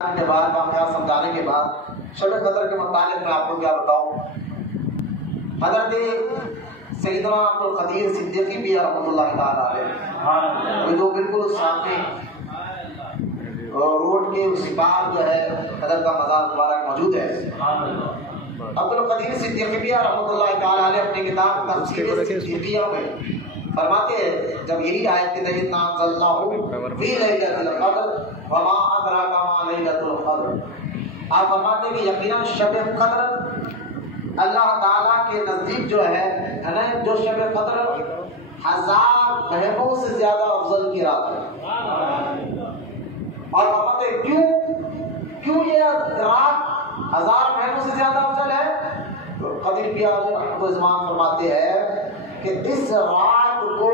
کے بعد واقعات سمجھانے کے بعد شب قدر کے متعلق میں آپ کو کیا بتاؤں. حضرت سیدنا عبدالقدیر صدیقی بھی رحمۃ اللہ تعالیٰ علیہ وہ جو بالکل سامنے روڈ کے اس پار جو ہے حضرت کا مزار مبارک موجود ہے. عبدالقدیر صدیقی بھی رحمۃ اللہ تعالیٰ علیہ اپنی کتاب تفسیر صدیقیہ میں فرماتے ہیں جب یہی آیت کی تجدید نام اللہ فی لیلۃ القدر وما ادراک ما لیلۃ القدر، آپ فرماتے ہیں کہ یقیناً شب قدر اللہ تعالیٰ کے نزدیک جو ہے نا، جو شب قدر 1000 مہینوں سے زیادہ افضل کی رات ہے. اور فرماتے ہیں کیوں یہ رات 1000 مہینوں سے زیادہ افضل ہے؟ تو قدیر پیا زمان فرماتے ہیں کہ اس رات کو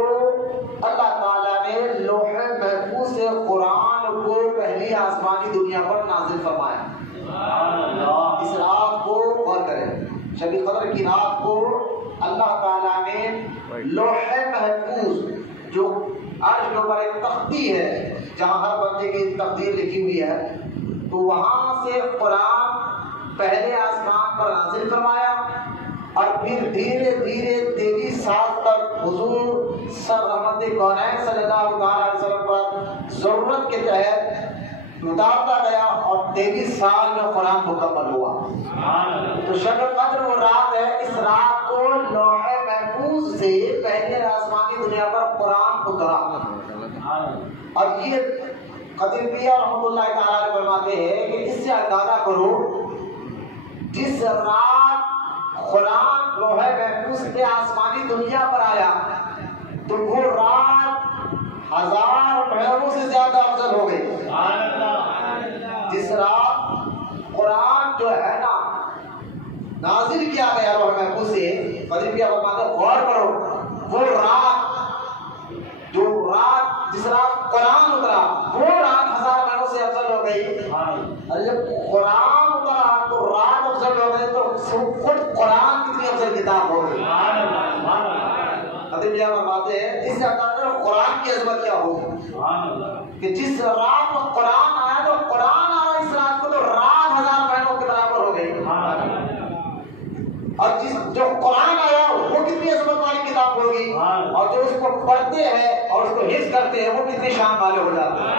اللہ تعالیٰ نے لوح محفوظ سے قرآن کو پہلی آسمانی دنیا پر نازل فرمایا. اس رات کو غور کریں، شب قدر کی رات کو اللہ تعالیٰ نے لوح محفوظ جو عرش کے اوپر ایک تختی ہے جہاں ہر بندے کی تقدیر لکھی ہوئی ہے، تو وہاں سے قرآن پہلے آسمان پر نازل فرمایا اور پھر دھیرے دھیرے 23 سال تک حضور رحمت کونین صلی اللہ علیہ وسلم پر ضرورت کے تحت اتارتا گیا اور 23 سال میں قرآن مکمل ہوا. تو شب قدر وہ رات ہے، اس رات کو لوح محفوظ سے پہلے آسمانی دنیا پر قرآن اترا. اور یہ قدیر پیا رحمۃ اللہ تعالیٰ فرماتے ہیں کہ اس سے اندازہ کرو جس رات قرآن لوح محفوظ سے آسمانی دنیا پر آیا تو وہ رات 1000 مہینوں سے زیادہ افضل ہو گئی. جس رات قرآن جو ہے نا نازل کیا گیا لوح محفوظ سے، قدیر پیا فرماتے ہیں غور کرو وہ رات جس رات قرآن اترا وہ رات 1000 مہینوں سے افضل ہو گئی. اور جب قرآن اترا تو رات افضل ہو گئی تو خود قرآن کتنی افضل کتاب ہو گئی. قدیر فرماتے ہیں اس سے اندازہ قرآن کی عظمت کیا ہوگی کہ جس رات کو قرآن آیا تو قرآن آیا اس رات کو تو رات 1000 مہینوں کے برابر ہو گئی. اور جو قرآن آیا وہ کتنی عظمت والی کتاب ہوگی، اور جو اس کو پڑھتے ہیں اور اس کو حفظ کرتے ہیں وہ کتنی شان والے ہو جاتے ہیں.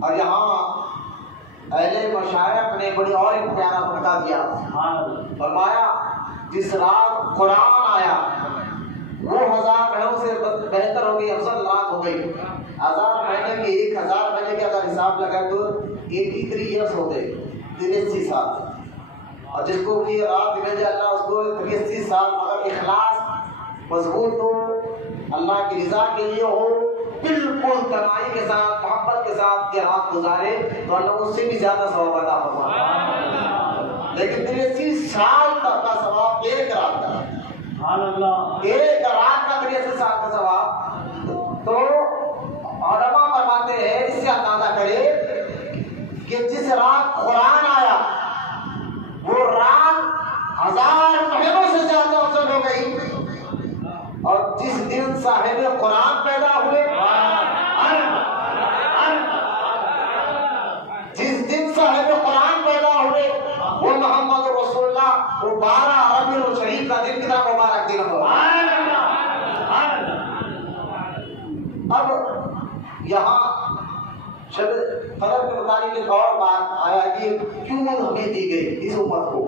اور یہاں اہل مشائخ نے بڑی اور ایک پیارا بتا دیا، فرمایا جس رات قرآن آیا وہ 1000 مہینوں سے بہتر ہو گئی، افضل رات ہو گئی. 1000 مہینے کے 1000 مہینے کے اگر حساب لگائے تو 83 ایئرس ہو گئے، 83 سال. اور جس کو یہ رات بھیجے اللہ اس کو 83 سال اگر اخلاص مضبوط ہو، اللہ کی رضا کے لیے ہو، بالکل تنہائی کے ساتھ محبت کے ساتھ یہ رات گزارے تو اللہ اس سے بھی زیادہ ثواب عطا فرمائے. لیکن 83 سال تک کا ثواب ایک رات کا، ایک رات کا 83 سال کا ثواب. تو علماء فرماتے ہیں اس سے اندازہ کرے کہ جس رات قرآن آیا وہ رات 1000 مہینوں سے زیادہ افضل ہو گئی. اور جس دن صاحب قرآن پیدا ہوئے، جس دن صاحب قرآن پیدا ہوئے وہ محمد رسول اللہ، وہ 12 ربیع الشریف کا دن کتنا مبارک دن ہوا. اب یہاں شب قدر کے متعلق ایک اور بات آیا کہ کیوں ہمیں دی گئی اس امت کو،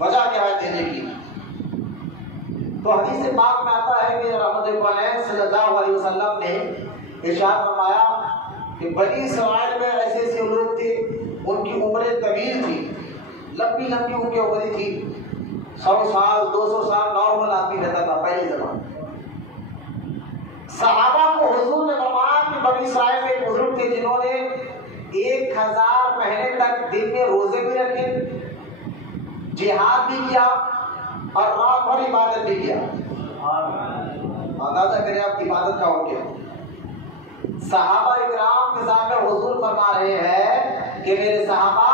وجہ کیا ہے دینے کی. تو حدیث پاک میں آتا ہے کہ رحمت کونین صلی اللہ علیہ وسلم نے ارشاد فرمایا کہ بنی اسرائیل میں ایسے ایسے لوگ تھے ان کی عمریں طویل تھی، لمبی لمبی ان کی عمریں تھی، 100 سال 200 سال نارمل آدمی رہتا تھا پہلے زمانے. صحابہ کو حضور نے فرمایا کہ بنی اسرائیل میں ایک بزرگ تھے جنہوں نے 1000 مہینے تک دن میں روزے بھی رکھے، جہاد بھی کیا اور رات بھر عبادت بھی کیا. اندازہ کریں آپ کی عبادت کا ہو گیا. صحابہ اکرام کے سامنے حضور فرما رہے ہیں کہ میرے صحابہ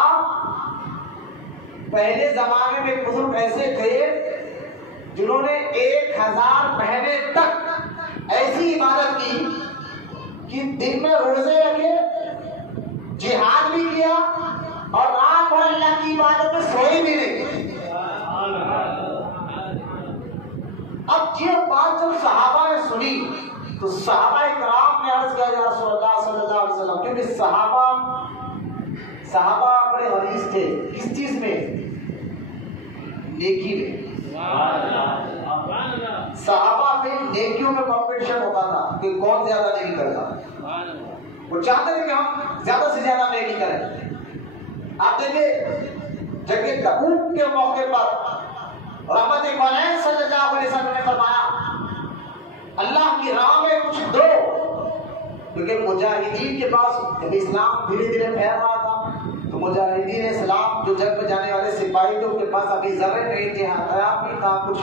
پہلے زمانے میں ایک بزرگ ایسے تھے جنہوں نے 1000 مہینے تک ایسی عبادت کی کہ دن میں روزے رکھے تو صحابہ کرام نے عرض کیا یا رسول اللہ صلی اللہ علیہ وسلم، کیونکہ صحابہ بڑے غلیظ تھے کس چیز میں؟ نیکی میں۔ صحابہ میں نیکیوں میں کمپٹیشن ہوتا تھا کہ کون زیادہ نیکی کرتا، وہ چاہتے تھے کہ ہم زیادہ سے زیادہ نیکی کریں۔ آپ دیکھیں جنگ تبوک کے موقع پر رحمت کونین صلی اللہ علیہ وسلم نے فرمایا اللہ کی راہ میں کچھ دو، کیونکہ مجاہدین کے پاس جب اسلام دھیرے دھیرے پھیل رہا تھا تو مجاہدین اسلام جو جنگ میں جانے والے سپاہی تھے ان کے پاس ابھی ذرے نہیں تھے، ہتھیار نہیں تھا، کچھ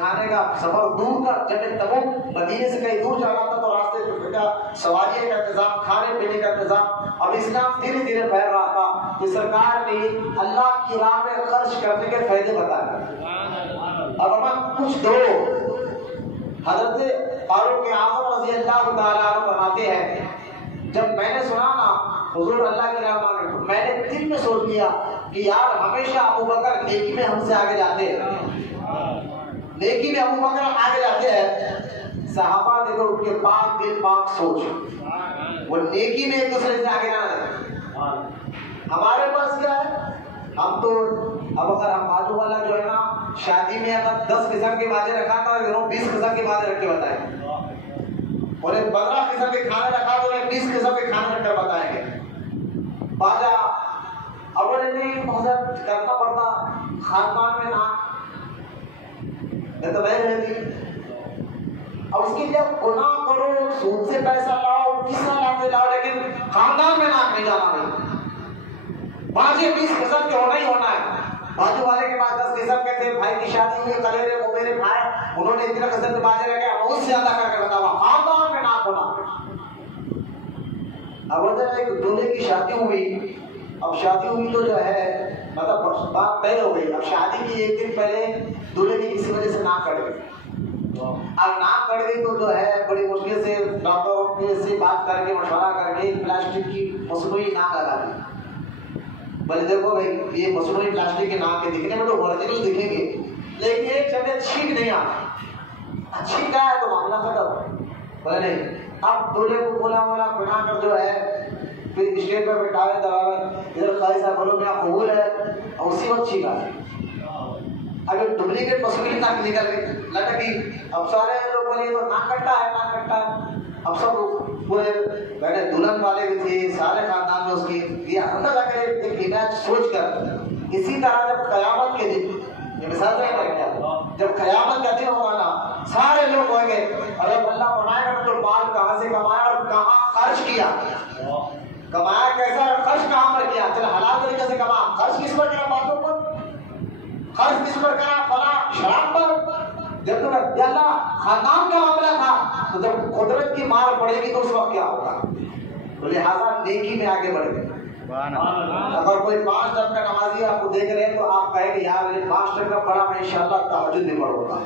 کھانے کا سفر دور کا، جنگ تبوک مدینے سے کہیں دور جانا تھا تو راستے کا سواریے کا انتظام، کھانے پینے کا انتظام، اب اسلام دھیرے دھیرے پھیل رہا تھا کہ سرکار نے اللہ کی راہ میں خرچ کرنے کے فائدے بتائے۔ اب ہم کچھ دو، حضرت فاروق اعظم رضی اللہ تعالیٰ عنہ فرماتے ہیں جب میں نے سنا نا حضور اللہ کی راہ میں، میں نے دل میں سوچ لیا کہ یار ہمیشہ ابو بکر نیکی میں ہم سے آگے جاتے ہیں، نیکی میں ابو بکر آگے جاتے ہیں۔ صحابہ دیکھو ان کے پاک دل پاک سوچ، وہ نیکی میں ایک دوسرے سے آگے جانا ہے۔ ہمارے پاس کیا ہے؟ ہم تو اب اگر ہم بازو والا جو ہے نا شادی میں اگر 10 قسم کے باجے رکھا تھا 20 قسم کے باجے رکھ کے بتائیں، اور 15 قسم کے کھانے رکھا تو 20 قسم کے کھانے رکھ کر بتائیں گے۔ باجا اول نہیں بہت کرنا پڑتا خاندان میں نہ تو میں رہتی، اب اس کے لیے گناہ کرو، سود سے پیسہ لاؤ، کس طرح لاتے لاؤ، لیکن خاندان میں ناک نہیں جانا نہیں۔ باجے 20 قسم کے ہونا ہی ہونا ہے۔ باجو والے کے پاس 10 قسم کے تھے، بھائی کی شادی ہوئی، کلیرے وہ میرے بھائی انہوں نے اتنے قسم کے باجے رکھے، بہت زیادہ کر کے بتاوا خاندان میں ناک ہونا۔ اب ایک دولہے کی شادی ہوئی، اب شادی ہوئی تو جو ہے مطلب بات طے ہو گئی، اب شادی کی ایک دن پہلے دولہے کی کسی وجہ سے ناک کٹ گئی، اب ناک کٹ گئی تو جو ہے بڑی مشکل سے ڈاکٹر سے بات کر کے مشورہ کر کے پلاسٹک کی مصنوعی ناک لگا دی۔ بھلے دیکھو بھائی یہ مصنوعی پلاسٹک کے ناک کے دکھنے میں تو اوریجنل دکھیں گے، لیکن ایک جگہ چھینک نہیں آتی، چھینک آیا تو معاملہ ختم، بولے نہیں۔ اب دولہے کو بولا بنا کر جو ہے پھر اسٹیج پر بٹھاوے دراوے، ادھر قاضی صاحب بولو میاں قبول ہے، اور اسی وقت چھینکا۔ اگر ڈپلیکیٹ مصنوعی ناک نکل گئی لٹکی، اب سارے لوگ بولے تو ناک کٹا ہے، اب سب پورے بیٹھے دلہن والے بھی تھے، سارے خاندان میں اس کی یہ اندازہ کرے ایک امیج سوچ کر۔ اسی طرح جب قیامت کے دن یہ مثال نہیں رکھتا، جب قیامت کا دن ہوگا نا سارے لوگ ہوئیں گے اور اب اللہ بنائے گا تو مال کہاں سے کمایا اور کہاں خرچ کیا، کمایا کیسا اور خرچ کہاں پر کیا، چل حلال طریقے سے کما، خرچ کس پر کرا، باتوں پر خرچ کس پر کرا، فلاں شراب پر۔ جب تو اللہ خاندان کا معاملہ تھا تو جب قدرت کی مار پڑے گی تو اس وقت کیا ہوگا، تو لہٰذا نیکی میں آگے بڑھ گئے۔ اگر کوئی 5 ٹائم کا نمازی آپ کو دیکھ رہے ہیں تو آپ کہیں کہ یار 5 ٹائم کا پڑھا میں انشاءاللہ تہجد نہیں پڑھوں گا۔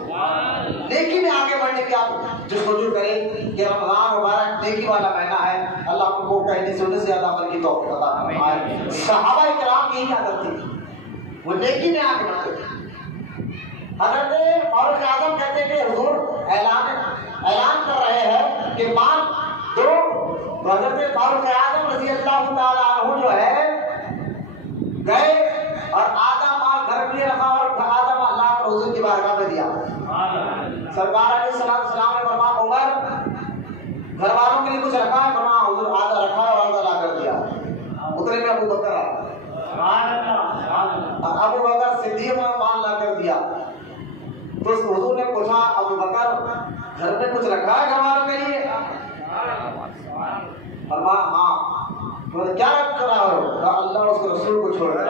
نیکی میں آگے بڑھنے کی آپ جستجو کریں کہ رمضان مبارک نیکی والا مہینہ ہے، اللہ آپ کو کہنے سے زیادہ عمل کی توفیق عطا فرمائے۔ صحابہ کرام کی یہی عادت تھی، وہ نیکی میں آگے بڑھتے تھے۔ حضرت فاروق اعظم کہتے ہیں کہ حضور اعلان کر رہے ہیں کہ مال دو، حضرت فاروق اعظم رضی اللہ تعالیٰ عنہ جو ہے گئے اور آدھا مال گھر کے لیے رکھا اور آدھا مال اللہ کے حضور کی بارگاہ میں دیا۔ سرکار علیہ السلام نے فرمایا عمر گھر والوں کے لیے کچھ رکھا ہے، فرمایا حضور آدھا رکھا اور آدھا لا کر دیا۔ اتنے میں ابو بکر ابو بکر صدیق نے مال لا کر دیا، تو حضور نے پوچھا ابو بکر گھر میں کچھ رکھا ہے گھر والوں کے لیے؟ فرمایا ہاں۔ کیا رکھ کر رہا ہو؟ اللہ اس کو رسول کو چھوڑ رہا۔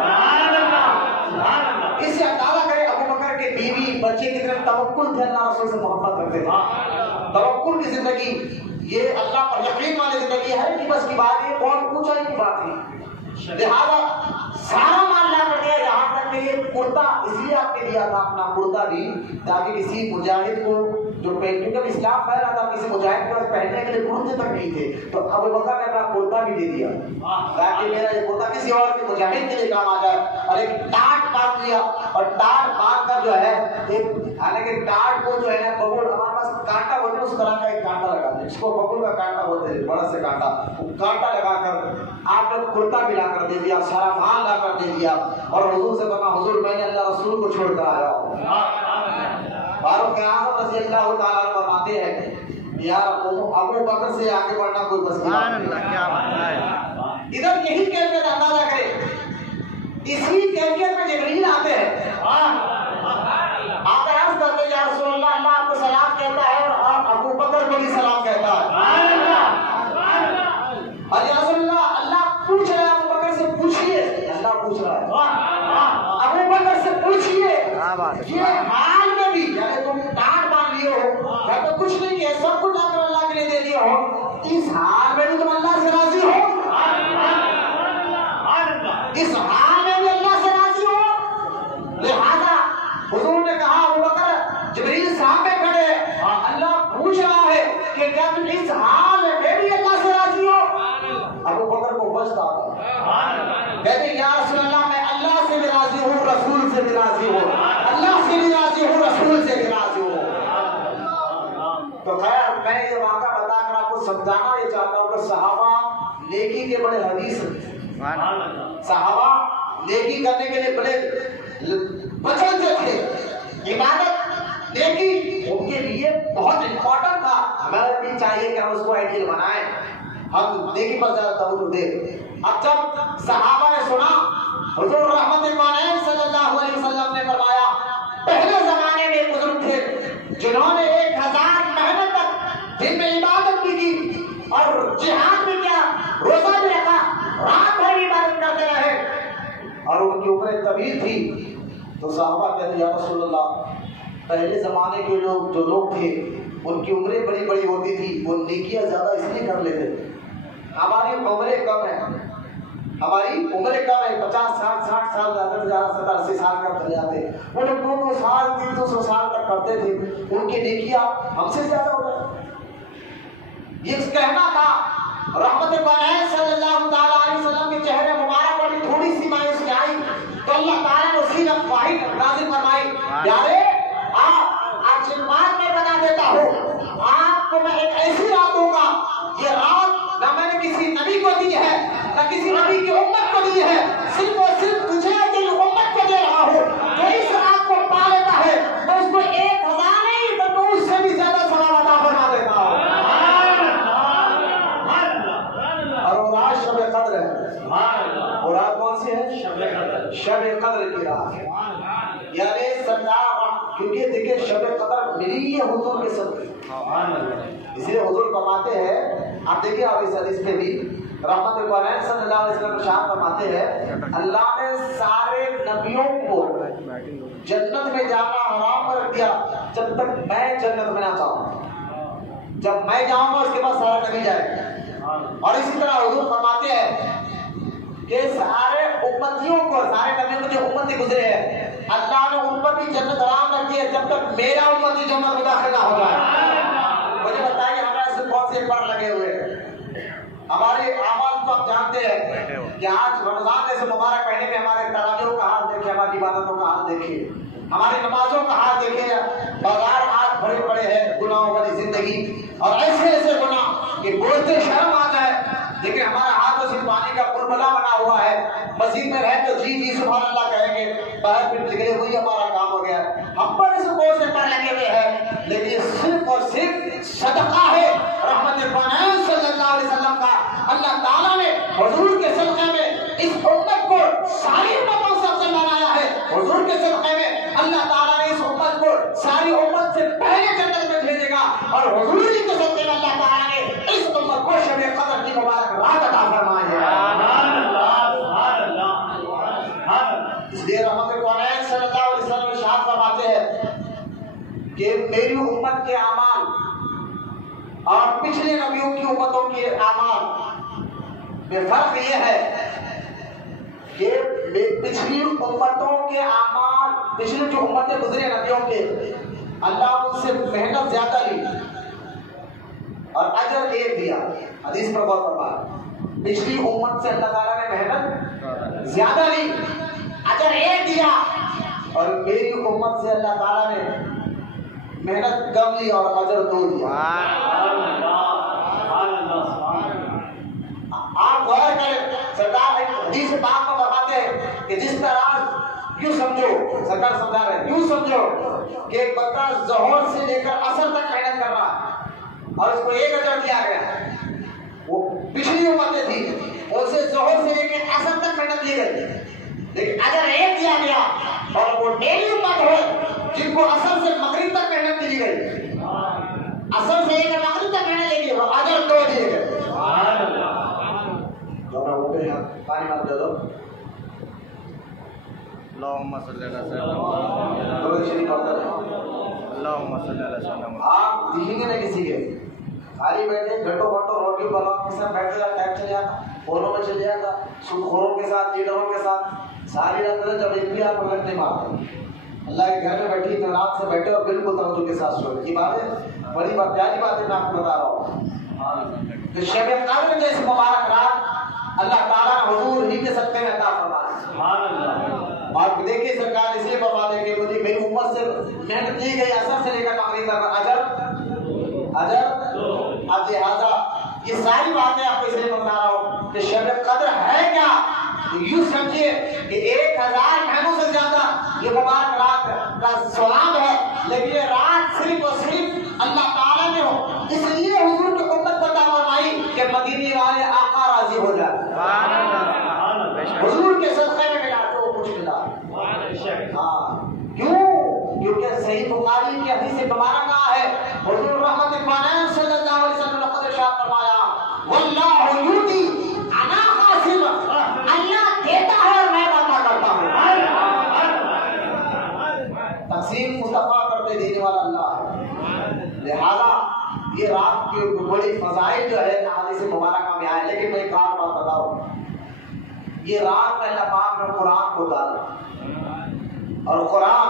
اس سے اندازہ کرے ابو بکر کے بیوی بچے کی طرف توکل تھے، اللہ رسول سے محبت کرتے تھے، توکل کی زندگی، یہ اللہ پر یقین والی زندگی ہے کہ بس کی بات یہ بہت اونچائی کی بات ہے۔ لہٰذا سارا مال لا کر دیا، یہاں تک کہ یہ کرتا کرتا اس لیے آپ نے دیا تھا اپنا کرتا بھی تاکہ کسی مجاہد کو جو کیونکہ اسلام پھیلا تھا کسی مجاہد کے پاس پہننے کے لیے کرتے تک نہیں تھے تو ابو بکر نے اپنا کرتا بھی دے دیا تاکہ میرا یہ کرتا کسی اور کے مجاہد کے لیے کام آ جائے. اور ایک ٹاٹ باندھ لیا اور ٹاٹ باندھ کر جو ہے ایک حالانکہ ٹاٹ کو جو ہے ببول ہمارے پاس کانٹا ہوتے ہیں اس طرح کا ایک کانٹا لگا دیا جس کو ببول کا کانٹا بولتے ہیں بڑا سے کانٹا کانٹا لگا کر آپ نے کرتا بھی لا کر دے دیا سارا مال لا کر دے دیا اور حضور سے کہا حضور میں نے اللہ رسول کو چھوڑ کر آیا ہوں. فاروق اعظم رضی اللہ تعالیٰ عنہ فرماتے ہیں یار ابو بکر سے آگے بڑھنا کوئی بس نہیں. ادھر یہی کیفیت اندازہ کرے اسی کیفیت میں جبریل آتے ہیں آپ عرض کرتے یا رسول اللہ اللہ آپ کو سلام کہتا ہے اور ابو بکر کو بھی سلام کہتا ہے. اور یا رسول اللہ اللہ پوچھ رہا ہے ابو بکر سے پوچھئے اللہ پوچھ رہا ہے ابو بکر سے پوچھئے یہ حال میں بھی یعنی تم ٹاٹ باندھ لیے ہو گھر میں کچھ نہیں کیا سب کچھ آپ نے اللہ کے لیے دے دیا ہو اس حال میں بھی تم اللہ سے راضی ہو اس حال میں بھی اللہ سے راضی ہو. لہذا حضور نے کہا ابو بکر جبریل سامنے کھڑے اللہ پوچھ رہا ہے کہ کیا تم اس حال میں بھی اللہ سے راضی ہو. ابو بکر کو بچتا کہتے یا رسول اللہ میں اللہ سے بھی راضی ہوں رسول سے بھی راضی ہوں اللہ سے بھی راضی ہوں رسول سے بھی راضی ہوں. تو خیر میں یہ واقعہ بتا کر آپ کو سمجھانا یہ چاہتا ہوں کہ صحابہ نیکی کے بڑے حدیث صحابہ نیکی کرنے کے لیے بڑے بچلتے تھے. عبادت نیکی ان کے لیے بہت امپورٹنٹ تھا. ہمیں بھی چاہیے کہ ہم اس کو آئیڈیل بنائیں ہم نیکی پر زیادہ توجہ دیں. اب جب صحابہ نے سنا حضور رحمت کونین صلی اللہ علیہ وسلم نے فرمایا پہلے زمانے میں ایک بزرگ تھے جنہوں نے 1000 مہینے تک دن میں عبادت بھی کی اور جہاد بھی کیا روزہ بھی رکھا رات بھر عبادت کرتے رہے اور ان کی عمریں طویل تھی. تو صحابہ کہتے یا رسول اللہ پہلے زمانے کے جو لوگ تھے ان کی عمریں بڑی بڑی ہوتی تھی وہ نیکیاں زیادہ اس لیے کر لیتے تھے. ہماری عمریں کم ہیں ہماری عمریں کم ہے 50 60 سال زیادہ سے زیادہ 70 80 سال کا چلے جاتے ہیں. وہ لوگ 200 سال 300 سال تک کرتے تھے ان کی نیکیاں ہم سے زیادہ ہو جاتی. یہ کہنا تھا رحمت کونین صلی اللہ تعالیٰ علیہ وسلم کے چہرے مبارک پر تھوڑی سی مایوسی آئی تو اللہ تعالیٰ نے اسی وقت واحد نازل فرمائی پیارے آپ جنمات میں بنا دیتا ہوں آپ کو میں ایک ایسی رات دوں گا یہ رات نہ میں نے کسی نبی کو دی ہے نہ کسی نبی کی امت کو دی ہے صرف اور صرف تجھے دل امت کو دے رہا ہوں. جو اس رات کو پا لیتا ہے میں اس کو 1000 نہیں تو اس سے بھی زیادہ ثواب عطا فرما دیتا ہوں. اور رات شب قدر ہے اور رات کون سی ہے شب قدر کی رات ہے. یعنی سرکار کیونکہ دیکھیں شب قدر ملی ہے حضور کے صدقے اس لیے حضور فرماتے ہیں آپ دیکھیں آپ اس حدیث میں بھی رحمت کونین صلی اللہ علیہ وسلم ارشاد فرماتے ہیں اللہ نے سارے نبیوں کو جنت میں جانا حرام کر دیا جب تک میں جنت میں نہ جاؤں. جب میں جاؤں گا اس کے بعد سارا نبی جائے گا. اور اسی طرح حضور فرماتے ہیں کہ سارے امتیوں کو سارے نبیوں کو جو امتی گزرے ہیں اللہ نے ان پر بھی جنت حرام رکھی ہے جب تک میرا امتی جنت میں داخل نہ ہو جائے. مجھے بتائیے ہمارے سے کون سے پر لگے ہوئے ہیں ہماری آواز تو آپ جانتے ہیں کہ آج رمضان جیسے مبارک مہینے میں ہمارے تراویحوں کا حال دیکھیں ہماری عبادتوں کا حال دیکھیں ہماری نمازوں کا حال دیکھیں. بازار آج بڑے بڑے ہیں گناہوں والی زندگی اور ایسے ایسے گناہ کہ بولتے شرم آ جائے لیکن ہمارا ہاتھ تو صرف پانی کا بلبلا بنا ہوا ہے. مسجد میں رہے تو جی سبحان اللہ کہیں گے باہر پھر نکلے ہوئی ہمارا کام ہو گیا. ہم پر اس بہت سے پر لگے ہوئے ہیں لیکن صرف اور صرف صدقہ ہے رحمت کونین صلی اللہ علیہ وسلم کا. اللہ تعالیٰ نے حضور کے صدقے میں اس امت کو ساری امتوں سے افضل بنایا ہے. حضور کے صدقے میں اللہ تعالیٰ نے اس امت کو ساری امت سے پہلے جنت میں بھیجے گا اور حضور کے صدقے میں اللہ تعالیٰ نے اس امت کو شب قدر کی مبارک رات عطا فرمائی ہے. اس لیے رحمت کونین صلی اللہ علیہ وسلم ارشاد فرماتے ہیں کہ میری امت کے اعمال اور پچھلے نبیوں کی امتوں کے اعمال میں فرق یہ ہے کہ پچھلی امتوں کے اعمال، پچھلی جو امتیں گزرے نبیوں کے، اللہ ان سے محنت زیادہ لی اور اجر ایک دیا. حدیث پر غور فرمائیں، پچھلی امت سے اللہ تعالیٰ نے محنت زیادہ لی، اجر ایک دیا، اور میری امت سے اللہ تعالیٰ نے محنت کم لی اور اجر 2 دیا. آپ غور کریں، سرکار حدیث پاک میں فرماتے ہیں کہ جس طرح یوں سمجھو، سرکار سمجھا رہے ہیں، یوں سمجھو کہ ایک بندہ ظہر سے لے کر عصر تک محنت کر رہا ہے اور اس کو ایک اجر دیا گیا. وہ پچھلی امتیں تھی، اسے ظہر سے لے کر عصر تک محنت دی گئی، لیکن اجر ایک دیا گیا. اور وہ میری امت ہے جن کو عصر سے مغرب تک محنت دی گئی، عصر سے لے کر مغرب تک محنت دی گئی، وہ اجر 2 دیے گئے. پانی مت دے دو. اللهم صل علی سیدنا اللهم صل علی سیدنا. آپ دیکھیں گے نا کسی کے خالی بیٹھے گھنٹوں روٹی پلاؤ کے ساتھ بیٹھ جاتا، ٹائم چلے جاتا، فونوں میں چلے جاتا، سود خوروں کے ساتھ، لیڈروں کے ساتھ ساری رات میں جب ایک بھی آپ کو نہیں مارتے. اللہ کے گھر میں بیٹھی تو رات سے بیٹھے اور بالکل توجہ کے ساتھ سوئے. یہ بات ہے بڑی بات، پیاری بات ہے، میں آپ کو بتا رہا ہوں. شب قدر جیسے مبارک رات اللہ تعالیٰ نے حضور ہی کے صدقے میں عطا فرمایا. اور دیکھیے سرکار اس لیے فرماتے ہیں کہ مجھے میری امت سے محنت کی گئی اثر سے لے کر مغرب تک اجر. اب لہٰذا یہ ساری باتیں آپ کو اس لیے بتا رہا ہوں کہ شب قدر ہے کیا. یوں سمجھیے کہ 1000 مہینوں سے زیادہ یہ مبارک رات کا ثواب ہے، لیکن یہ رات صرف اور صرف اللہ تعالیٰ نے ہو اس لیے حضور کی امت کو عطا فرمائی کہ مدینے والے آقا راضی ہو جائے. حضور کے صدقے میں ملا جو کچھ ملا. ہاں کیوں؟ کیونکہ صحیح بخاری کی حدیث مبارکہ ہے، حضور رحمت کائنات صلی اللہ علیہ وسلم نے خود ارشاد فرمایا واللہ یؤتی انا قاسم، اللہ دیتا ہے اور میں عطا کرتا ہوں. تقسیم مصطفیٰ کرتے دینے والا اللہ ہے. لہذا یہ رات کی بڑی فضائل جو ہے حدیث مبارکہ میں آئے. لیکن میں ایک بات بتاؤں، یہ رات میں اللہ پاک نے قرآن کو اتارا، اور قرآن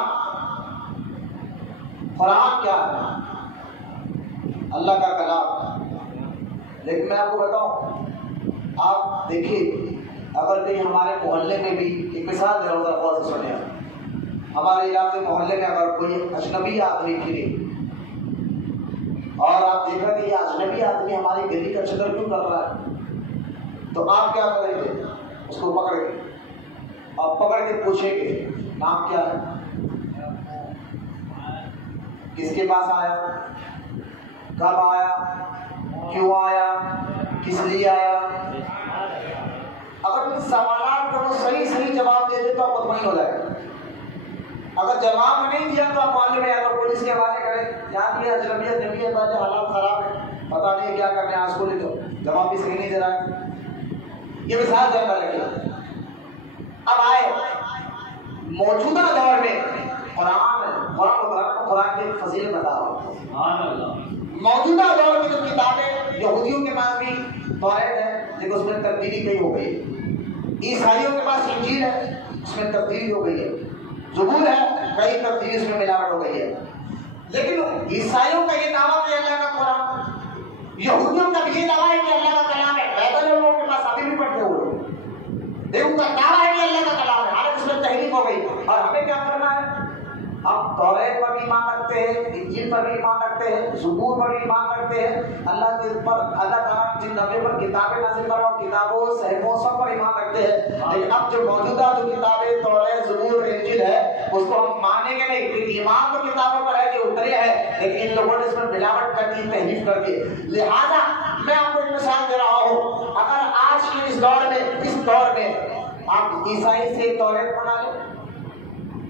کیا ہے؟ اللہ کا کلام. لیکن میں آپ کو بتاؤں، آپ دیکھیے اگر کہیں ہمارے محلے میں بھی ایک مثال دے رہا ہوں، غور سے سنیں. ہمارے علاقے محلے میں اگر کوئی اجنبی آدمی پھرے اور آپ دیکھ رہے کہ یہ اجنبی آدمی ہماری گلی کا چکر کیوں کر رہا ہے، تو آپ کیا کریں گے؟ اس کو پکڑ کے اور پکڑ کے پوچھیں گے نام کیا ہے، کس کے پاس آیا، کب آیا، کیوں آیا، کس لیے آیا. اگر ان سوالات کا وہ صحیح جواب دے دے تو آپ مطمئن ہو جائے. اگر جواب نہیں دیا تو آپ معاملے میں اگر پولیس کے حوالے کریں، یہاں بھی اجنبیت حالات خراب ہے، پتا نہیں کیا کرنے آج کو، تو جواب بھی صحیح نہیں دے رہا ہے. یہ مثال جاتا لگے. اب آئے موجودہ دور میں قرآن کی فضیلت بتا رہا ہوں. موجودہ دور میں جو کتابیں یہودیوں کے پاس بھی توریت ہے لیکن اس میں تبدیلی کئی ہو گئی. عیسائیوں کے پاس انجیل ہے، اس میں تبدیلی ہو گئی ہے. زبور ہے، کئی تبدیلی اس میں ملاوٹ ہو گئی ہے. لیکن عیسائیوں کا یہ دعویٰ کہ اللہ کا قرآن، یہودیوں کا بھی یہ دعویٰ ہے کہ اللہ کا کلام ہے. بائبل لوگوں کے پاس ابھی بھی پڑھتے ہوئے دیکھو کا دعویٰ ہے کہ اللہ کا کلام ہے. حالانکہ اس میں تحریف ہو گئی. اور ہمیں کیا کرنا ہے؟ ہم توریت پر بھی ایمان رکھتے ہیں، انجیل پر بھی ایمان رکھتے ہیں، زبور پر بھی ایمان رکھتے ہیں. اللہ تعالیٰ جن نبیوں پر کتابیں نازل کروا، کتابوں صحیفوں سب پر ایمان رکھتے ہیں. لیکن اب جو موجودہ جو کتابیں توریت، زبور، انجیل ہے اس کو ہم مانیں گے نہیں. ایمان تو کتابوں پر ہے جو اترے ہیں، لیکن ان لوگوں نے اس میں ملاوٹ کر دی، تحریف کر دی. لہذا میں آپ کو ایک مثال دے رہا ہوں. اگر آج کے اس دور میں آپ عیسائی سے توریت منگا لیں،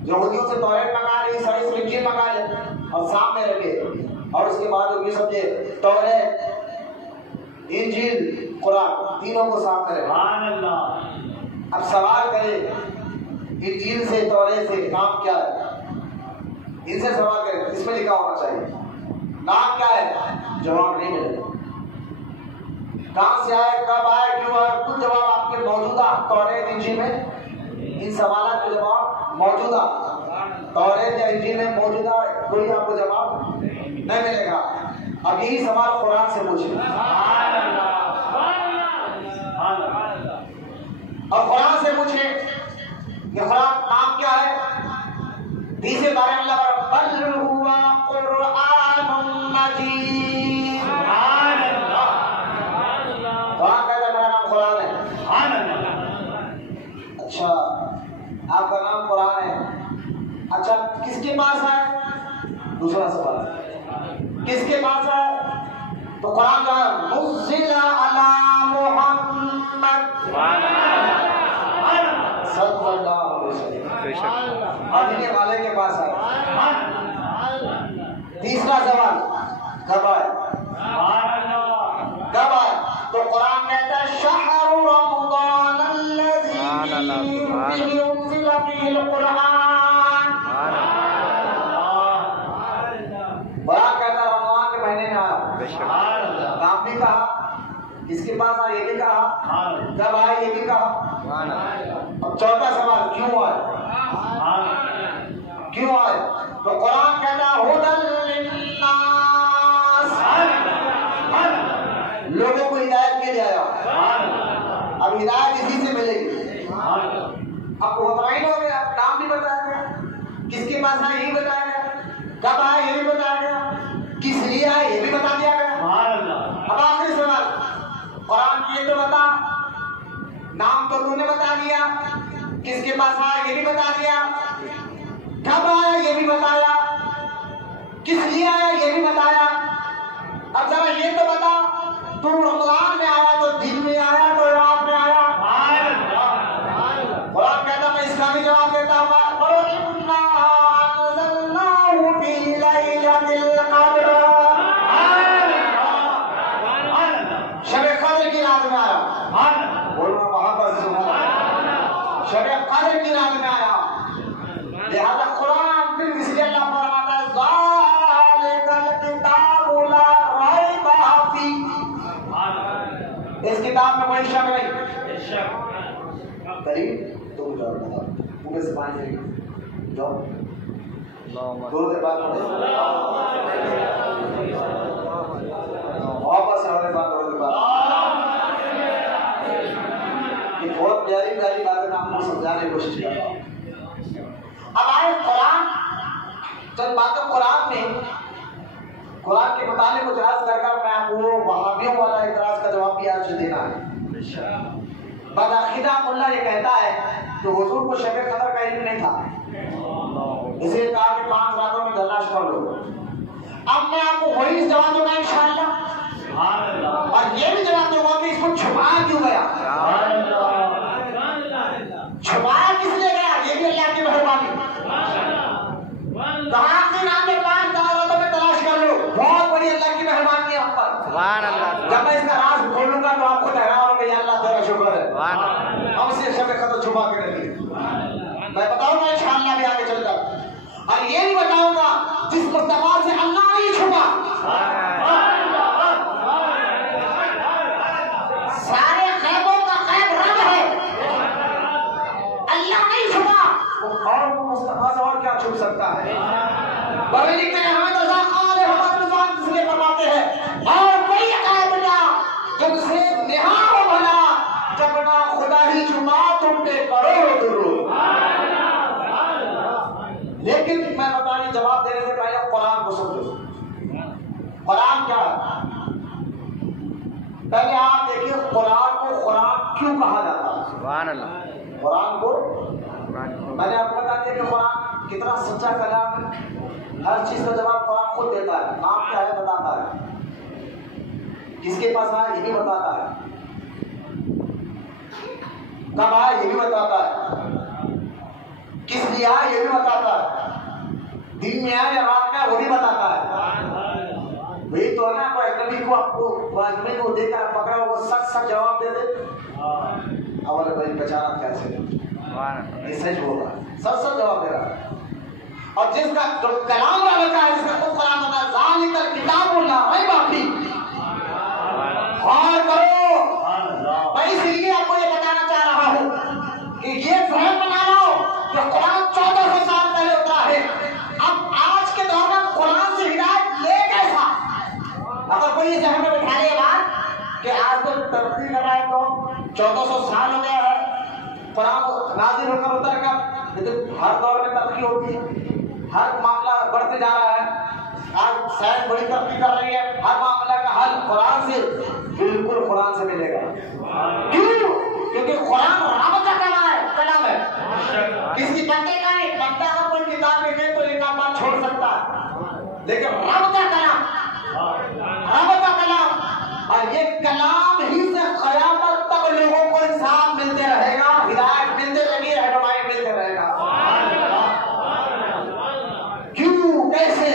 یہودیوں سے توریت منگا لیں، عیسائی سے انجیل منگا لیں اور سامنے رکھے، اور اس کے بعد یہ سمجھے توریت، انجیل، قرآن تینوں کو سامنے رکھے. اب سوال کرے انجیل سے توریت سے نام کیا ہے؟ ان سے سوال کرے اس میں لکھا ہونا چاہیے نام کیا ہے، جواب نہیں ملے گا. کہاں سے آئے، کب آئے، کیوں آئے، کچھ جواب آپ کے موجودہ توریت انجیل میں ان سوالات کے جواب موجودہ توریت یا انجیل میں موجودہ کوئی آپ کو جواب نہیں ملے گا. اب یہی سوال قرآن سے پوچھیں اور قرآن سے پوچھیں کہ قرآن نام کیا ہے. تیسرے بارے میں اللہ بل ہوا قرآن مجید. قرآن کہتا ہے میرا نام قرآن ہے. اچھا آپ کا نام قرآن ہے. اچھا کس کے پاس ہے؟ دوسرا سوال کس کے پاس ہے؟ تو قرآن کا نزل علی محمد صلی اللہ علیہ وسلم آدھنے والے کے پاس ہے. تیسرا سوال کب آئے؟ کب آئے؟ تو قرآن کہتا ہے شہر رمضان الذی فیہ انزل فیہ القرآن. قرآن کہتا ہے رمضان کے مہینے میں آیا. نام بھی کہا, کس کے پاس آیا یہ بھی کہا, کب آیا یہ بھی کہا. اب چوتھا سوال کیوں آئے؟ کیوں آئے؟ تو قرآن کہتا ہے ہدی للناس, لوگوں کو ہدایت کے لیے آیا. اب ہدایت اسی سے ملے گی. آپ کو بتایا ہی ہوگا, نام بھی بتایا گیا, کس کے پاس آیا یہ بھی بتایا گیا, کب آیا یہ بھی بتایا گیا, کس لیے آیا یہ بھی بتا دیا گیا. اب آخری سوال قرآن کی یہ تو بتا, نام تو تو نے بتا دیا, کس کے پاس آیا یہ بھی بتا دیا, کب آیا یہ بھی بتایا, کس لیے آیا یہ بھی بتایا. اب ذرا یہ تو بتا, تو رمضان میں آیا تو دن میں آیا تو رات میں آیا. قرآن کہتا میں اس کا بھی جواب دیتا ہوں شب قدر کی رات میں آیا. بولنا وہاں پر شب قدر کی رات میں آیا. لہذا قرآن پھر اس لیے اللہ فرماتا ہے ذالک الکتاب لا ریب فیہ, اس کتاب میں کوئی شک نہیں. دلیل تم جاؤ منہ سے پانی جاؤ دور دیر بعد واپس ہمارے بات دور دیر بعد یہ بہت پیاری پیاری باتیں میں آپ کو سمجھانے کی کوشش کر رہا ہوں. اب آئے قرآن, چند باتیں قرآن میں قرآن کے متعلق کچھ عرض کر کر میں آپ کو وہابیوں والا اعتراض کا جواب بھی آج دینا ہے. بدعقیدہ ملا یہ کہتا ہے کہ حضور کو شب قدر کا علم نہیں تھا, اسے کہا کہ 5 راتوں میں تلاش کر لو. اب میں آپ کو وہی جواب دوں گا انشاءاللہ, اور یہ بھی جواب دوں گا کہ اس کو چھپایا کیوں گیا, چھپایا کس لیے گیا, یہ بھی اللہ کی مہربانی. کہا کہ رات میں 5 راتوں میں تلاش کر لو, بہت بڑی اللہ کی مہربانی ہے ہم پر. جب میں اس کا راز کھولوں گا تو آپ کو تحرار ہوگا یا اللہ تیرا شکر ہے, ہم سے شب قدر چھپا کے رکھیے. میں بتاؤں گا انشاءاللہ بھی آگے چل کر, اور یہ بھی بتاؤں گا جس مصطفیٰ سے اللہ نہیں چھپا, سارے غیبوں کا غیب رب ہے, اللہ نہیں چھپا, اور وہ مصطفیٰ سے اور کیا چھپ سکتا ہے. بڑے لکھتے ہیں ہمیں تو ذاقال ہمارے نظام اس لیے فرماتے ہیں اور کوئی غیب نہ جب سے نہا ہو بھلا, جب نہ خدا ہی چھپا تم پہ کرو درود. لیکن میں بتانے جواب دینے سے پہلے قرآن کو سمجھو. قرآن کیا ہے؟ پہلے آپ دیکھیے قرآن کو قرآن کیوں کہا جاتا ہے. سبحان اللہ. قرآن کو میں نے آپ کو بتا دیا کہ قرآن کتنا سچا کلام ہے, ہر چیز کا جواب قرآن خود دیتا ہے. نام کیا ہے بتاتا ہے, کس کے پاس آیا یہ بھی بتاتا ہے, کب آیا یہ بھی بتاتا ہے, کس لیے آیا یہ بھی بتاتا ہے, دن میں آیا یا رات میں آیا وہ بھی بتاتا ہے. وہی تو ہے نا, کوئی کبھی کو آپ کو آدمی کو دیکھا پکڑا وہ سچ جواب دے دے, اول بھائی پہچانا کیسے, یہ سچ بول رہا ہے, سچ جواب دے رہا ہے. اور جس کا جو کلام رکھا ہے, جس کا خود کلام ہوتا ہے ذالک الکتاب لا ریب فیہ, غور کرو. میں اس لیے آپ کو یہ بتانا چاہ رہا ہوں کہ یہ فہم بنانا قرآن نازل ہو کر اتر کر لیکن ہر دور میں ترقی ہوتی ہے، ہر معاملہ بڑھتے جا رہا ہے، آج سائنس بڑی ترقی کر رہی ہے، ہر معاملہ کا حل قرآن سے بالکل قرآن سے ملے گا. کیوں؟ کیونکہ قرآن رب کا کلام ہے، کسی بندے کا نہیں. بندہ اگر کوئی کتاب لکھے تو ایک آدھ بات چھوڑ سکتا ہے، لیکن رب کا کلام، رب کا کلام، اور یہ کلام ہی سے قیامت تک لوگوں کو انصاف ملتے رہے گا، ہدایت ملتے رہے گی، رہنمائی ملتے رہے گا. کیوں؟ کیسے؟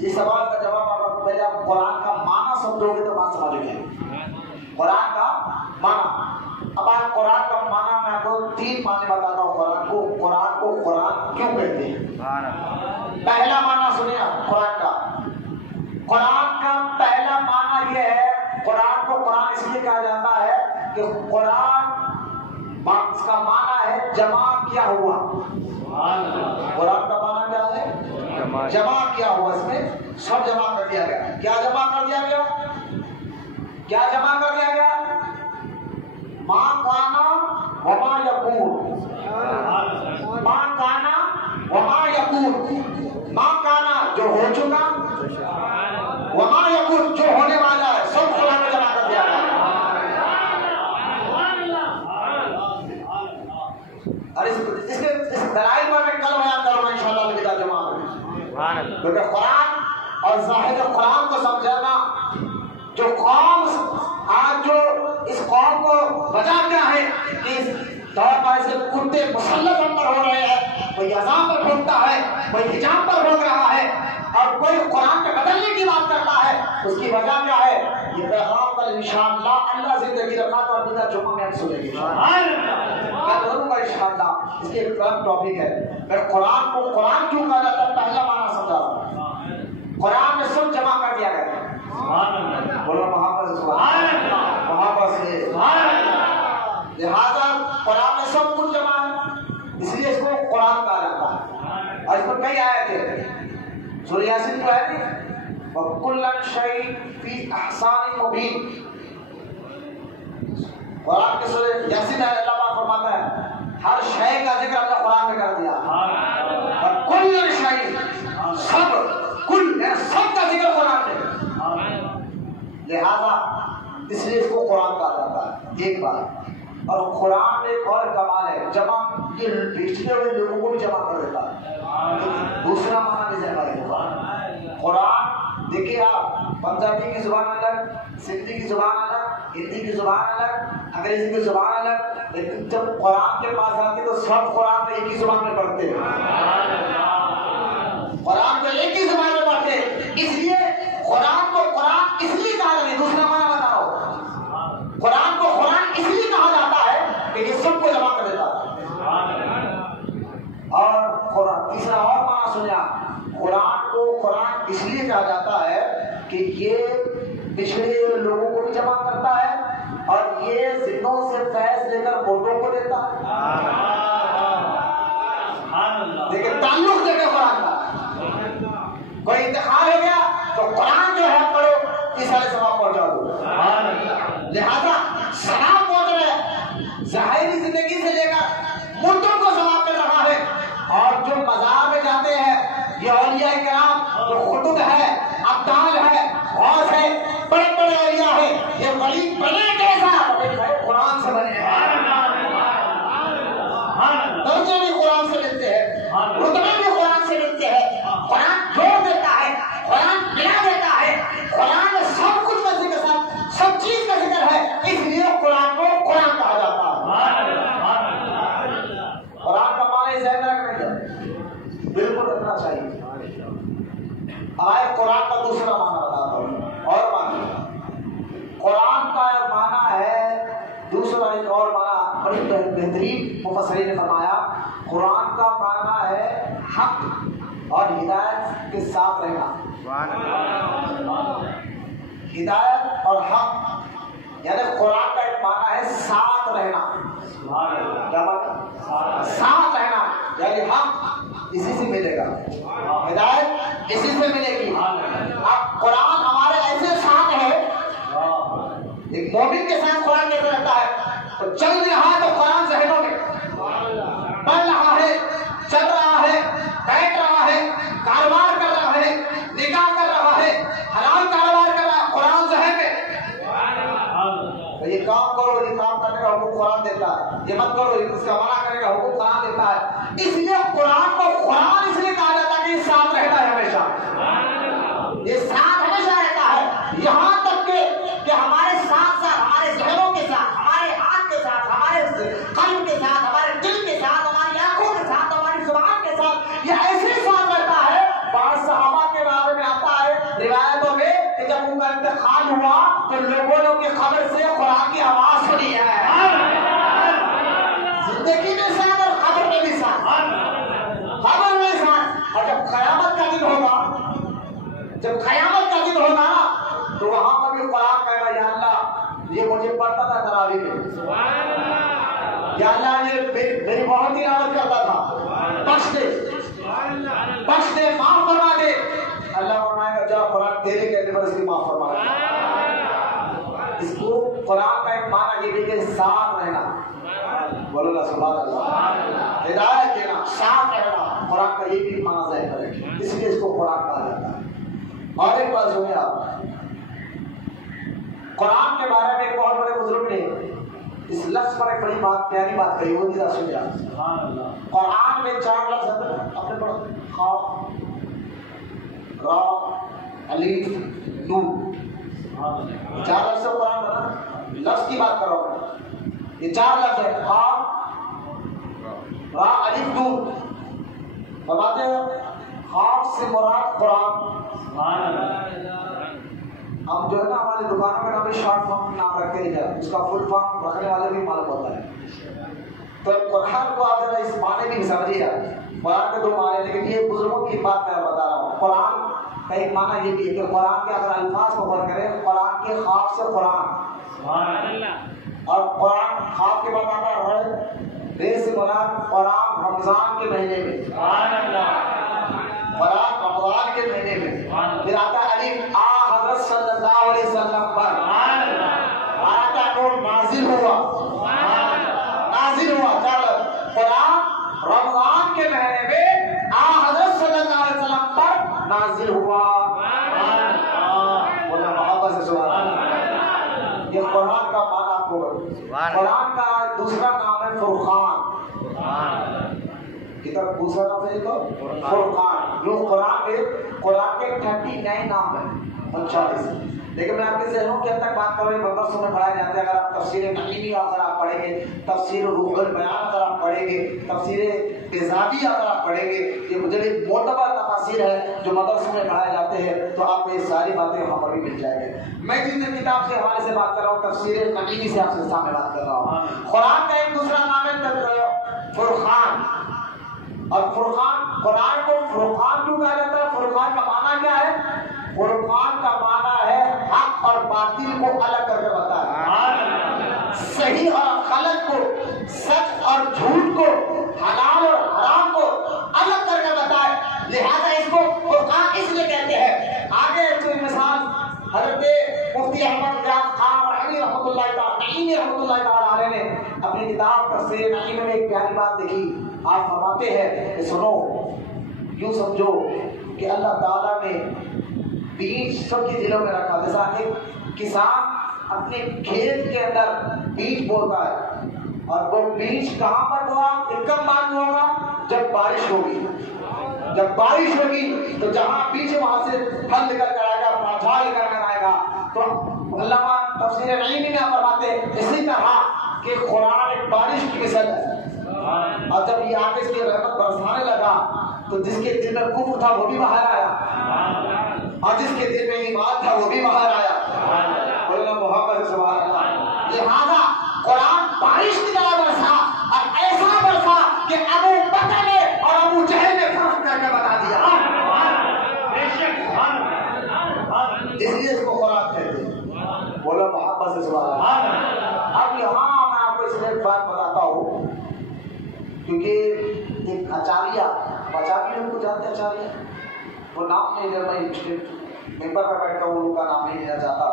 یہ سوال کا جواب آپ پہلے آپ قرآن کا معنی سمجھو گے تو بات سمجھ گے. قرآن کا معنی، اب آپ قرآن کا معنی میں آپ کو 3 معنی بتاتا ہوں. قرآن کو قرآن کیوں کہتے ہیں؟ پہلا معنی سنیے قرآن کا. قرآن کا پہلا معنی یہ ہے، قرآن کو قرآن اس لیے کہا جاتا ہے کہ قرآن اس کا معنی ہے جمع کیا ہوا. قرآن کا معنی کیا ہے؟ جمع کیا ہوا. اس میں سب جمع کر دیا گیا. کیا جمع کر دیا گیا؟ کیا جمع کر دیا گیا؟ ما کانا وما یکون، ما کانا وما یکون. ما کانا جو ہو چکا، وما یکون جو ہونے والا ہے، سب قرآن میں جمع کر دیا گیا. اور اس دلائل پر میں کل بیان کروں گا انشاءاللہ بتا جمع کریں. کیونکہ قرآن اور ظاہر قرآن کو سمجھانا، جو قوم آج جو اس قوم کو وجہ کیا ہے کہ اس دور پر اس کے کتے مسلط اندر ہو رہے ہیں، کوئی اذان پر بھونکتا ہے، کوئی حجاب پر بھونک رہا ہے، اور کوئی قرآن کے بدلنے کی بات کرتا ہے. اس کی وجہ کیا ہے؟ یہ پیغام کل انشاءاللہ اللہ زندگی رکھا تو ابھی جمعہ میں ہم سنیں گے انشاءاللہ. اس کے ایک ٹاپک ہے میں قرآن کو قرآن کیوں کہا جاتا ہے. پہلا معنی سمجھا رہا ہوں. قرآن میں سب جمع کر دیا گیا. بولو وہاں پر وہاں پر سے لہٰذا قرآن میں سب کچھ جمع ہے، اس لیے اس کو قرآن کہا جاتا ہے. اور اس پر کئی آیتیں ہیں. سورہ یاسین کو ہے نہیں، وَكُلًّا شَيْءٍ فِي أَحْسَانٍ مُبِينٍ. قرآن کے سورہ یاسین میں اللہ پاک فرماتا ہے ہر شے کا ذکر اپنے قرآن میں کر دیا. وَكُلًّا شَيْءٍ، سب، کل سب کا ذکر قرآن میں. لہذا اس لیے اس کو قرآن کہا جاتا ہے. ایک بات. اور قرآن ایک اور کمال ہے، جمع یہ پچھلے ہوئے لوگوں کو بھی جمع کر دیتا ہے. دوسرا معنی بھی جمع ہے. قرآن دیکھیے آپ، پنجابی کی زبان الگ، سندھی کی زبان الگ، ہندی کی زبان الگ، انگریزی کی زبان الگ، لیکن جب قرآن کے پاس آتے تو سب قرآن میں ایک ہی زبان میں پڑھتے ہیں. قرآن کو ایک ہی زبان میں پڑھتے ہیں. اس لیے قرآن کو قرآن اس لیے کہا جاتا ہے. دوسرا معنی بتاؤ. قرآن کو قرآن اس لیے کہا جاتا ہے کہ یہ سب کو جمع کر دیتا ہے. اور قرآن تیسرا اور معنی سنیا، قرآن کو قرآن اس لیے کہا جاتا ہے کہ یہ پچھڑے لوگوں کو بھی جمع کرتا ہے اور یہ زندوں سے فیض لے کر مردوں کو دیتا ہے. لیکن تعلق دیکھیں قرآن کا، کوئی انتقال ہو گیا تو قرآن جو ہے پڑھو تیسرے ثواب پہنچا دو. لہذا ثواب پہنچ رہے ظاہری زندگی سے لے کر مردوں کو ثواب مل رہا ہے. اور جو مزار میں جاتے ہیں یہ اولیاء کرام، جو خطب ہے، ابدال ہے، غوث ہے، بڑے بڑے اولیاء ہے، یہ ولی بنے کیسا؟ قرآن سے بنے ہیں. درجے بھی قرآن سے ملتے ہیں، رتبے بھی قرآن سے ملتے ہیں. قرآن جوڑ دیتا ہے، قرآن ملا دیتا ہے. قرآن میں سب کچھ کا ذکر، سب چیز کا ذکر ہے. اس لیے قرآن کو قرآن کہا جاتا ہے. قرآن کا معنی ذہن رکھنا چاہیے، بالکل رکھنا چاہیے. آئے قرآن کا دوسرا معنی بتاتا ہوں. اور معنی قرآن کا معنی ہے دوسرا، ایک اور معنی بڑی بہترین مفسرین نے فرمایا، قرآن کا معنی ہے حق اور ہدایت کے ساتھ رہنا. ہدایت اور حق، یعنی قرآن کا ایک معنی ہے ساتھ رہنا. کیا بات؟ ساتھ رہنا، یعنی حق اسی سے ملے گا، ہدایت اسی سے ملے گی. اب قرآن ہمارے ایسے ساتھ ہے، ایک مومن کے ساتھ قرآن کیسے رہتا ہے تو چل رہا ہے تو قرآن ذہنوں میں، قرآن دیتا ہے، یہ مت کرو اس کا منع کرے گا حکم قرآن دیتا ہے۔ اس لیے قرآن کو قرآن اس لیے کہا جاتا ہے کہ یہ ساتھ رہتا ہے ہمیشہ، یہ ساتھ ہمیشہ رہتا ہے، یہاں تک کہ ہمارے ساتھ ساتھ ہمارے ذہنوں کے ساتھ، ہمارے ہاتھ کے ساتھ، ہمارے قلب کے ساتھ، ہمارے دل کے ساتھ، ہماری آنکھوں کے ساتھ، ہماری زبان کے ساتھ، یہ ایسے ساتھ رہتا ہے۔ بعض صحابہ کے بارے میں آتا ہے روایتوں میں کہ جب ان کا انتقال ہوا تو لوگوں نے ان کی قبر سے قرآن کی آواز سنی ہے، زندگی میں ساتھ اور قبر میں بھی ساتھ، قبر میں ساتھ۔ اور جب قیامت کا دن ہوگا، جب قیامت کا دن ہوگا تو وہاں پر بھی قرآن کہے گا یا اللہ یہ مجھے پڑھتا تھا تراویح میں، یا اللہ یہ میری بہت ہی عادت کرتا تھا، بخش دے، بخش دے، معاف فرما دے۔ اللہ فرمائے گا جا قرآن تیرے کہنے پر اس کی معاف فرما دے۔ اس کو قرآن کا ایک معنی یہ بھی کہ ساتھ رہنا، بولو اللہ سبحان اللہ، ہدایت دینا، ساتھ رہنا، قرآن کا یہ بھی معنی ظاہر ہے، اس لیے اس کو قرآن کہا جاتا ہے۔ اور ایک بات سنیں آپ، قرآن کے بارے میں ایک بہت بڑے بزرگ نے اس لفظ پر ایک بڑی بات، پیاری بات کہی، وہ ذرا سنیں آپ۔ قرآن میں 4 لفظ ہیں، اپنے پڑھو، خاف، را، الف، نون، 4 لفظ قرآن میں نا، لفظ کی بات کرو، یہ 4 لفظ ہے، خاف، را، الف، نون۔ فرماتے ہیں خاف سے مراد قرآن۔ ہم جو ہے نا ہماری دکانوں میں کبھی شارٹ فارم نام رکھتے نہیں جاتے، اس کا فل فارم رکھنے والے بھی معلوم ہوتا ہے۔ تو قرآن کو آپ ذرا اس معنی بھی سمجھیے، قرآن کے 2 معنی، لیکن یہ بزرگوں کی بات میں بتا رہا ہوں۔ قرآن کا ایک معنی یہ بھی ہے کہ قرآن کے اگر الفاظ کو غور کریں، قرآن کے خاف سے قرآن، اور قرآن خاف کے بعد آتا ہے رے سے مراد قرآن رمضان کے مہینے میں، قرآن رمضان کے مہینے میں، پھر آتا ہے الف، حضرت صلی اللہ علیہ وسلم پر، آتا نور، نازل ہوا، نازل ہوا، قرآن رمضان کے مہینے میں حضرت صلی اللہ علیہ وسلم پر نازل ہوا۔ بولنا محبت سے سبحان اللہ۔ یہ قرآن کا معنی آپ کو، قرآن کا دوسرا نام ہے فرقان، کتاب دوسرا نام ہے تو فرقان۔ جو قرآن کے 39 نام ہیں، 39، لیکن میں آپ کے ذہنوں کے حد تک بات کر رہا ہوں، مدرسوں میں پڑھائے جاتے ہیں۔ اگر آپ تفسیر نعیمی اگر آپ پڑھیں گے، تفسیر روح البیان اگر آپ پڑھیں گے، تفسیر بیضاوی اگر آپ پڑھیں گے، یہ جو معتبر تفاسیر ہے جو مدرسوں میں پڑھائے جاتے ہیں، تو آپ کو یہ ساری باتیں وہاں پر بھی مل جائیں گے۔ میں جس کتاب کے حوالے سے بات کر رہا ہوں، تفسیر نعیمی سے آپ کے سامنے بات کر رہا ہوں۔ قرآن کا ایک دوسرا نام ہے فرقان، اور فرقان، قرآن کو فرقان کیوں کہا جاتا ہے؟ فرقان کا معنی کیا ہے؟ فرقان کا معنی ہے حق اور باطل کو الگ کر کے بتانا، صحیح اور غلط کو، سچ اور جھوٹ کو، حلال اور حرام کو الگ کر کے بتائے، لہذا اس کو فرقان اس لیے کہتے ہیں۔ آگے کوئی مثال حضرت مفتی احمد جان خان رحمی رحمۃ اللہ تعالی علیہ نے اپنی کتاب تفسیر نعیمی میں ایک پیاری بات لکھی۔ آپ فرماتے ہیں کہ سنو، یوں سمجھو کہ اللہ تعالیٰ نے بیج سب کے دلوں میں رکھا، جیسا ایک کسان اپنے کھیت کے اندر بیج بوتا ہے، اور وہ بیج کہاں پر بوا؟ ایک کم معلوم ہوگا جب بارش ہوگی، جب بارش ہوگی تو جہاں بیج وہاں سے پھل نکل کر آئے گا، جھاڑ نکل کر آئے گا۔ تو علامہ تفسیر نعیمی میں فرماتے ہیں اسی طرح کہ قرآن ایک بارش کی مثال ہے، اور جب یہ آگے اس کی رحمت برسانے لگا تو جس کے دل میں کفر تھا وہ بھی باہر آیا، اور جس کے دل میں ایمان تھا وہ بھی باہر آیا۔ بولنا محبت سے سبحان اللہ۔ لہذا قرآن بارش کی طرح برسا، اور ایسا برسا کہ ابو بکر نے اور ابو جہل نے فرق کر کے بتا دیا، اس لیے اس کو قرآن کہتے ہیں۔ بولو محبت سے سبحان اللہ۔ اب یہاں میں آپ کو اس لیے ایک بات بتاتا ہوں، کیونکہ ایک آچاریہ کو جانتے ہیں، آچاریہ وہ نام نہیں لینا، میں ممبر پر بیٹھ کر ان کا نام نہیں لینا چاہتا،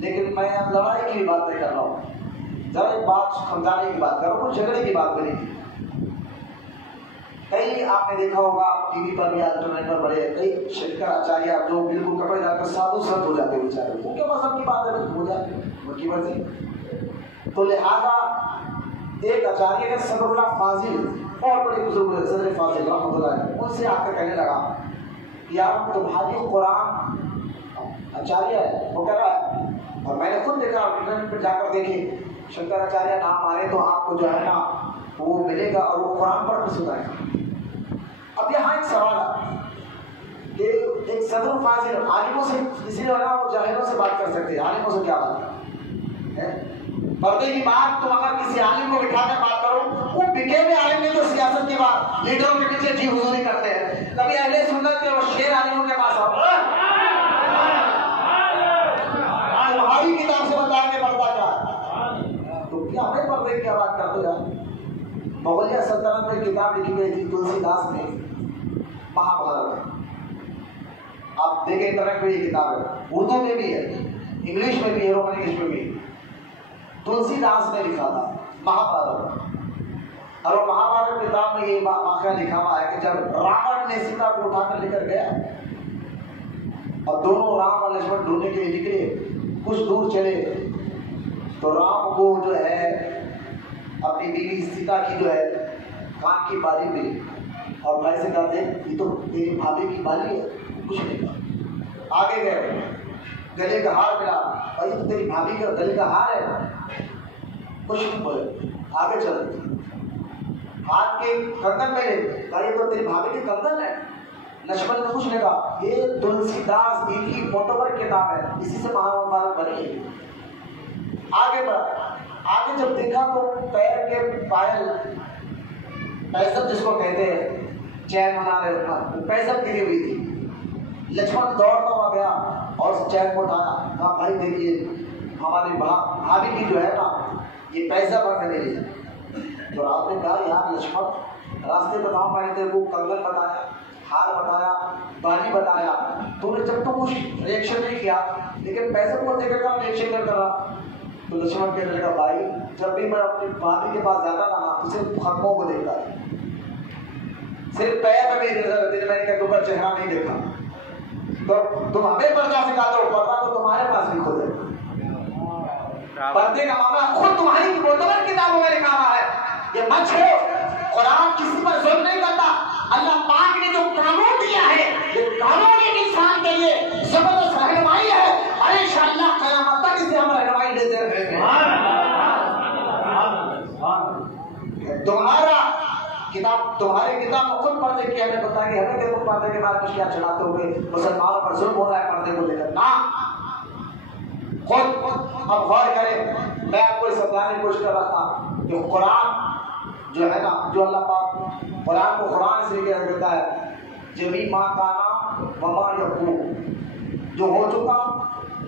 لیکن میں اب لڑائی کی بھی بات نہیں کر رہا ہوں، ذرا ایک بات سمجھانے کی بات کر رہا ہوں، جھگڑے کی بات نہیں۔ کئی آپ نے دیکھا ہوگا ٹی وی پر بھی، انٹرنیٹ پر بڑے کئی شنکر آچاریہ جو بالکل کپڑے ڈال کر سادھو سنت ہو جاتے ہیں بیچارے، وہ کیا مذہب کی بات ہے، ہو جاتے ہیں ان کی مرضی۔ تو لہٰذا ایک آچاریہ صدر اللہ فاضل، بہت بڑے بزرگ ہے صدر فاضل رحمۃ اللہ علیہ، ان سے آ کر کہنے لگا یار تمہاری قرآن، آچاریہ ہے وہ کہہ رہا ہے، اور میں نے خود دیکھا انٹرنیٹ پہ جا کر دیکھے شنکر آچاریہ نام آنے تو آپ کو جو ہے نا وہ ملے گا اور وہ قرآن پڑھ کے سنائے گا۔ اب یہاں ایک سوال ہے کہ ایک صدر فاضل عالموں سے، اسی لیے وہ جاہلوں سے بات کر سکتے ہیں، عالموں سے کیا بات ہے؟ پردے کی بات تو اگر کسی عالم کو بٹھا کر بات کرو، وہ بکے ہوئے عالم نہیں تو سیاست کی بات لیڈروں کے پیچھے جی حضوری کرتے ہیں، کبھی اہل سنت کے وہ شیر عالموں کے پاس آؤ، تمہاری کتاب سے بتائیں گے پردہ کیا ہے، تو کیا ہمیں پردے کی کیا بات کرتے یار؟ مغلیہ سلطنت میں کتاب لکھی گئی تھی تلسی داس نے، مہابھارت، آپ دیکھیں انٹرنیٹ پہ یہ کتاب ہے، اردو میں بھی ہے، انگلش میں بھی ہے، رومن انگلش میں بھی ہے، تلسی داس نے لکھا تھا مہابھارت، اور وہ مہابھارت کتاب میں یہ واقعہ لکھا ہوا ہے کہ جب راون نے سیتا کو اٹھا کر لے کر گیا اور دونوں رام اور لکشمن ڈھونڈنے کے لیے نکلے، کچھ دور چلے تو رام کو جو ہے اپنی بیوی سیتا کی جو ہے کان کی بالی ملی، اور بھائی سے کہا دیکھ یہ تو تیری بھابھی کی بالی ہے، کچھ نہیں کہا، آگے گئے گلے کا ہار ملا، بھائی تو تیری بھابھی کا گلے کا ہار ہے، کچھ نہیں بولے، آگے چل ہاتھ کے کنگن ملے، بھائی تو تیری بھابھی کے کنگن ہے، لکشمن نے کچھ نہیں کہا، یہ تلسی داس جی کی فوٹو پر کتاب ہے، اسی سے مہابھارت بنی ہے۔ آگے بڑھا، آگے جب دیکھا تو پیر کے پائل پیسب جس کو کہتے ہیں چین بنا رہے، پیسب گری ہوئی تھی، لکشمن دوڑتا ہوا گیا اور اس چین کو اٹھایا، کہا بھائی دیکھیے ہماری بھابھی کی جو ہے نا یہ پیسب ہے میرے لیے، تو آپ نے کہا یار لکشمن راستے بتاؤ، میں نے تیرے کو کنگن بتایا، ہار بتایا، بالی بتایا، تو نے جب تو کچھ ریئیکشن نہیں کیا، لیکن پیسے کو دیکھ کر ریئیکشن کر رہا، تو لکشمن کہنے لگا بھائی جب بھی میں اپنی بھابھی کے پاس جاتا تھا نا تو صرف ختموں کو دیکھتا ہے، صرف پیر پہ میری نظر رہتی، میں نے کہا تم پر چہرہ نہیں دیکھا، تو تم ہمیں پردہ سکھاتے ہو، پردہ تو تمہارے پاس بھی خود ہے، پردے کا معاملہ خود تمہاری معتبر کتابوں میں لکھا ہوا ہے، یہ مت چھوڑو، قرآن کسی پر ظلم نہیں کرتا، اللہ پاک نے جو قانون دیا ہے یہ قانون ایک انسان کے لیے زبردست رہنمائی ہے، اور انشاءاللہ قیامت تک اسے ہم رہنمائی دیتے رہیں گے۔ تمہارا کتاب، تمہاری کتاب کو خود پردے کی ہمیں بتا کہ ہمیں کہ تم پردے کے بعد کیا چڑھاتے ہو گے، مسلمانوں پر ظلم ہو رہا ہے پردے کو لے کر، نہ خود اب غور کریں۔ میں آپ کو سمجھانے کی کوشش کر رہا تھا کہ قرآن جو ہے نا، جو اللہ پاک قرآن کو قرآن سے کہہ دیتا ہے جمی ماں کانا وما یکون، جو ہو چکا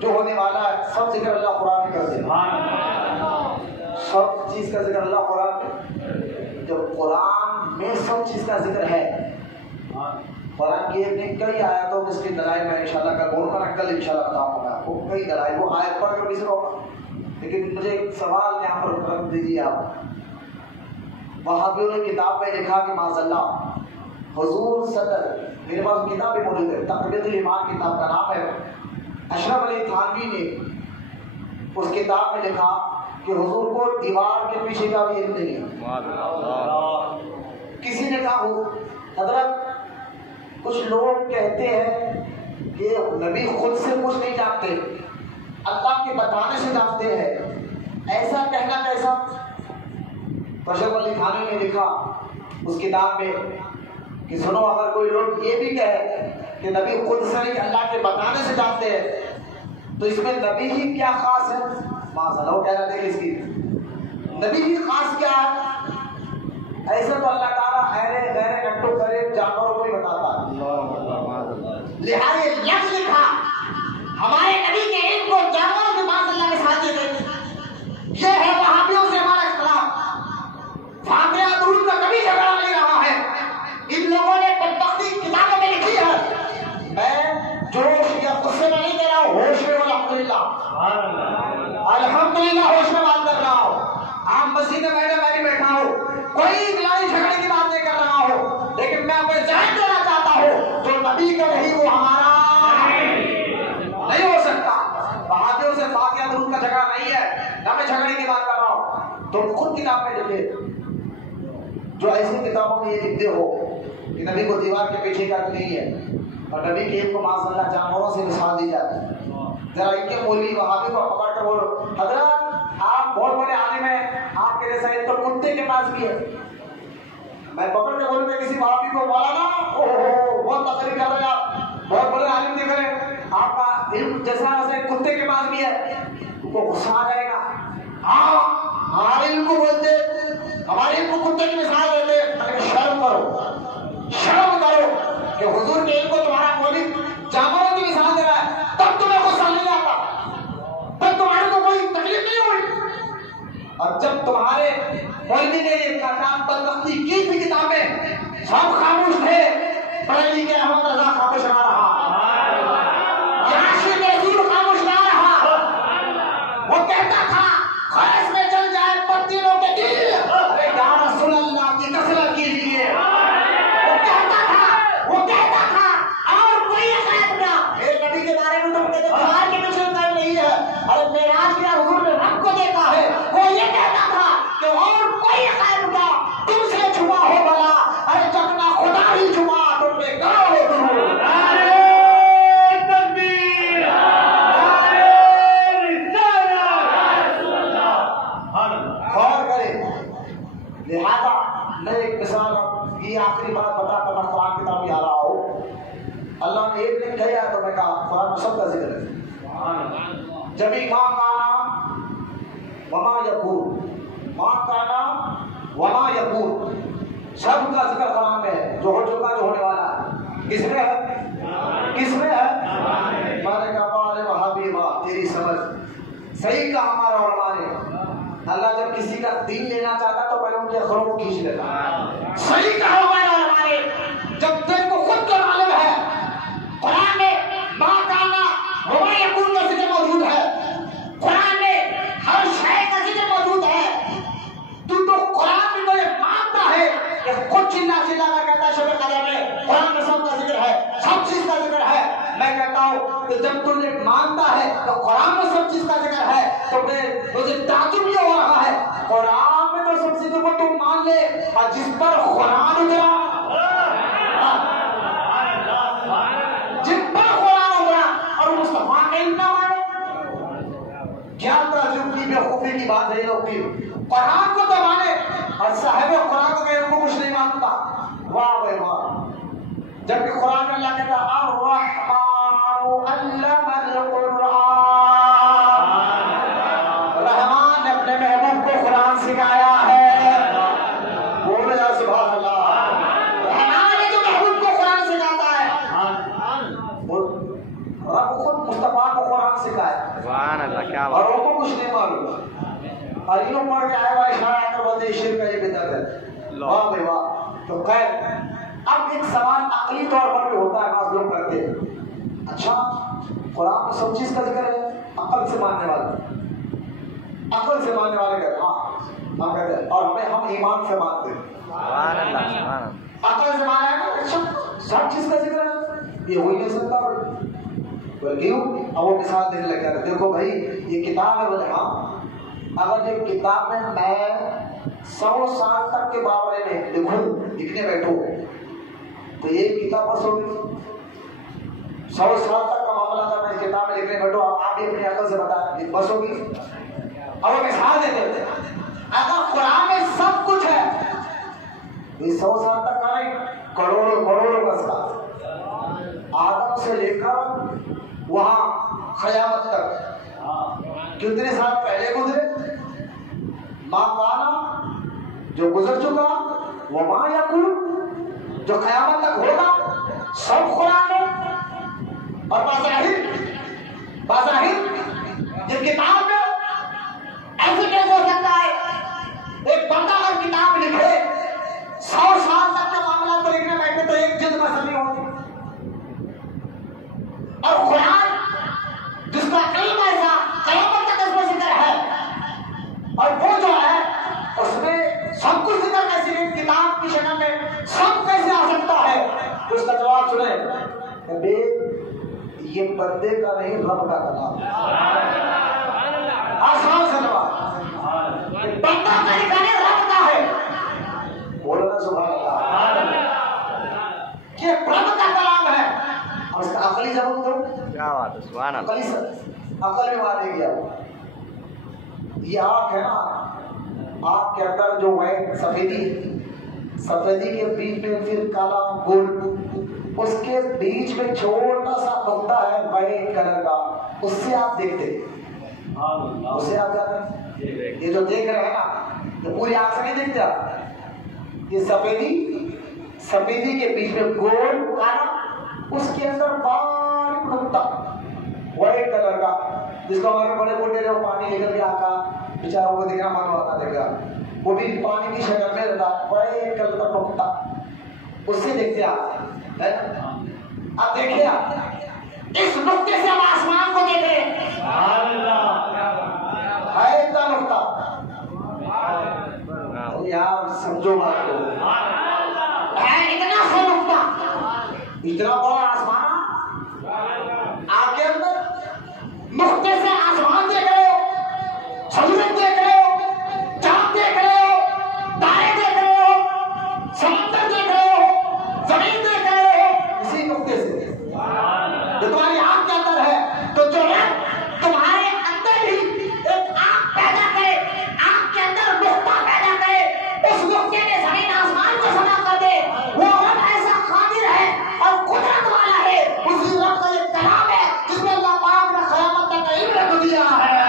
جو ہونے والا ہے سب ذکر اللہ قرآن میں کرتے ہیں، سب چیز کا ذکر اللہ قرآن میں، جب قرآن میں سب چیز کا ذکر ہے، قرآن کی ایک کئی آیاتوں میں اس کی دلائل میں انشاءاللہ کل بولوں گا، کل انشاءاللہ بتاؤں گا میں آپ کو کئی دلائل، وہ آیت پڑھ کر بھی سنو گا، لیکن مجھے ایک سوال یہاں پر رکھ دیجیے آپ۔ وہابیوں نے کتاب میں لکھا کہ معاذ اللہ حضور صدر، میرے پاس کتاب بھی موجود ہے، تقویت الایمان کتاب کا نام ہے، اشرف علی تھانوی نے اس کتاب میں لکھا کہ حضور کو دیوار کے پیچھے کا بھی علم نہیں ہے۔ کسی نے کہا حضرت کچھ لوگ کہتے ہیں کہ نبی خود سے کچھ نہیں جانتے، اللہ کے بتانے سے جانتے ہیں، ایسا کہنا کیسا؟ اشرف علی تھانوی نے لکھا اس کتاب میں کہ سنو، اگر کوئی لوگ یہ بھی کہے کہ نبی خود سے نہیں اللہ کے بتانے سے جانتے ہیں تو اس میں نبی ہی کیا خاص ہے؟ معاذ اللہ، وہ کہہ رہے تھے کہ اس کی نبی ہی خاص کیا ہے؟ ایسے تو اللہ تعالیٰ خیر غیر نٹو غریب جانور کو ہی بتاتا ہے، لہٰذا لفظ لکھا ہمارے نبی کے علم کو جانوروں کے پاس اللہ کے ساتھ دے دے، یہ ہے وہابیوں سے ہمارا اختلاف۔ فاتحہ درود کا کبھی جھگڑا نہیں رہا ہے، ان لوگوں نے بدبختی کتابوں میں لکھی ہے، میں جوش یا غصے میں نہیں کہہ رہا ہوں، ہوش میں الحمدللہ ہوش میں بات کر رہا ہوں، آپ مسجد میں میں بھی بیٹھا ہوں، کوئی لڑائی جھگڑے کی بات نہیں کر رہا ہوں، لیکن میں آپ کو ظاہر دینا چاہتا ہوں جو نبی کا نہیں وہ ہمارا نہیں ہو سکتا۔ وہابیوں سے فاتحہ درود کا جھگڑا نہیں ہے، نہ میں جھگڑے کی بات کر رہا ہوں، تو خود خود کتاب میں لکھے جو ایسی کتابوں میں یہ لکھتے ہو کہ نبی کو دیوار کے پیچھے کا نہیں ہے اور نبی کے علم کو معاذ اللہ جانوروں سے مثال دی جاتی ہے. ذرا ان کے مولوی وہابی کو پکڑ کر بولو حضرت آپ بہت بڑے عالم ہیں, آپ کے جیسا علم تو کتے کے پاس بھی ہے. میں پکڑ کے بولوں گا کسی وہابی کو مولانا بہت تقریر کر رہے آپ, بہت بڑے عالم دیکھ رہے ہیں, آپ کا علم جیسا کتے کے پاس بھی ہے, ان کو غصہ آ جائے گا. ہاں ہمارے علم کو بولتے, ہمارے علم کو کتے کی مثال دیتے, لیکن شرم کرو کہ حضور کے علم کو تمہارا مولوی جانوروں کی مثال دے رہا ہے, تب تمہیں غصہ نہیں آتا, تب تمہارے کو کوئی تکلیف نہیں ہوئی. اور جب تمہارے مولوی نے یہ کام بدبختی کی تھی کتابیں سب خاموش تھے, پڑھے لکھے احمد رضا خاموش نہ رہا, یاسر رسول خاموش نہ رہا. وہ کہتا تھا خرس میں چل جائے پتیلوں کے دل, ارے یا رسول اللہ کی کثرت کیجیے. وہ کہتا تھا اور کوئی عقائد کا میرے نبی کے بارے میں تم کہتے باہر کے پیچھے طے نہیں ہے, اور معراج کیا حضور نے رب کو دیکھا ہے. وہ یہ کہتا تھا کہ اور کوئی عقائد کا تم سے چھپا ہو بھلا, ارے جب نہ خدا ہی چھپا تم نے کرو ضرور. غور کرے. لہذا میں ایک مثال یہ آخری بات بتا کر میں قرآن کی طرف آ رہا ہوں. اللہ نے ایک دن کہا تو میں کہا قرآن میں سب کا ذکر ہے. جبھی ماں کانا وما یکون, ماں کانا وما یکون, سب کا ذکر قرآن میں ہے, جو ہو چکا جو ہونے والا ہے. کس میں ہے؟ کس میں ہے؟ میں نے کہا والے وہابی ماں تیری سمجھ صحیح کہا ہمارا علماء نے. اللہ جب کسی کا دین لینا چاہتا تو پہلے ان کے اخروں کو کھینچ لیتا. صحیح کہا ہمارا علماء نے, جب تیرے کو خود کا معلوم ہے قرآن میں ماں کانا وما یکون کا ذکر موجود ہے, قرآن میں ہر شے کا ذکر موجود ہے, تو قرآن میں مجھے مانتا ہے کہ خود چلا کر کہتا ہے شب قدر میں قرآن میں سب کا ذکر ہے, سب چیز کا ذکر ہے. میں کہتا ہوں کہ جب تجھے مانتا ہے تو قرآن میں سب چیز کا ذکر ہے تو مجھے تعجب یہ ہو رہا ہے قرآن میں تو سب ذکر کو تم مان لے, اور جس پر قرآن اترا, جن پر قرآن اترا اور مصطفیٰ کا علم نہ مانے, کیا تعجب کی بیوقوفی کی بات ہے. لوگ کی قرآن کو تو مانے اور صاحب قرآن کو ان کو کچھ نہیں مانتا. واہ بھائی واہ. جبکہ قرآن میں اللہ کہتا ہے الرحمن علم القرآن, رحمان نے اپنے محبوب کو قرآن سکھایا ہے. بولے جا سبحان اللہ. رحمان نے جو محبوب کو قرآن سکھاتا ہے, رب خود مصطفیٰ کو قرآن سکھایا سبحان اللہ. کیا اور وہ کو کچھ نہیں معلوم, اور انہوں پڑھ کے آئے بھائی شاید کر بولتے شرک کا یہ بدعت ہے. واہ بھائی واہ. تو خیر اب ایک سوال عقلی طور پر بھی ہوتا ہے, بعض لوگ کرتے ہیں اچھا قرآن میں سب چیز کا ذکر ہے, عقل سے ماننے والے کہتے ہیں ہاں ہم کہتے ہیں, اور ہم ایمان سے مانتے ہیں. سبحان اللہ. سبحان اللہ. عقل سے مانا ہے اچھا سب چیز کا ذکر ہے, یہ ہو ہی نہیں سکتا. کیوں؟ اب وہ مثال دینے لگ جاتے. دیکھو بھائی یہ کتاب ہے, بولے ہاں اگر یہ کتاب میں 100 سال تک کے بارے میں لکھنے بیٹھوں تو یہ کتاب بس ہوگی. 100 سال تک کا معاملہ اگر میں کتاب میں لکھنے بیٹھوں, آپ بھی اپنی عقل سے بتا بس ہوگی. اب وہ مثال دیتے ہیں اگر قرآن میں سب کچھ ہے یہ 100 سال تک کا نہیں, کروڑوں برس کا, آدم سے لے کر وہاں قیامت تک کتنے سال پہلے گزرے. ماں کانا جو گزر چکا, وہ ماں یکون جو قیامت تک ہوگا, سب قرآن ہے. اور بظاہر جن کتاب میں ایسے کیسے ہو سکتا ہے ایک بندہ اگر کتاب لکھے 100 سال تک کا معاملہ تو لکھنے بیٹھے تو ایک جلد بس نہیں ہوتی. اور قرآن جس کا علم ایسا قیامت تک اس میں ذکر ہے, اور وہ جو ہے اس میں سب کچھ ذکر کیسے ہے, کتاب کی شکل میں سب کیسے آ سکتا ہے. تو اس کا جواب سنیں, یہ بندے کا نہیں رب کا کلام. آسان سے جواب. بندہ کا ٹھکانے رب کا ہے. بولو نا سبحان اللہ. یہ رب کا کلام ہے اور اس کا عقلی جواب دو. کیا بات ہے سبحان اللہ. عقل میں آ گیا. یہ آنکھ ہے نا, آنکھ کے اندر جو ہے سفیدی کے بیچ میں پھر کالا گول, اس کے بیچ میں چھوٹا سا نقطہ ہے وائٹ کلر کا, اس سے آپ دیکھتے, اس سے آپ جاتے ہیں. یہ جو دیکھ رہے ہیں نا تو پوری آنکھ سے نہیں دیکھتے آپ. یہ سفیدی کے بیچ میں گول کالا, اس کے اندر باریک نقطہ وائٹ کلر کا, جس کو ہمارے بڑے بوٹے وہ پانی لے کر کے آقا بیچاروں کو دیکھنا من ہوتا دیکھ گا, وہ بھی پانی کی شکل میں رہتا وائٹ کلر کا نقطہ, اس سے دیکھتے آپ. اب دیکھیے آپ اس نقطے سے ہم آسمان کو دیکھ رہے ہیں. ہے اتنا نقطہ, یار سمجھو بات کو, ہے اتنا سا نقطہ, اتنا بڑا آسمان آپ کے اندر نقطے سے آسمان دیکھ رہے ہو, سورج دیکھ رہے ہو, چاند دیکھ رہے ہو, تارے دیکھ رہے ہو, سمندر دیکھ رہے ہو, زمین دیکھ رہے ہو, اسی نقطے سے جو تمہاری آنکھ کے اندر ہے. تو جو ہے تمہارے اندر ہی ایک آنکھ پیدا کرے, آنکھ کے اندر نقطہ پیدا کرے, اس نقطے میں زمین آسمان کو سما کر دے, وہ رب ایسا قادر ہے اور قدرت والا ہے. اسی رب کا یہ کلام ہے جس میں اللہ پاک نے قیامت تک علم دیا ہے.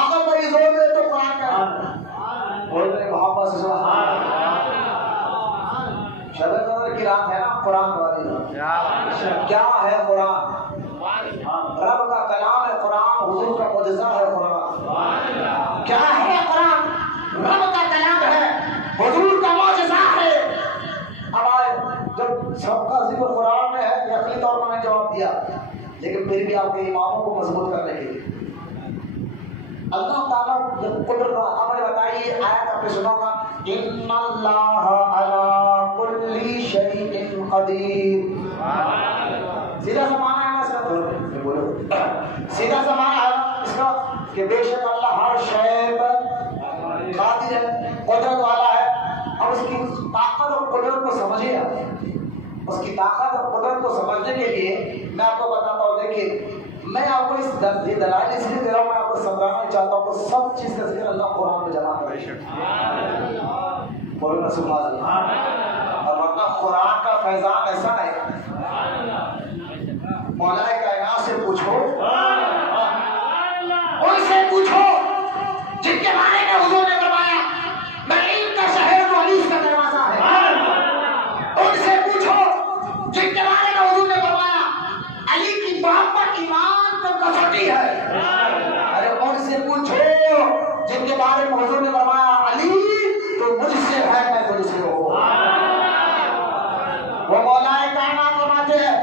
اگر بڑی زور دے تو قرآن کا بول رہے محبت سے شب قدر کی رات ہے نا قرآن والی. کیا ہے قرآن؟ رب کا کلام ہے قرآن, حضور کا معجزہ ہے قرآن. کیا ہے قرآن؟ رب کا کلام ہے, حضور کا معجزہ ہے. اب آئے جب سب کا ذکر قرآن میں ہے, یقینی طور پر میں نے جواب دیا, لیکن پھر بھی آپ کے اماموں کو مضبوط کرنے کے لیے اللہ تعالیٰ قدرت ہمیں بتائیے. آیت آپ نے سنا ہوگا, ان اللہ علی کل شیء قدیر. سیدھا سا معنی ہے نا اس کا, بولو سیدھا سا معنی ہے اس کا کہ بے شک اللہ ہر شے پر قادر ہے, قدرت والا ہے. اور اس کی طاقت اور قدرت کو سمجھے آپ, اس کی طاقت اور قدرت کو سمجھنے کے لیے میں آپ کو بتاتا ہوں. دیکھیے میں آپ کو اس دلائل اس لیے دے رہا ہوں, میں آپ کو سمجھانا چاہتا ہوں کہ سب چیز کا ذکر اللہ قرآن میں جمع کرے. بولو نا سبحان اللہ. اور ورنہ قرآن کا فیضان ایسا ہے, مولا کائنات سے پوچھو, ان سے پوچھو جن کے بارے میں حضور نے فرمایا میں علم کا شہر و حدیث کا دروازہ ہے. ان سے پوچھو جن کے بارے میں حضور نے فرمایا علی کی بات پر ایمان کا کسوٹی ہے. ارے ان سے پوچھو جن کے بارے میں حضور نے فرمایا علی تو مجھ سے ہے, میں تجھ سے ہوں. وہ مولا کائنات فرماتے ہیں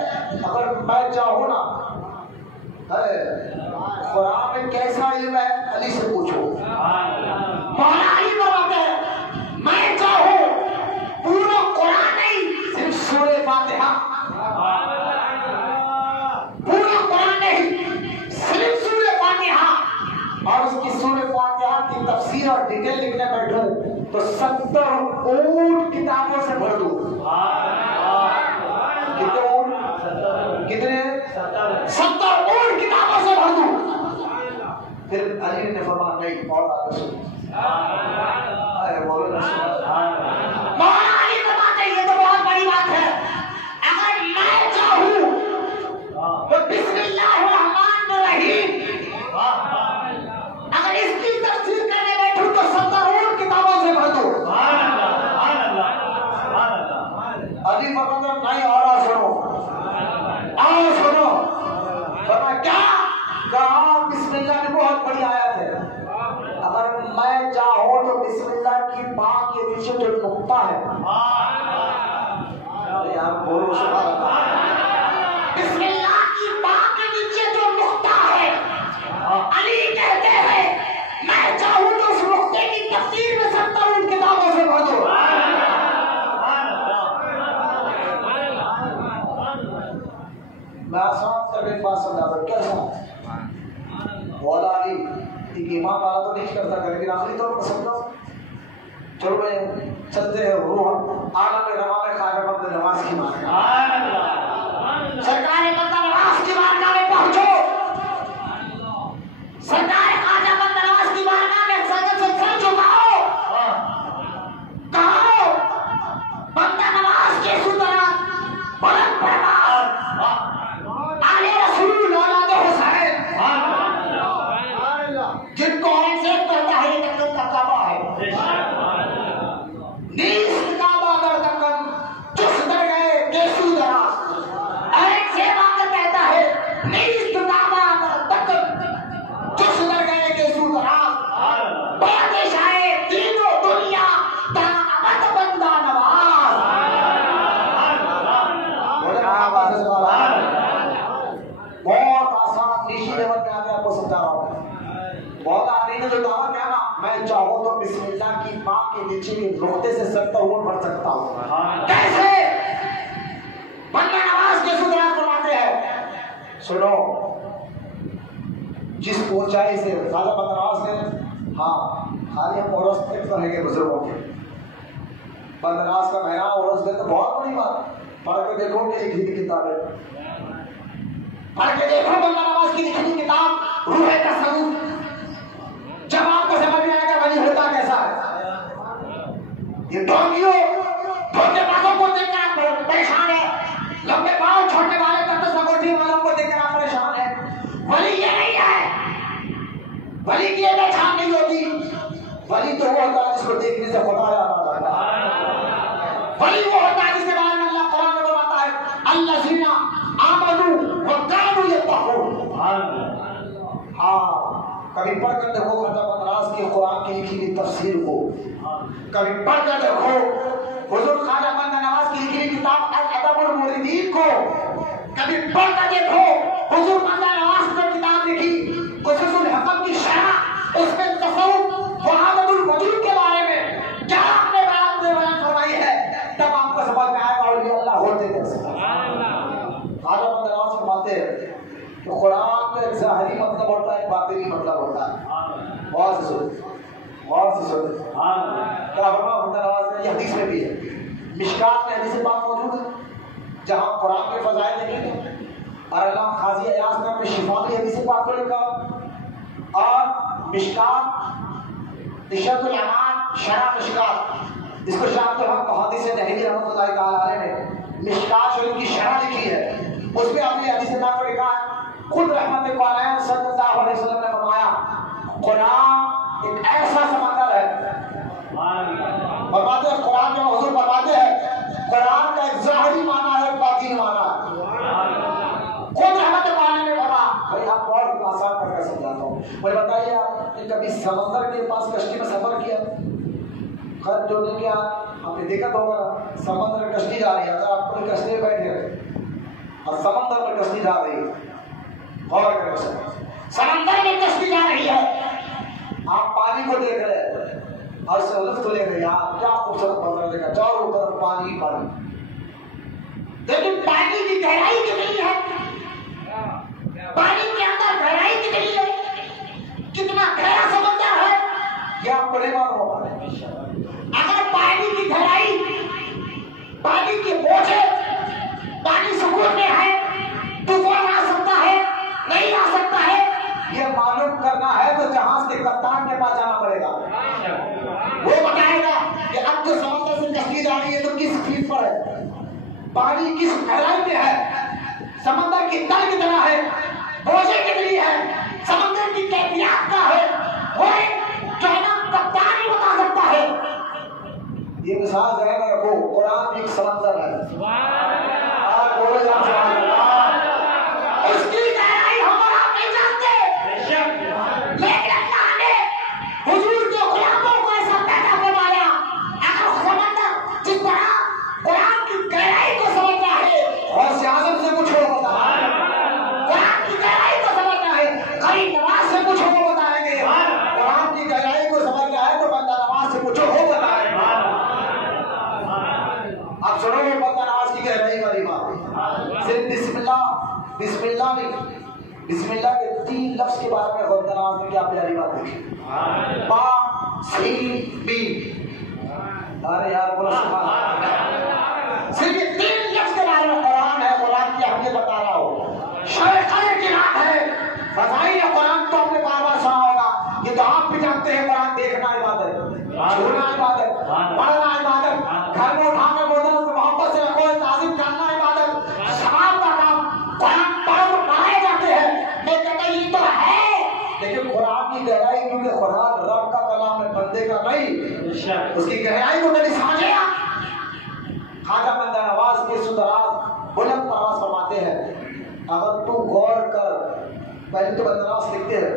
اگر میں چاہوں نا, قرآن میں کیسا علم ہے علی سے پوچھو. مولا علی فرماتے ہیں میں چاہوں پورا قرآن نہیں, صرف سورہ فاتحہ, پورا قرآن نہیں صرف سورہ فاتحہ, اور اس کی سورہ فاتحہ کی تفسیر اور ڈیٹیل لکھنے بیٹھوں تو 70 اونٹ کتابوں سے بھر دوں. کتنے 70 اونٹ کتابوں سے بھر دوں. پھر علی نے فرمایا نہیں اور آگے سنو. مولا علی فرماتے ہیں یہ تو بہت بڑی بات ہے, اگر میں چاہوں تو بسم اللہ الرحمن الرحیم اگر اس کی تفسیر کرنے بیٹھوں تو 70 اونٹ کتابوں سے بھر دوں. علی فرماتا نہیں اور سنو, اور سنو. فرمایا کیا؟ کہا بسم اللہ کی بہت بڑی آیت ہے, اگر میں چاہوں تو بسم اللہ کی بات کے نیچے جو نقطہ ہے, یار بولو سبحان اللہ, بسم اللہ کی بات کے نیچے جو نقطہ ہے, علی کہتے ہیں میں چاہوں تو اس نقطے کی تفسیر میں 70 اونٹ کتابوں سے بھر دوں. میں آسان تک ایک بات سمجھا دوں, کیسا اللہ تعالیٰ تو نہیں کرتا ہے، لیکن آخری طور پر سمجھو چلو میں چلتے ہیں روح عالم روا میں خواجہ بند نواز کی بارگاہ، سرکار بند نواز کی بارگاہ میں پہنچو، سرکار خواجہ بند نواز کی بارگاہ میں سجدے سے سر جھکاؤ، کہو بند نواز کے سلطنت بلند پرواز آل رسول اولاد حسین، جن کو ایسے کہتا ہے یہ دکن کا کعبہ ہے، نیست کعبہ در دکن جس در گئے گیسو دراز، ایسے واقع کہتا ہے نیست کعبہ در دکن جس در گئے گیسو دراز، بادش آئے دین و دنیا تا ابد بندہ نواز۔ بہت آسان نیشی لیول میں آگے آپ کو سمجھا رہا ہوں، بہت آدمی نے جو دعویٰ کیا نا میں چاہوں تو بسم اللہ کی ماں کے نیچے کے نقطے سے سکتا ہوں پڑھ سکتا ہوں، کیسے بندہ نواز کے سدرات فرماتے ہیں، سنو جس اونچائی سے خواجہ بندہ نواز نے، ہاں خالی ہم عرس تک رہیں گے بزرگوں کے، بندہ نواز کا مہینہ عرس دے تو بہت بڑی بات، پڑھ کے دیکھو کہ ایک ہی کتاب ہے، پڑھ کے دیکھو بندہ نواز کی لکھی کتاب روح تصوف، جب آپ کو سمجھ میں آئے گا ولی ہوتا کیسا ہے۔ یہ ڈونگیوں ڈھونگے بازوں کو دیکھ کر آپ پریشان ہے، لمبے پاؤں چھوڑنے والے تخت سگوٹھی والوں کو دیکھ کر آپ پریشان ہے، ولی یہ نہیں ہے، ولی کی یہ چھان نہیں ہوتی، ولی تو وہ ہوتا ہے جس کو دیکھنے سے خدا یاد آتا ہے، ولی وہ ہوتا ہے جس کے بارے میں اللہ قرآن میں بتاتا ہے الذین آمنوا وکانوا یتقون۔ ہاں کبھی پڑھ کر دیکھو خواجہ بند نواز کی قرآن کی لکھی ہوئی تفسیر کو، کبھی پڑھ کر دیکھو حضور خواجہ بند نواز کی لکھی ہوئی کتاب الادب المریدین کو، کبھی پڑھ کر دیکھو حضور بندہ نواز نے کتاب لکھی قصص الحکم کی شرح، اس میں تصوف وحدت الوجود کے بارے میں کیا آپ نے بیان فرمائی ہے، تب آپ کو سمجھ میں آئے گا اولیاء اللہ ہوتے کیسے۔ خواجہ بند نواز فرماتے ہیں کہ قرآن کا ایک ظاہری مطلب ہوتا ہے، ایک باطنی مطلب ہوتا ہے، غور سے سنیں، غور سے سنیں، کیا فرمایا بندہ نواز نے، یہ حدیث میں بھی ہے، مشکات میں حدیث پاک موجود ہے جہاں قرآن کے فضائل لکھے گئے، اور علامہ قاضی ایاز نے اپنے شفا میں حدیث پاک کو لکھا، اور مشکات ارشاد الامان شرح مشکات، اس کو شاہ عبدالحق محدث دہلوی رحمۃ اللہ تعالی علیہ نے مشکات شریف کی شرح لکھی ہے، اس میں اپنی حدیث پاک کو لکھا ہے، خود رحمت علیہ صلی اللہ علیہ وسلم نے فرمایا قرآن ایک ایسا سمندر ہے، فرماتے ہیں قرآن جو حضور فرماتے ہیں قرآن کا ایک ظاہری معنی ہے، ایک باطنی معنی ہے، خود رحمت علیہ نے فرمایا، بھائی آپ اور آسان کر کے سمجھاتا ہوں، مجھے بتائیے آپ نے کبھی سمندر کے پاس کشتی میں سفر کیا؟ خط جو نہیں کیا آپ نے دیکھا تو ہوگا، سمندر میں کشتی جا رہی ہے، اگر آپ پوری کشتی میں بیٹھے اور سمندر میں کشتی جا رہی ہے، غور کریں سمندر میں کشتی جا رہی ہے، آپ پانی کو دیکھ رہے ہیں اور سے لطف لے رہے ہیں، آپ کیا خوبصورت منظر دیکھا، چاروں طرف پانی ہی پانی، لیکن پانی کی گہرائی کتنی ہے، پانی کے اندر گہرائی کتنی ہے، کتنا گہرا سمندر ہے یہ آپ کو نہیں معلوم ہوگا۔ اگر پانی کی گہرائی، پانی کے بوجھے، پانی سکون میں ہے، طوفان آ سکتا ہے نہیں آ سکتا ہے، یہ معلوم کرنا ہے تو جہاز کے کپتان کے پاس جانا پڑے گا، وہ بتائے گا کہ اب جو سمندر سے کشتی جا رہی ہے تو کس فیٹ پر ہے، پانی کس گہرائی میں ہے، سمندر کی تل کتنا ہے، بوجھے کتنی ہے، سمندر کی کیفیات کا ہے، وہ جو ہے نا کپتان ہی بتا سکتا ہے۔ یہ مثال ذہن میں رکھو، قرآن بھی ایک سمندر ہے، اس کی گہرائی ہم اور آپ نہیں جانتے، لیکن اللہ نے حضور کے غلاموں کو ایسا پیدا فرمایا، اگر سمندر جس طرح قرآن کی گہرائی کو سمجھنا ہے اور سیاست سے کچھ ہو بتا، قرآن کی گہرائی کو سمجھنا ہے غریب نواز سے کچھ ہو بتائیں گے، قرآن کی گہرائی کو سمجھنا ہے تو بندہ نواز سے کچھ ہو بتائیں گے۔ آپ سنو گے بندہ نواز کی گہرائی والی بات، صرف بسم اللہ نہیں، بسم اللہ کے 3 لفظ کے بارے میں بندہ نواز نے کیا پیاری بات لکھی، با سین میم. ارے یار بولو سبحان اللہ. صرف یہ 3 لفظ کے بارے میں قرآن ہے. قرآن کی اہمیت بتا رہا ہوں. شرح قدر کی رات ہے. فضائل قرآن تو ہم نے بار بار سنا ہوگا. یہ تو آپ بھی جانتے ہیں. قرآن دیکھنا عبادت, چھوڑنا عبادت, پڑھنا عبادت, گھر میں اٹھا کے بولنا سے محبت سے رکھو, تعظیم کرنا عبادت, ثواب کا کام. قرآن پڑھائے جاتے ہیں. میں کہتا یہ تو ہے, لیکن قرآن کی گہرائی, کیونکہ قرآن رب کا کلام ہے, بندے کا نہیں. اس کی گہرائی کو کبھی سمجھے آپ. خواجہ بندہ نواز کے سدراز بلند پرواز فرماتے ہیں, اگر تو غور کر, پہلے تو بندہ نواز لکھتے ہیں,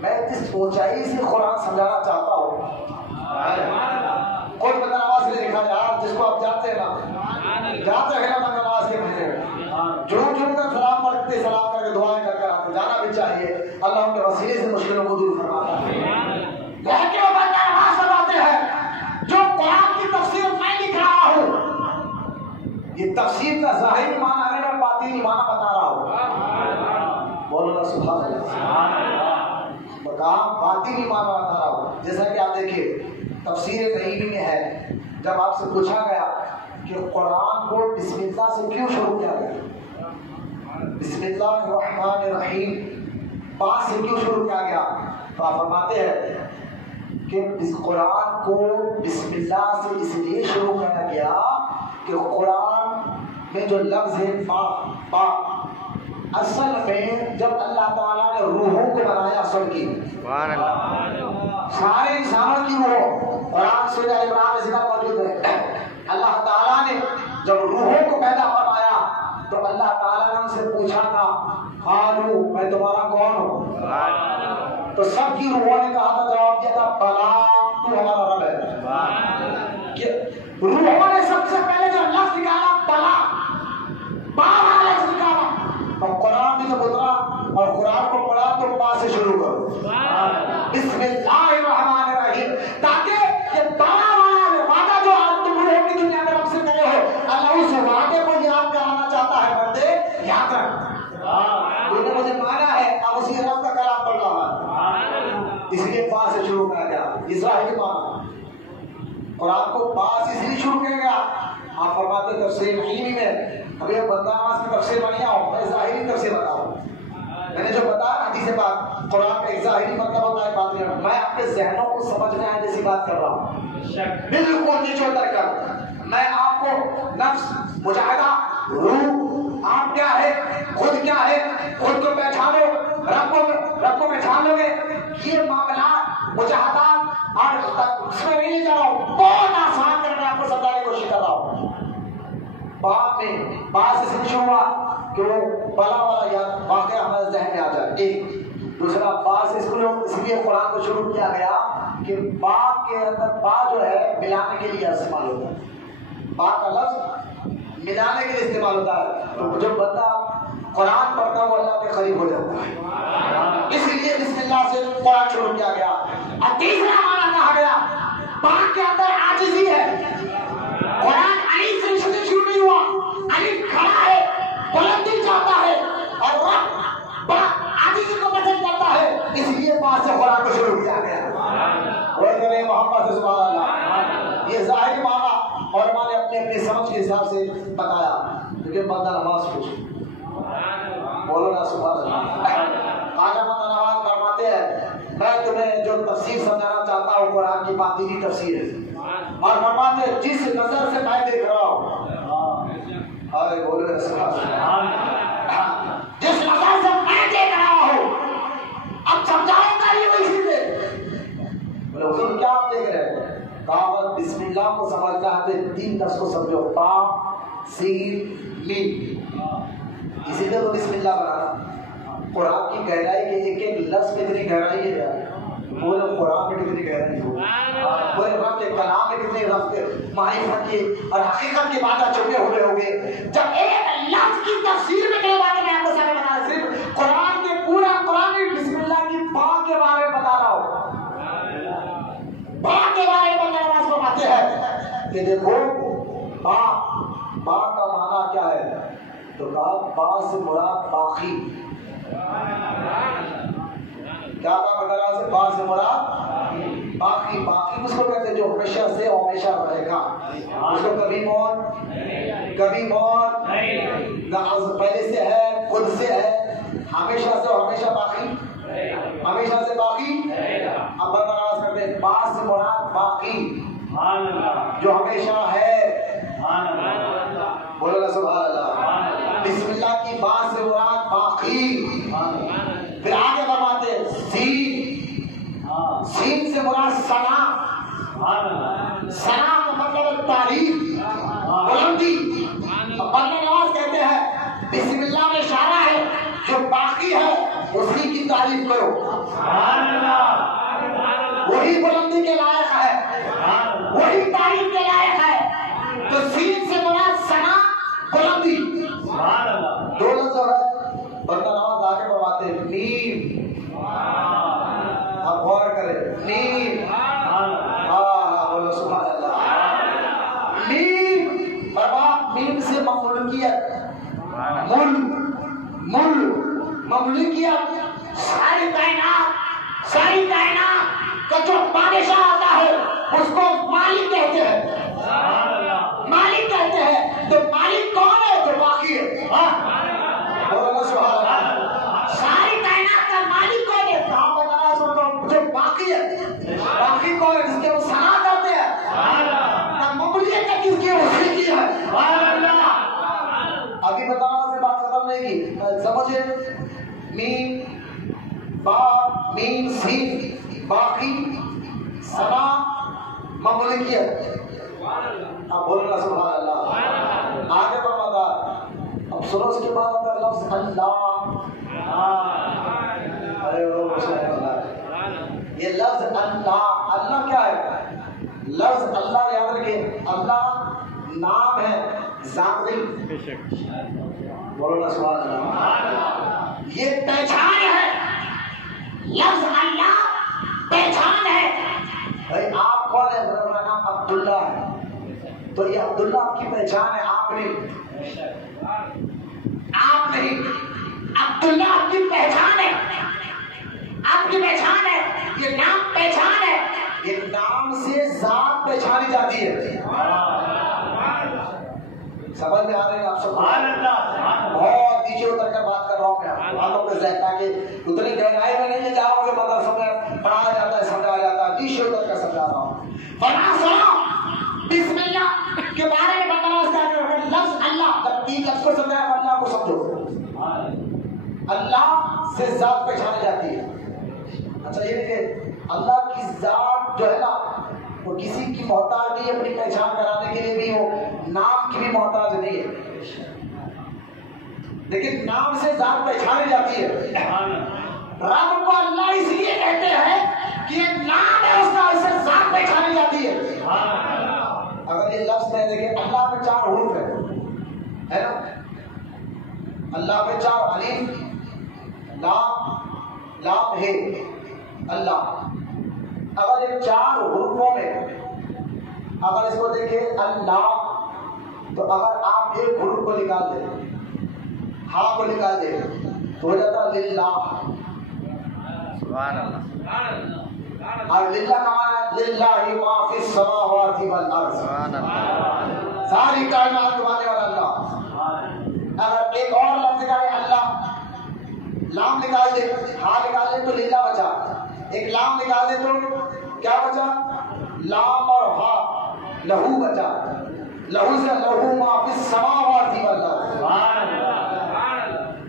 میں جس اونچائی سے قرآن سمجھانا چاہتا ہوں. کوئی بندہ نواز نے لکھا یار جس کو آپ جانتے ہیں نا, جانتے ہیں نا بندہ نواز کے مہینے میں جھوم کر سلام پڑھتے, سلام کر کے دعائیں کر کر آتے. جانا بھی چاہیے, اللہ ان کے وسیلے سے مشکلوں کو دور فرماتا ہے. لیکن وہ بندہ نواز فرماتے ہیں جو قرآن کی تفسیر میں لکھ رہا ہوں, یہ تفسیر کا ظاہری معنی ہے, میں باطنی معنی بتا رہا ہوں. بولو نا سبحان اللہ. باطنی معنی بتا رہا ہوں. جیسا کہ آپ دیکھیے تفسیر قریبی میں ہے, جب آپ سے پوچھا گیا کہ قرآن کو بسم اللہ سے کیوں شروع کیا گیا, بسم اللہ الرحمن الرحیم با سے کیوں شروع کیا گیا, تو آپ فرماتے ہیں کہ اس قرآن کو بسم اللہ سے اس لیے شروع کیا گیا کہ قرآن میں جو لفظ ہے با اصل میں جب اللہ تعالیٰ نے روحوں کو بنایا, اصل کی سارے انسانوں کی روح, قرآن سورہ ال عمران میں ذکر موجود ہے. اللہ تعالیٰ نے جب روحوں کو پیدا فرمایا تو اللہ تعالیٰ نے ان سے پوچھا تھا, قالو میں تمہارا کون ہوں, تو سب کی روحوں نے کہا تھا, جواب دیا تھا بلا تو ہمارا رب ہے. روحوں نے سب سے پہلے جو لفظ نکالا بلا, بارہ لفظ نکالا. اور قرآن بھی جب اترا اور قرآن کو پڑھا تو با سے شروع کرو, بسم اللہ الرحمن الرحیم, تاکہ یہ بڑا وعدہ جو آپ تم روح کی دنیا میں رب سے کرے ہو, اللہ اس وعدے کو یاد کرانا چاہتا ہے. بندے یاد رکھ, تو نے مجھے مانا ہے, اب اسی رب کا کلام پڑھ رہا ہے, اس لیے با سے شروع کیا گیا. اسرائیلی مانا قرآن کو با سے اس لیے شروع کیا گیا. آپ فرماتے تفسیر علمی میں, ابھی بندہ نواز کی تفسیر بنیا ہوں, میں ظاہری تفسیر بتاؤں. میں نے جو بتایا حدیث پاک, قرآن کا ایک ظاہری مطلب ہوتا ہے, بات نہیں, میں اپنے ذہنوں کو سمجھنے آنے جیسی بات کر رہا ہوں, بالکل نیچے اتر کر. میں آپ کو نفس, مجاہدہ, روح, آپ کیا ہے, خود کیا ہے, خود کو پہچانو, رب کو پہچان لو گے. یہ معاملات, مجاہدات اور اس میں نہیں جا رہا ہوں, بہت آسان کر میں آپ کو سمجھانے کی کوشش کر رہا ہوں. باپ میں با سے شروع ہوا کہ وہ بلا والا یاد واقعہ ہمارے ذہن میں آ جائے. ایک دوسرا با سے اس لیے قرآن کو شروع کیا گیا کہ با کے اندر با جو ہے ملانے کے لیے استعمال ہوتا ہے. با کا لفظ ملانے کے لیے استعمال ہوتا ہے. تو جو بندہ قرآن پڑھتا ہے وہ اللہ کے قریب ہو جاتا ہے, اس لیے بسم اللہ سے قرآن شروع کیا گیا. اور تیسرا معنی کہا گیا, با کے اندر عاجزی ہے. قرآن علی سے شروع نہیں ہوا, علی کھڑا ہے, بلندی چاہتا ہے, اور رب عاجزی کو پسند کرتا ہے, اس لیے با سے قرآن کو شروع کیا گیا. محمد سے سبحان اللہ. یہ ظاہر معنی اور میں نے اپنے اپنی سمجھ کے حساب سے بتایا, لیکن بندہ نماز پوچھو, بولو نا سبحان اللہ. خواجہ بندہ نواز فرماتے ہیں میں تمہیں جو تفسیر سمجھانا چاہتا ہوں قرآن کی باطنی تفسیر ہے, اور فرماتے ہیں جس نظر سے میں دیکھ رہا ہوں, ارے بولو نا سبحان اللہ, جس نظر سے میں دیکھ رہا ہوں, اب سمجھاؤں گا یہ اسی سے. بولے حضور کیا آپ دیکھ رہے ہیں, کہا بسم اللہ کو سمجھنا ہے تو 3 لفظ کو سمجھو, با سین میم, اسی لیے تو بسم اللہ بنانا. قرآن کی گہرائی کے ایک ایک لفظ میں اتنی گہرائی ہے, پورے قرآن میں کتنی گہرائی ہو, پورے رب کے کلام میں کتنے رب کے معرفت کی اور حقیقت کی باتیں چھپے ہوئے ہوں گے. جب ایک لفظ کی تفسیر میں کئی باتیں میں آپ کو سامنے بتا رہا, صرف قرآن کے پورا قرآن بسم اللہ کی با کے بارے میں بتا رہا ہوں. با کے بارے میں بندہ نواز فرماتے ہیں کہ دیکھو با کا معنی کیا ہے, تو کہا با سے مراد باقی, کیا تھا بتانا سے با سے مراد باقی، باقی اس کو کہتے ہیں جو ہمیشہ سے ہمیشہ رہے گا، اس کو کبھی موت نہ پہلے سے ہے خود سے ہے، ہمیشہ سے ہمیشہ باقی، ہمیشہ سے باقی۔ اب بتانا کرتے ہیں با سے مراد باقی جو ہمیشہ ہے، بولو نا سبحان اللہ۔ بسم اللہ کی با سے مراد باقی، پھر آگے فرماتے سین سے مراد ثنا، ثنا کا مطلب تعریف، بلندی۔ بندہ نواز کہتے ہیں بسم اللہ میں اشارہ ہے جو باقی ہے اسی کی تعریف کرو، وہی بلندی کے لائق ہے، وہی تعریف کے لائق ہے۔ تو سین سے مراد ثنا، بلندی، دو لفظ ہے۔ بندہ نواز آگے بڑھاتے ہیں نیم، اب غور کرے نیم، بولو سبحان اللہ۔ نیم میم سے مملوکیت، مملوکیت، ساری کائنات کا جو بادشاہ آتا ہے اس کو مالک کہتے ہیں، مالک کہتے ہیں۔ تو مالک کون ہے؟ جو باقی ہے، ساری کائنات کا مالک کون ہے؟ کہاں بتانا سن رہا جو باقی ہے، باقی کون ہے؟ جس کے وہ ثنا کرتے ہیں، مملوکیت ہے کس کی؟ اسی کی ہے۔ ابھی بتانا سے بات ختم نہیں کی، سمجھے؟ میم با میم سین، باقی، ثنا، مملوکیت۔ اب بولنا سبحان اللہ۔ آگے بڑھا، اب سنو اس کے بعد اگر لفظ اللہ، یہ لفظ اللہ، اللہ کیا ہے؟ لفظ اللہ یاد رکھیں، اللہ نام ہے ذات نہیں، بولو نا سبحان اللہ۔ یہ پہچان ہے، لفظ اللہ پہچان ہے۔ بھائی آپ کون ہے؟ میرا نام عبداللہ ہے، تو یہ عبداللہ آپ کی پہچان ہے، آپ نہیں، آپ نہیں، عبداللہ آپ کی پہچان ہے، آپ کی پہچان ہے، یہ نام پہچان ہے۔ یہ نام سے ذات پہچانی جاتی ہے۔ سمجھ میں آ رہے ہیں آپ سب؟ بہت نیچے اتر کر بات کر رہا ہوں میں آپ لوگ کے ذہن، تاکہ اتنی گہرائی میں نہیں جاؤ گے، مدرسوں میں پڑھایا جاتا ہے، سمجھایا جاتا ہے، نیچے اتر کر سمجھا رہا ہوں۔ فرما سنو، بسم اللہ کے بارے میں بتانا ہے، لفظ اللہ، جب تین لفظ کو سمجھایا اللہ کو سمجھو، اللہ سے ذات پہچانی جاتی ہے۔ اچھا یہ کہ اللہ کی ذات جو ہے نا وہ کسی کی محتاج نہیں، اپنی پہچان کرانے کے لیے بھی وہ نام کی بھی محتاج نہیں ہے، لیکن نام سے ذات پہچانی جاتی ہے۔ رب کو اللہ اس لیے کہتے ہیں کہ یہ نام ہے اس کا، اسے ذات پہچانی جاتی ہے۔ اگر یہ لفظ میں دیکھیں، اللہ میں 4 حروف ہے نا، اللہ میں 4 الف لام ہے اللہ۔ اگر یہ 4 حروفوں میں اگر اس کو دیکھیں اللہ، تو اگر آپ ایک حروف کو نکال دیں، ہاں کو نکال دیں، تو ہو جاتا للہ، سبحان اللہ۔ اور للہ کا معنی للہ ما فی السماوات والارض، سبحان اللہ، ساری کائنات کے مالک والا اللہ۔ اگر ایک اور لفظ نکالے اللہ، لام نکال دے، ہاں نکال دے تو للہ بچا، ایک لام نکال دے تو کیا بچا؟ لام اور ہا، لہو بچا، لہو سے لہو ما فی السماوات والارض۔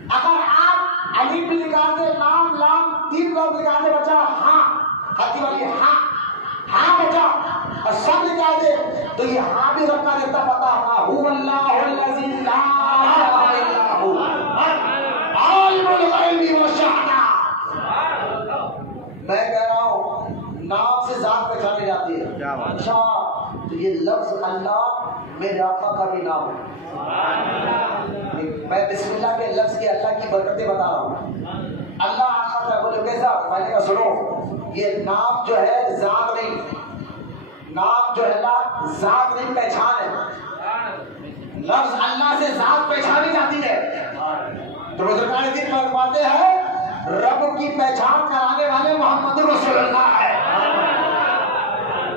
اگر آپ الف نکال دے، لام لام 3 لفظ نکال دے بچا ہاں، ہاتھی والی ہاں، ہاں بچا، اور سب نکال دے تو یہ ہاں بھی رکھا دیتا پتا هو اللہ الذی لا الہ الا هو عالم الغیب والشہادہ۔ میں کہہ رہا ہوں نام سے ذات پہچانی جاتی ہے۔ اچھا تو یہ لفظ اللہ میرے آقا کا بھی نام ہے۔ میں بسم اللہ کے لفظ کے اللہ کی برکتیں بتا رہا ہوں۔ اللہ آقا کا، بولے کیسا؟ میں نے کہا سنو، یہ نام جو ہے ذات نہیں، نام جو ہے نا ذات نہیں، پہچان ہے۔ لفظ اللہ سے ذات پہچانی جاتی ہے۔ تو بزرگان دین فرماتے ہیں رب کی پہچان کرانے والے محمد رسول اللہ ہے۔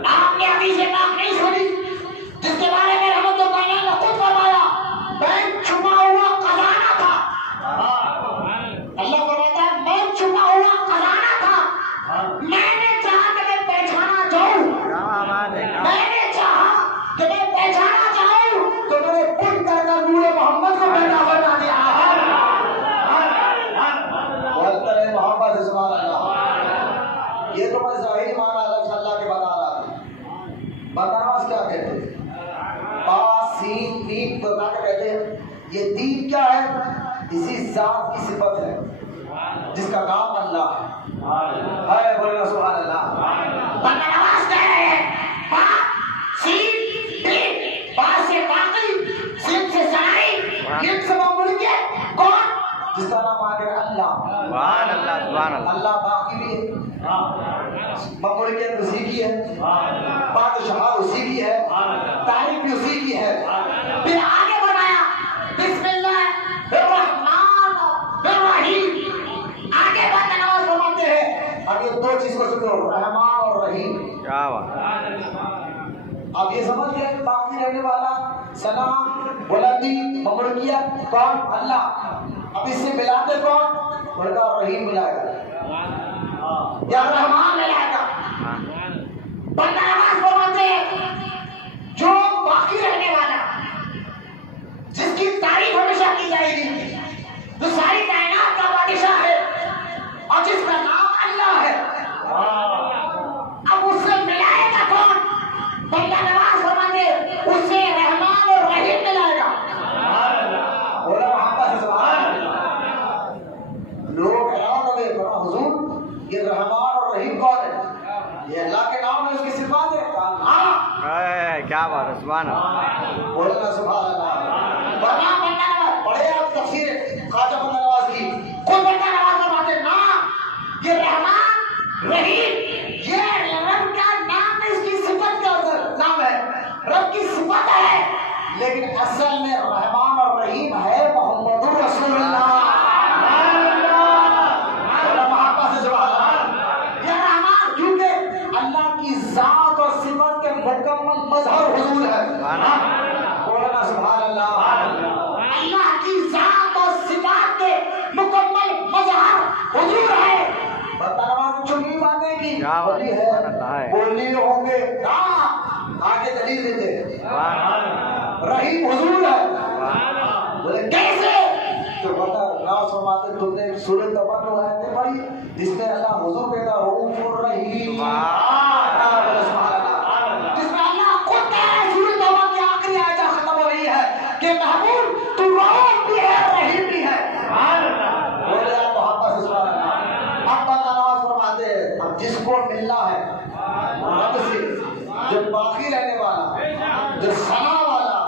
آپ نے حدیث پاک نہیں سنی جس کے بارے میں رحمت اللہ نے خود فرمایا میں چھپا ہوا خزانہ تھا۔ اللہ فرماتا ہے میں چھپا ہوا خزانہ تھا، میں نے چاہا کہ میں پہچانا چاہوں، میں نے چاہا کہ میں پہچانا چاہوں تو میں نے خود کر کر نور محمد کو پیدا بنا دیا۔ محمد سبحان اللہ، یہ تو میں ظاہری معنی اللہ کے بتا رہا تھا۔ بناواز کیا کہتے ہیں؟ با سین دین بتا کے کہتے ہیں یہ دین کیا ہے؟ اسی ذات کی صفت ہے جس کا نام اللہ ہے۔ بولنا سبحان اللہ۔ بناواز کہہ رہے ہیں با سین دین، با سے باقی، سین سے ساری، یہ سب ملکیت کون؟ جس کا نام آگے اللہ۔ سبحان اللہ، سبحان اللہ۔ اللہ باقی بھی ہے، مملکت اسی کی ہے، بادشاہ اسی کی ہے، تعریف بھی اسی کی ہے۔ پھر آگے بڑھایا بسم اللہ الرحمن الرحیم، آگے بات نواز فرماتے ہیں اب یہ دو چیز کو سنو، رحمان اور رحیم۔ کیا بات، اب یہ سمجھ گئے باقی رہنے والا سلام بلندی مملکیت کون؟ اللہ۔ اب اس سے ملاتے کون؟ بڑکا رحیم ملائے گا یا رحمان ملائے گا۔ بندہ نواز فرماتے ہیں جو باقی رہنے والا جس کی تعریف ہمیشہ کی جائے گی، جو ساری کائنات کا بادشاہ ہے اور جس کا نام اللہ ہے، اب اس سے ملائے گا کون؟ بندہ نواز فرماتے ہیں اس سے رحمان اور رحیم ملائے گا۔ بولا محمد سبحان اللہ۔ لوگ حیران ہو گئے، کہا حضور یہ رحمان اور رحیم کون ہے؟ یہ اللہ کے نام ہے، اس کی صفات ہے۔ ہاں کیا بات ہے، سبحان اللہ۔ بولنا سبحان اللہ۔ بنا پڑھے آپ تفسیر خواجہ بندہ نواز کی، خود بندہ نواز فرماتے نا یہ رحمان رحیم یہ رب کا نام ہے، اس کی صفت کا نام ہے، رب کی صفت ہے، لیکن اصل میں رحمان اور رحیم ہے محمد رسول اللہ۔ ذات اور صفت کے مکمل مظہر حضور ہے۔ بولنا سبحان اللہ۔ اللہ کی ذات اور صفات کے مکمل مظہر حضور ہے۔ بتانا چنگی باتیں کی بولی ہے، بولی ہوں گے آگے دلیل دیتے رحیم حضور ہے۔ بولے کیسے؟ تو بتا راز فرماتے تم نے سورۃ تبر آیتیں پڑھی جس میں اللہ حضور کہتا رؤوف الرحیم، جس میں اللہ خود کہہ رہا ہے سورۃ توبہ کی آخری آیت ختم ہو رہی ہے کہ محبوب تو رؤوف بھی ہے رحیم بھی ہے۔ بولے آپ محبت سے سبحان اللہ۔ اب بندہ نواز فرماتے ہیں اب جس کو ملنا ہے رب سے، جو باقی رہنے والا، جو ثنا والا،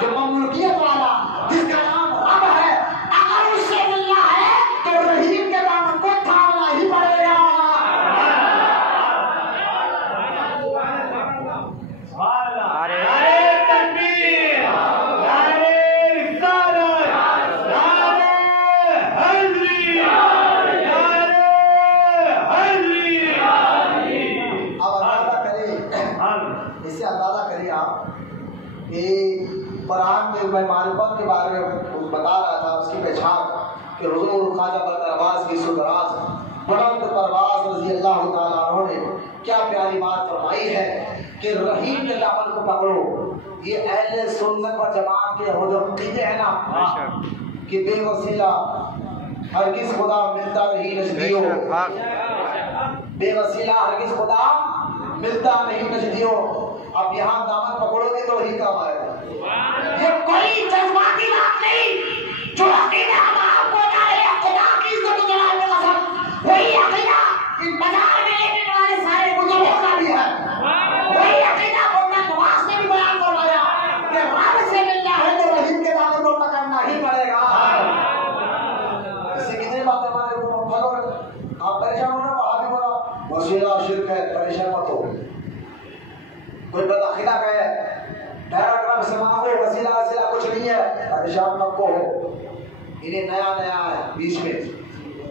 جو مملوکیت والا، جس کا نام رب ہے، اگر اس سے ملنا ہے تو رحیم کے نام کو تھامنا ہی پڑے گا۔ قرآن میں معرفت کے بارے میں بتا رہا تھا، اس کی پہچان کہ حضور خواجہ بندہ نواز کی سدراز بلند پرواز رضی اللہ تعالیٰ عنہ نے کیا پیاری بات فرمائی ہے کہ رحیم کے دامن کو پکڑو۔ یہ اہل سنت و جماعت کے جو عقیدے ہیں نا کہ بے وسیلہ ہرگز خدا ملتا نہیں نجدیو، بے وسیلہ ہرگز خدا ملتا نہیں نجدیو، اب یہاں دامن پکڑو گے تو وہی کام آئے گا۔ یہ کوئی جذباتی بات نہیں، جو عقیدہ ہم آپ کو بتا رہے ہیں خدا کی عزت و جلال میں قسم، وہی عقیدہ ان بازار میں لینے والے سارے بزرگوں کا بھی ہے، وہی عقیدہ بندہ نواز نے بھی بیان فرمایا کہ رب سے ملنا ہے تو رحیم کے دامن کو پکڑنا ہی پڑے گا۔ اس سے کتنی باتیں ہمارے آپ پریشان ہونا، وہاں بھی بولا وسیلہ شرک ہے، پریشان مت ہو۔ کوئی بدعقیدہ کہے ڈائریکٹ رب سے مانگو، وسیلہ وسیلہ کچھ نہیں ہے، پریشان مت کو ہو، انہیں نیا نیا ہے بیچ میں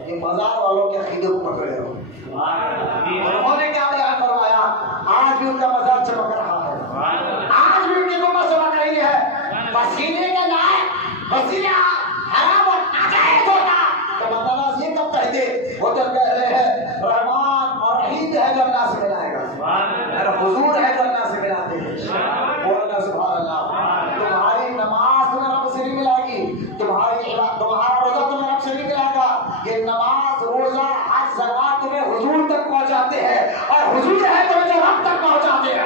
یہ مزار والوں کے عقیدے کو پکڑے ہو. انہوں نے کیا بیان فرمایا؟ آج بھی ان کا مزار چمک رہا ہے, آج بھی ان کی گنبد چمک رہی ہے. پسینے کے لائق پسینے حرام اور ناجائز ہوتا تو مطلب یہ کب کہتے؟ وہ تو کہہ رہے ہیں رحمان اور رحیم ہے جو اللہ سے ملائے گا, حضور ہے جو اللہ سے ملاتے ہیں. بولنا سبحان اللہ. تمہاری نماز تمہیں رب سے نہیں ملائے گی, تمہارا روزہ تمہیں رب سے نہیں ملائے گا. یہ نماز روزہ حج زکات تمہیں حضور تک پہنچاتے ہیں, اور حضور ہے تمہیں جو رب تک پہنچاتے ہیں.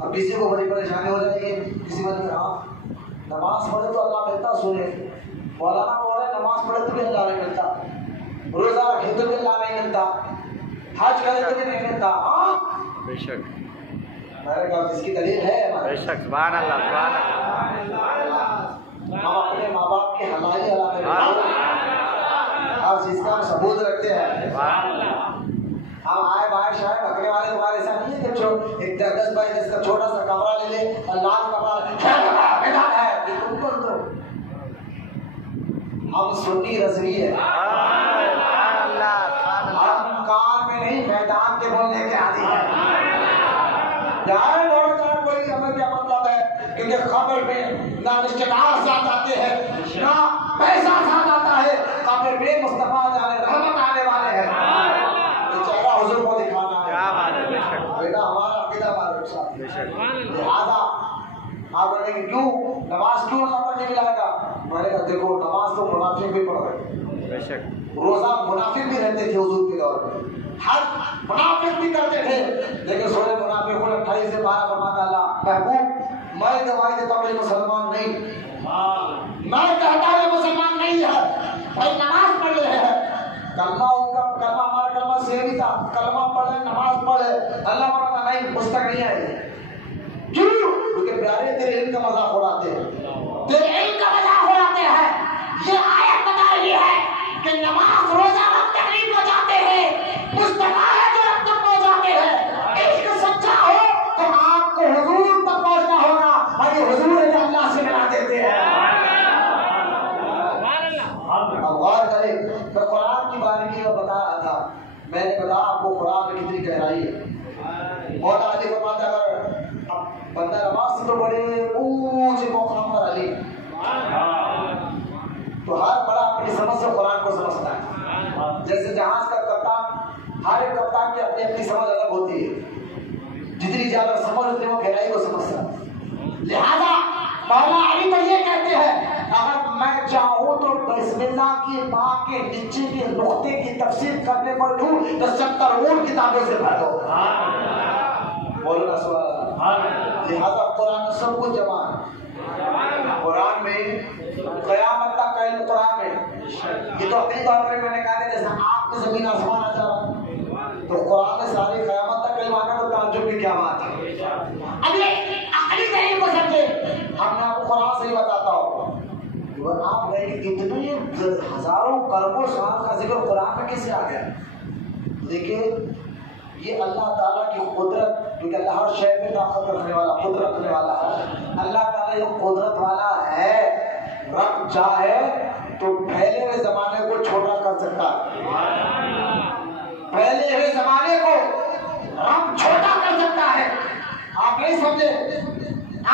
اب کسی کو بڑی پریشانی ہو جائے گی, کسی کو ہاں نماز پڑھے تو اللہ ملتا, سنے مولانا بول رہے نماز پڑھے تو بھی اللہ نہیں ملتا, روزہ رکھے تو بھی اللہ نہیں ملتا, حج کرے تو بھی نہیں ملتا. ہاں بے شک, میں نے کہا اس کی دلیل ہے ہمارے. بے شک, سبحان اللہ, سبحان اللہ. ہم اپنے ماں باپ کی حلالی حلال ہر چیز کا ہم ثبوت رکھتے ہیں. ہم آئے باہر شاید بکرے والے تمہارے ایسا نہیں ہے کہ جو ایک 10 بائی 10 کا چھوٹا سا کمرہ لے لے اور لال کمرہ ہے, تم کون تو ہم سنی رضوی ہے. ہم کان میں نہیں میدان کے بولنے کے عادی ہیں. یار لوگ کا کوئی ہمیں کیا مطلب ہے, کیونکہ خبر میں نہ رشتےدار ساتھ آتے ہیں نہ پیسہ ساتھ آتا ہے. خبر میں مصطفیٰ جانے رحمت آنے والے ہیں, یہ چہرہ حضور کو دکھانا ہے. بیٹا ہمارا عقیدہ ہمارے ساتھ. لہٰذا آپ کہیں گے کیوں نماز کیوں اللہ پر نہیں ملائے گا؟ میں نے کہا دیکھو نماز تو منافق بھی پڑھ رہے, روزہ منافق بھی رہتے تھے حضور کے دور میں, ہر منافق بھی کرتے تھے. لیکن سورہ منافقون 28 سے 12 فرماتا اللہ محبوب میں گواہی دیتا ہوں یہ مسلمان نہیں, میں کہتا ہوں یہ مسلمان نہیں ہے, بھائی نماز پڑھ رہے ہیں. کلمہ ان کا کلمہ ہمارا کلمہ سیم ہی تھا, کلمہ پڑھے نماز پڑھے, اللہ فرماتا نہیں اس تک نہیں آئے. کیوں؟ کیونکہ پیارے تیرے علم کا مذاق اڑاتے ہیں, تیرے علم کا مذاق اڑاتے ہیں. یہ آیت بتا رہی ہے کہ نماز روزہ وقت تک نہیں پہنچاتے ہیں, مصطفیٰ ہے جو وقت تک پہنچاتے ہیں. عشق سچا ہو تو آپ کو حضور تک پہنچنا ہوگا, اور یہ حضور ہے جو اللہ سے ملا دیتے ہیں. اب غور کریں, میں قرآن کی باریکی میں بتا رہا تھا, میں نے بتایا آپ کو قرآن میں کتنی گہرائی ہے. بہت آگے فرماتا اگر بندہ نماز سے تو بڑے اونچے مقام پر علی, تو ہر بڑا اپنی سمجھ سے قرآن کو سمجھتا ہے. جیسے جہاز کا کپتان, ہر ایک کپتان کی اپنی اپنی سمجھ الگ ہوتی ہے, جتنی زیادہ سمجھ اتنی وہ گہرائی کو سمجھتا ہے. لہذا مولا علی تو یہ کہتے ہیں اگر میں چاہوں تو بسم اللہ کی ماں کے نیچے کے نقطے کی تفسیر کرنے پر دوں تو 70 کتابوں سے بھر دو. بولو نا سبحان اللہ. لہذا قرآن سب کچھ جمع ہے. قرآن میں قیامت تک کا علم قرآن میں, یہ تو اپنی طور پر میں نے کہا جیسا آپ کو زمین آسمان آ جا رہا تو قرآن میں ساری قیامت تک علم آنا تو تعجب کی کیا بات ہے. اب یہ عقلی طریقے کو سمجھے, اب میں آپ کو قرآن سے ہی بتاتا ہوں. آپ گئے کہ کتنے ہزاروں کروڑوں سال کا ذکر قرآن میں کیسے آ گیا؟ دیکھیے یہ اللہ تعالیٰ کی قدرت, کیونکہ اللہ ہر شے میں طاقت رکھنے والا, قدرت رکھنے والا ہے. اللہ تعالیٰ یہ قدرت والا ہے, رب چاہے تو پہلے ہوئے زمانے کو چھوٹا کر سکتا ہے. پہلے ہوئے زمانے کو رب چھوٹا کر سکتا ہے. آپ نہیں سمجھے,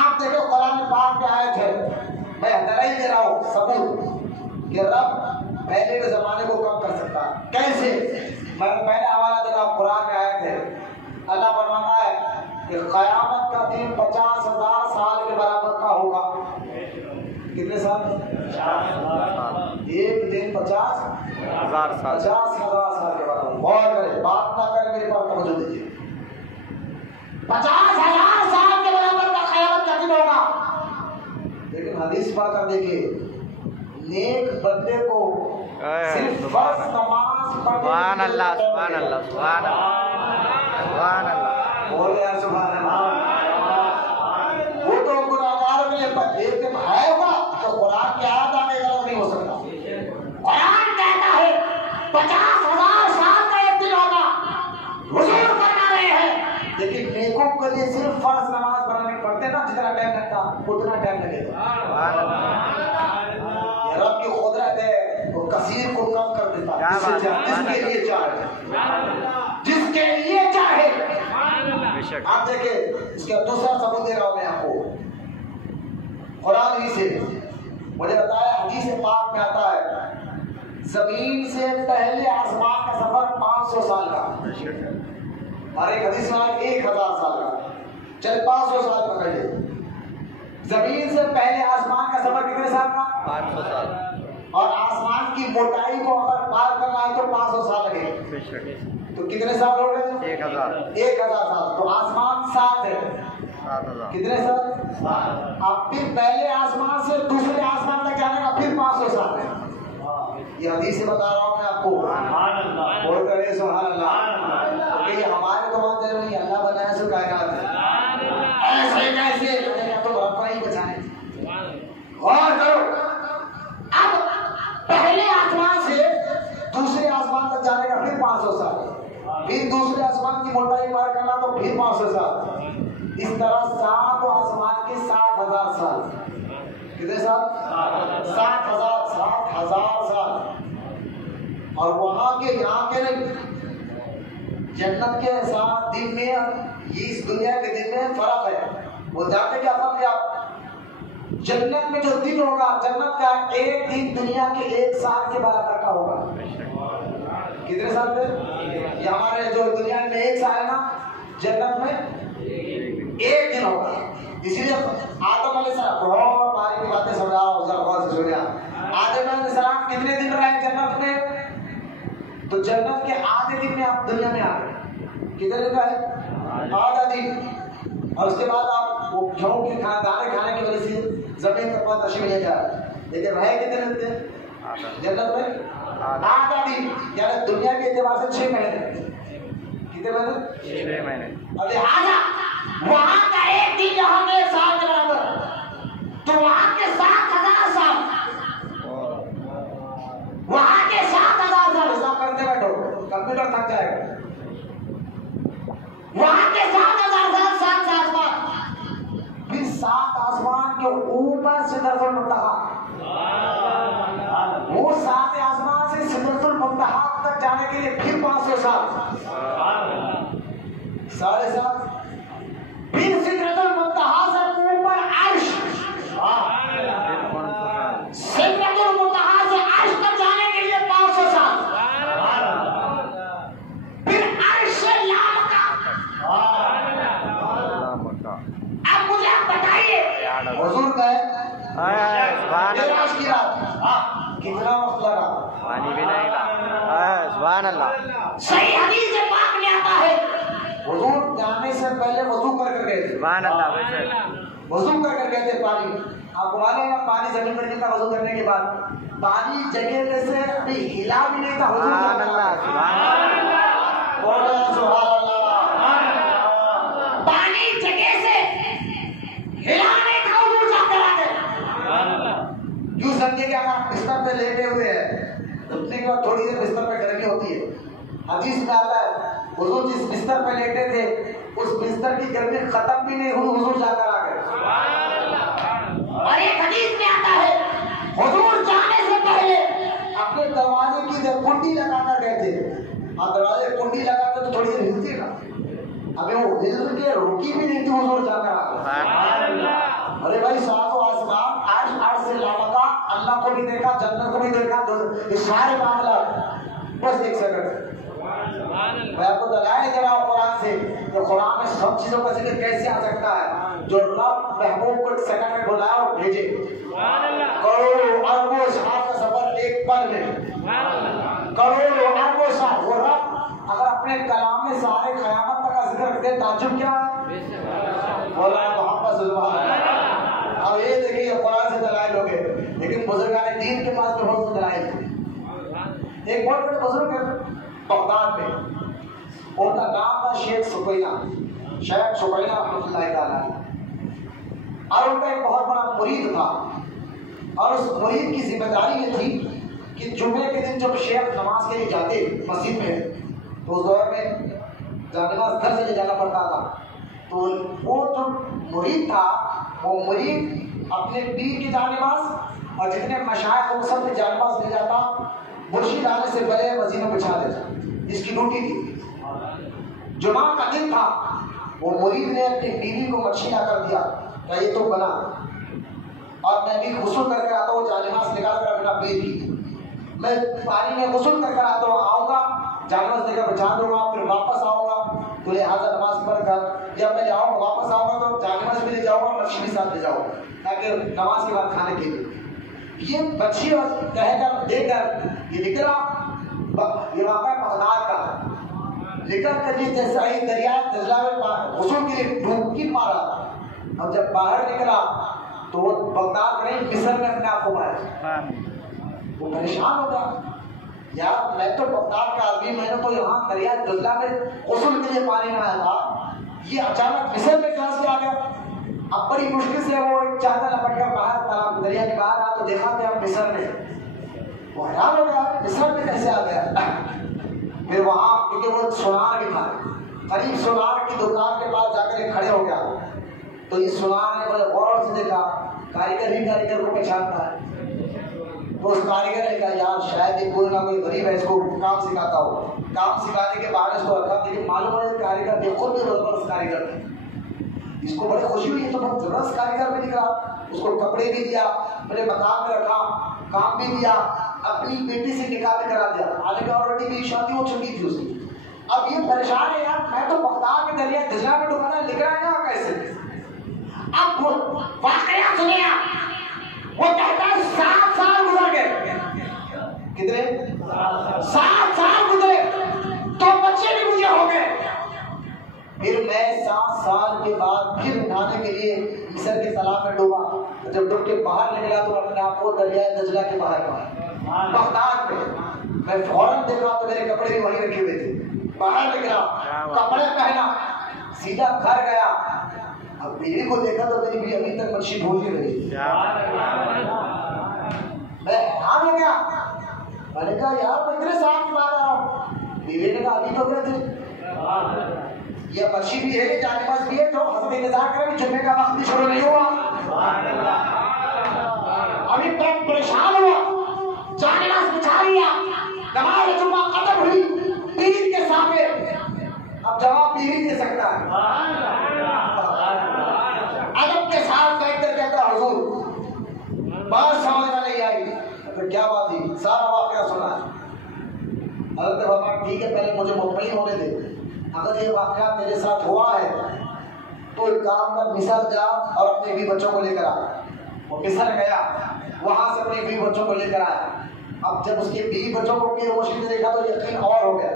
آپ دیکھو قرآن پاک میں آئے تھے, میں دلائی دے رہا ہوں ثبوت کہ رب پہلے کے زمانے کو کم کر سکتا ہے. کیسے؟ میں پہلا حوالہ دے رہا ہوں, قرآن میں آئے تھے. اللہ فرماتا ہے کہ قیامت کا دن 50,000 سال کے برابر کا ہوگا. کتنے سال؟ ایک دن 50,000 سال کے برابر. غور کریں, بات نہ کریں, میرے پاس توجہ دیجیے. 50,000 سال کے برابر کا قیامت کا دن ہوگا. لیکن حدیث پڑھ کر دیکھیے, نیک بندے کو صرف فرض نماز پڑھنے سبحان اللہ, سبحان اللہ, سبحان اللہ, سبحان اللہ. بولے یار سبحان اللہ. وہ تو گناہگاروں کے لیے ایک دن ہے ہوگا تو قرآن کی آیت آنے غلط نہیں ہو سکتا. قرآن کہتا ہے 50,000 سال کا ایک دن ہوگا. حضور فرما رہے ہیں لیکن نیکوں کے لیے صرف فرض نماز پڑھتے نا جتنا ٹائم لگتا اتنا ٹائم لگے گا. یہ رب کی قدرت ہے, کثیر کو کم کر دیتا کیا بات ہے، جس کے لیے چاہے، جس کے لیے چاہے۔ آپ دیکھیں اس کا دوسرا ثبوت دے رہا ہوں میں آپ کو قرآن ہی سے۔ مجھے بتایا حدیث پاک میں آتا ہے زمین سے پہلے آسمان کا سفر 500 سال کا، اور ایک حدیث میں 1000 سال کا، چل 500 سال پکڑ لے۔ زمین سے پہلے آسمان کا سفر کتنے سال کا؟ 500 سال، اور آسمان کی موٹائی کو اگر پار کرنا ہے تو 500 سال لگے، تو کتنے سال ہو گئے؟ 1000 سال۔ تو آسمان 7 ہے، 7000 کتنے سال؟ اب پھر پہلے آسمان سے دوسرے آسمان تک جانے کا پھر 500 سال ہے۔ یہ حدیث سے بتا رہا ہوں میں آپ کو، بول کرے سبحان اللہ، کہ یہ ہمارے تو مانتے نہیں، اللہ بنایا سو کائنات ہے، ایسے کیسے تو رب ہی بچائے۔ غور کرو، اب پہلے آسمان سے دوسرے آسمان تک جانے کا پھر 500 سال، پھر دوسرے آسمان کی موٹائی پار کرنا تو پھر 500 سال، اس طرح 7 آسمان کے 7000 سال۔ کتنے سال؟ 7000 سال۔ اور وہاں کے یہاں کے نہیں، جنت کے 7 دن میں یہ اس دنیا کے دن میں فرق ہے۔ وہ جانتے کیا فرق ہے آپ؟ جنت میں جو دن ہوگا، جنت کا ایک دن دنیا کے 1 سال کے برابر کا ہوگا۔ کتنے سال میں؟ یہ ہمارے جو دنیا میں 1 سال ہے نا، جنت میں 1 دن ہوگا۔ اسی لیے آدم علیہ السلام، بہت باریک باتیں سمجھاؤ، ذرا غور سے سنیا۔ آدم علیہ السلام کتنے دن رہے جنت میں؟ تو جنت کے آدھے دن میں آپ دنیا میں آ گئے۔ کتنے دن رہے؟ آدھا دن۔ اور اس کے بعد آپ وہ گھیوں کے دانے کھانے کی وجہ سے زمین پر بہت تشریف لے جائے، لیکن رہے کتنے دن تھے جنت میں؟ آدھا دن، یعنی دنیا کے اعتبار سے 6 مہینے۔ کتنے مہینے؟ 6 مہینے۔ اور لہٰذا وہاں کا ایک دن یہاں کے 1 سال کے برابر، تو وہاں کے 7000 سال، وہاں کے 7000 سال حساب کرتے بیٹھو، کمپیوٹر تھک جائے گا۔ وہاں کے 7000 سال 7 آسمان، پھر 7 آسمان کے اوپر سدرۃ المنتہا، وہ 7 آسمان سے سدرۃ المنتہا تک جانے کے لیے پھر 500 سال، 7.5، پھر سدرۃ المنتہا سے اوپر عرش، سدرۃ المنتہا سے عرش تک جانے کے لیے 500 سال، پھر عرش سے لامکہ۔ اب مجھے آپ بتائیے حضور کا معراج کی رات کتنا وقت لگا؟ پانی بھی نہیں لا، سبحان اللہ۔ صحیح حدیث پاک میں آتا ہے حضور جانے سے پہلے وضو کر گئے تھے، سبحان اللہ، وضو کر گئے تھے۔ پانی آپ معلوم ہے، پانی زمین پر گرتا وضو کرنے کے بعد، پانی جگہ میں سے ابھی ہلا بھی نہیں تھا، سبحان اللہ، سبحان اللہ، بولو سبحان اللہ۔ پانی جگہ سے ہلا نہیں تھا، حضور جا کر آ گئے۔ یوں سمجھے کہ اگر بستر پہ لیٹے ہوئے ہیں، اٹھنے کے بعد تھوڑی دیر بستر پہ گرمی ہوتی ہے، حدیث میں آتا ہے حضور جس بستر پہ لیٹے تھے اس بستر کی گرمی ختم بھی نہیں ہوئی، حضور جا کر آ گئے۔ اور ایک حدیث میں آتا ہے حضور جانے سے پہلے اپنے دروازے کی کنڈی لگا کر گئے تھے، اور دروازے کنڈی لگا کر تو تھوڑی دیر ہلتی نا، ابھی وہ ہل کے رکی بھی نہیں تھی، حضور جا کر آ گئے۔ ارے بھائی 7 آسمان، عرش سے لامکہ، اللہ کو بھی دیکھا، جنت کو بھی دیکھا، یہ سارے معاملات۔ بس ایک سیکنڈ میں آپ کو دلائل دے رہا ہوں قرآن سے کہ قرآن میں سب چیزوں کا ذکر کیسے آ سکتا ہے۔ جو رب محبوب کو ایک سیکنڈ میں بلایا اور بھیجے، کروڑوں اربوں سال کا سفر ایک پل میں، کروڑوں اربوں سال، وہ رب اگر اپنے کلام میں سارے قیامت تک کا ذکر کرتے، تعجب کیا ہے؟ بولا محمد صلی اللہ علیہ وسلم۔ اب یہ دیکھیں یہ قرآن سے دلائل ہو گئے، لیکن بزرگان دین کے پاس بہت سے دلائل ہیں۔ ایک بہت بڑے بزرگ ہیں بغداد میں، ان کا نام تھا شیخ سقینہ، شیخ سقینہ رحمۃ اللہ تعالیٰ، اور ان کا ایک بہت بڑا مرید تھا، اور اس مرید کی ذمہ داری یہ تھی کہ جمعے کے دن جب شیخ نماز کے لیے جاتے مسجد میں، تو اس دور میں نماز گھر سے لے جانا پڑتا تھا، تو وہ جو مرید تھا وہ مرید اپنے پیر کی جانماز اور جتنے مشائخ کو سب نے جانباز لے جاتا، مرشید آنے سے پہلے وزیر میں بچھا دیتا، جس کی ڈیوٹی تھی۔ جمعہ کا دن تھا، وہ مرید نے اپنی بیوی کو مچھی لا کر دیا کہ یہ تو بنا، اور میں بھی غسل کر کے آتا ہوں، جانباز نکال کر اپنا پیر کی، میں پانی میں غسل کر کر آتا ہوں، آؤں گا جانباز لے کر بچا دوں گا، پھر واپس آؤں گا تو لہٰذا نماز پڑھ کر جب میں جاؤں گا واپس آؤں گا تو جانباز بھی لے جاؤں گا، مچھی بھی ساتھ لے جاؤں گا تاکہ نماز کے بعد کھانے کے لیے۔ یہ مچھی کہہ کر دے کر یہ نکلا، یہ واقعہ بغداد کا نکل کر یہ جیسا ہی دریا دجلہ میں غسل کے لیے ڈوبکی مارا، اب جب باہر نکلا تو وہ بغداد نہیں مصر میں اپنے آپ کو پایا، وہ پریشان ہو گیا، یار میں تو بغداد کا آدمی، میں نے تو یہاں دریا دجلہ میں غسل کے لیے پانی میں آیا تھا، یہ اچانک مصر میں کہاں سے آ گیا؟ اب بڑی مشکل سے وہ چادر لپٹ کر باہر تالاب دریا کے باہر آیا تو دیکھا کہ اب مصر میں، وہ حیران ہو گیا مصر میں کیسے آ گیا؟ پھر وہاں کیونکہ وہ سونار بھی تھا، قریب سونار کی دکان کے پاس جا کر کھڑے ہو گیا، تو یہ سونار نے بڑے غور سے دیکھا، کاریگر ہی کاریگر کو پہچانتا ہے، تو اس کاریگر نے کہا یار شاید یہ کوئی نہ کوئی غریب ہے، اس کو کام سکھاتا ہو، کام سکھانے کے بعد اس کو رکھا، لیکن معلوم ہے کاریگر یہ خود بھی زبردست کاریگر تھے، اس کو بڑی خوشی ہوئی، یہ تو بہت زبردست کاریگر بھی نکلا، اس کو کپڑے بھی دیا، بڑے مکان میں رکھا، کام بھی دیا، اپنی بیٹی سے نکاح بھی کرا دیا، حالانکہ آلریڈی میری شادی ہو چکی تھی اس کی۔ اب یہ پریشان ہے یار میں تو بغداد میں دریا دجلہ میں ڈوبانا لکھ رہا ہے نا کیسے؟ اب وہ واقعہ سنیں آپ، وہ کہتا ہے 7 سال گزر گئے، کتنے؟ 7 سال گزرے، 2 بچے بھی مجھے ہو گئے، پھر میں 7 سال کے بعد پھر اٹھانے کے لیے مصر کے تالاب میں ڈوبا، جب ڈوب کے باہر نکلا تو اپنے آپ کو دریا دجلہ کے باہر پایا بغداد میں، میں فوراً دیکھا تو میرے کپڑے بھی وہیں رکھے ہوئے تھے، باہر نکلا کپڑے پہنا سیدھا گھر گیا، اب بیوی کو دیکھا تو میری بیوی ابھی تک مچھی بھول ہی رہی، میں حیران ہو گیا، میں نے کہا یار میں اتنے سال کے بعد آ رہا ہوں، بیوی نے کہا ابھی تو گئے تھے، یہ مچھی بھی ہے جانباز بھی ہے، جو حضرت انتظار کرے کہ جمعے کا وقت بھی شروع نہیں ہوا، ابھی تک پریشان ہوا، جانباز بچا لیا، نماز جمعہ ختم ہوئی، پیر کے سامنے اب جواب پیر ہی دے سکتا ہے، ادب کے ساتھ کہتا حضور بات سمجھ میں نہیں آئی، کیا بات تھی؟ سارا واقعہ سنا ہے، حضرت نے فرمایا ٹھیک ہے پہلے مجھے مطمئن ہونے دے، اگر یہ واقعہ تیرے ساتھ ہوا ہے تو ایک کام کر مصر جا اور اپنے بیوی بچوں کو لے کر آ، وہ مصر گیا، وہاں سے اپنے بیوی بچوں کو لے کر آیا، اب جب اس کے بیوی بچوں کو پیر روشنی نے دیکھا تو یقین اور ہو گیا،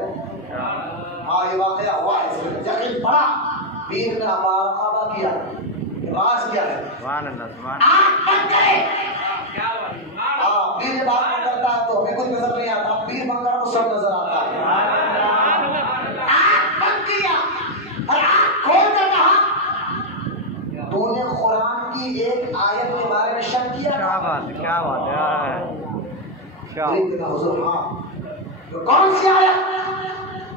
ہاں یہ واقعہ ہوا ہے، یقین پڑا، پیر نے مراقبہ کیا، راز کیا ہے، آنکھ بند کرے، ہاں پیر جب آنکھ بند کرتا ہے تو ہمیں کچھ نظر نہیں آتا، پیر بند کرا تو سب نظر آتا ہے، آنکھ بند کیا اور آنکھ کھول کر کہا تو نے قرآن کی ایک آیت کے بارے میں شک کیا؟ کیا بات ہے، کیا بات ہے، حضور ہاں کون سی آیت؟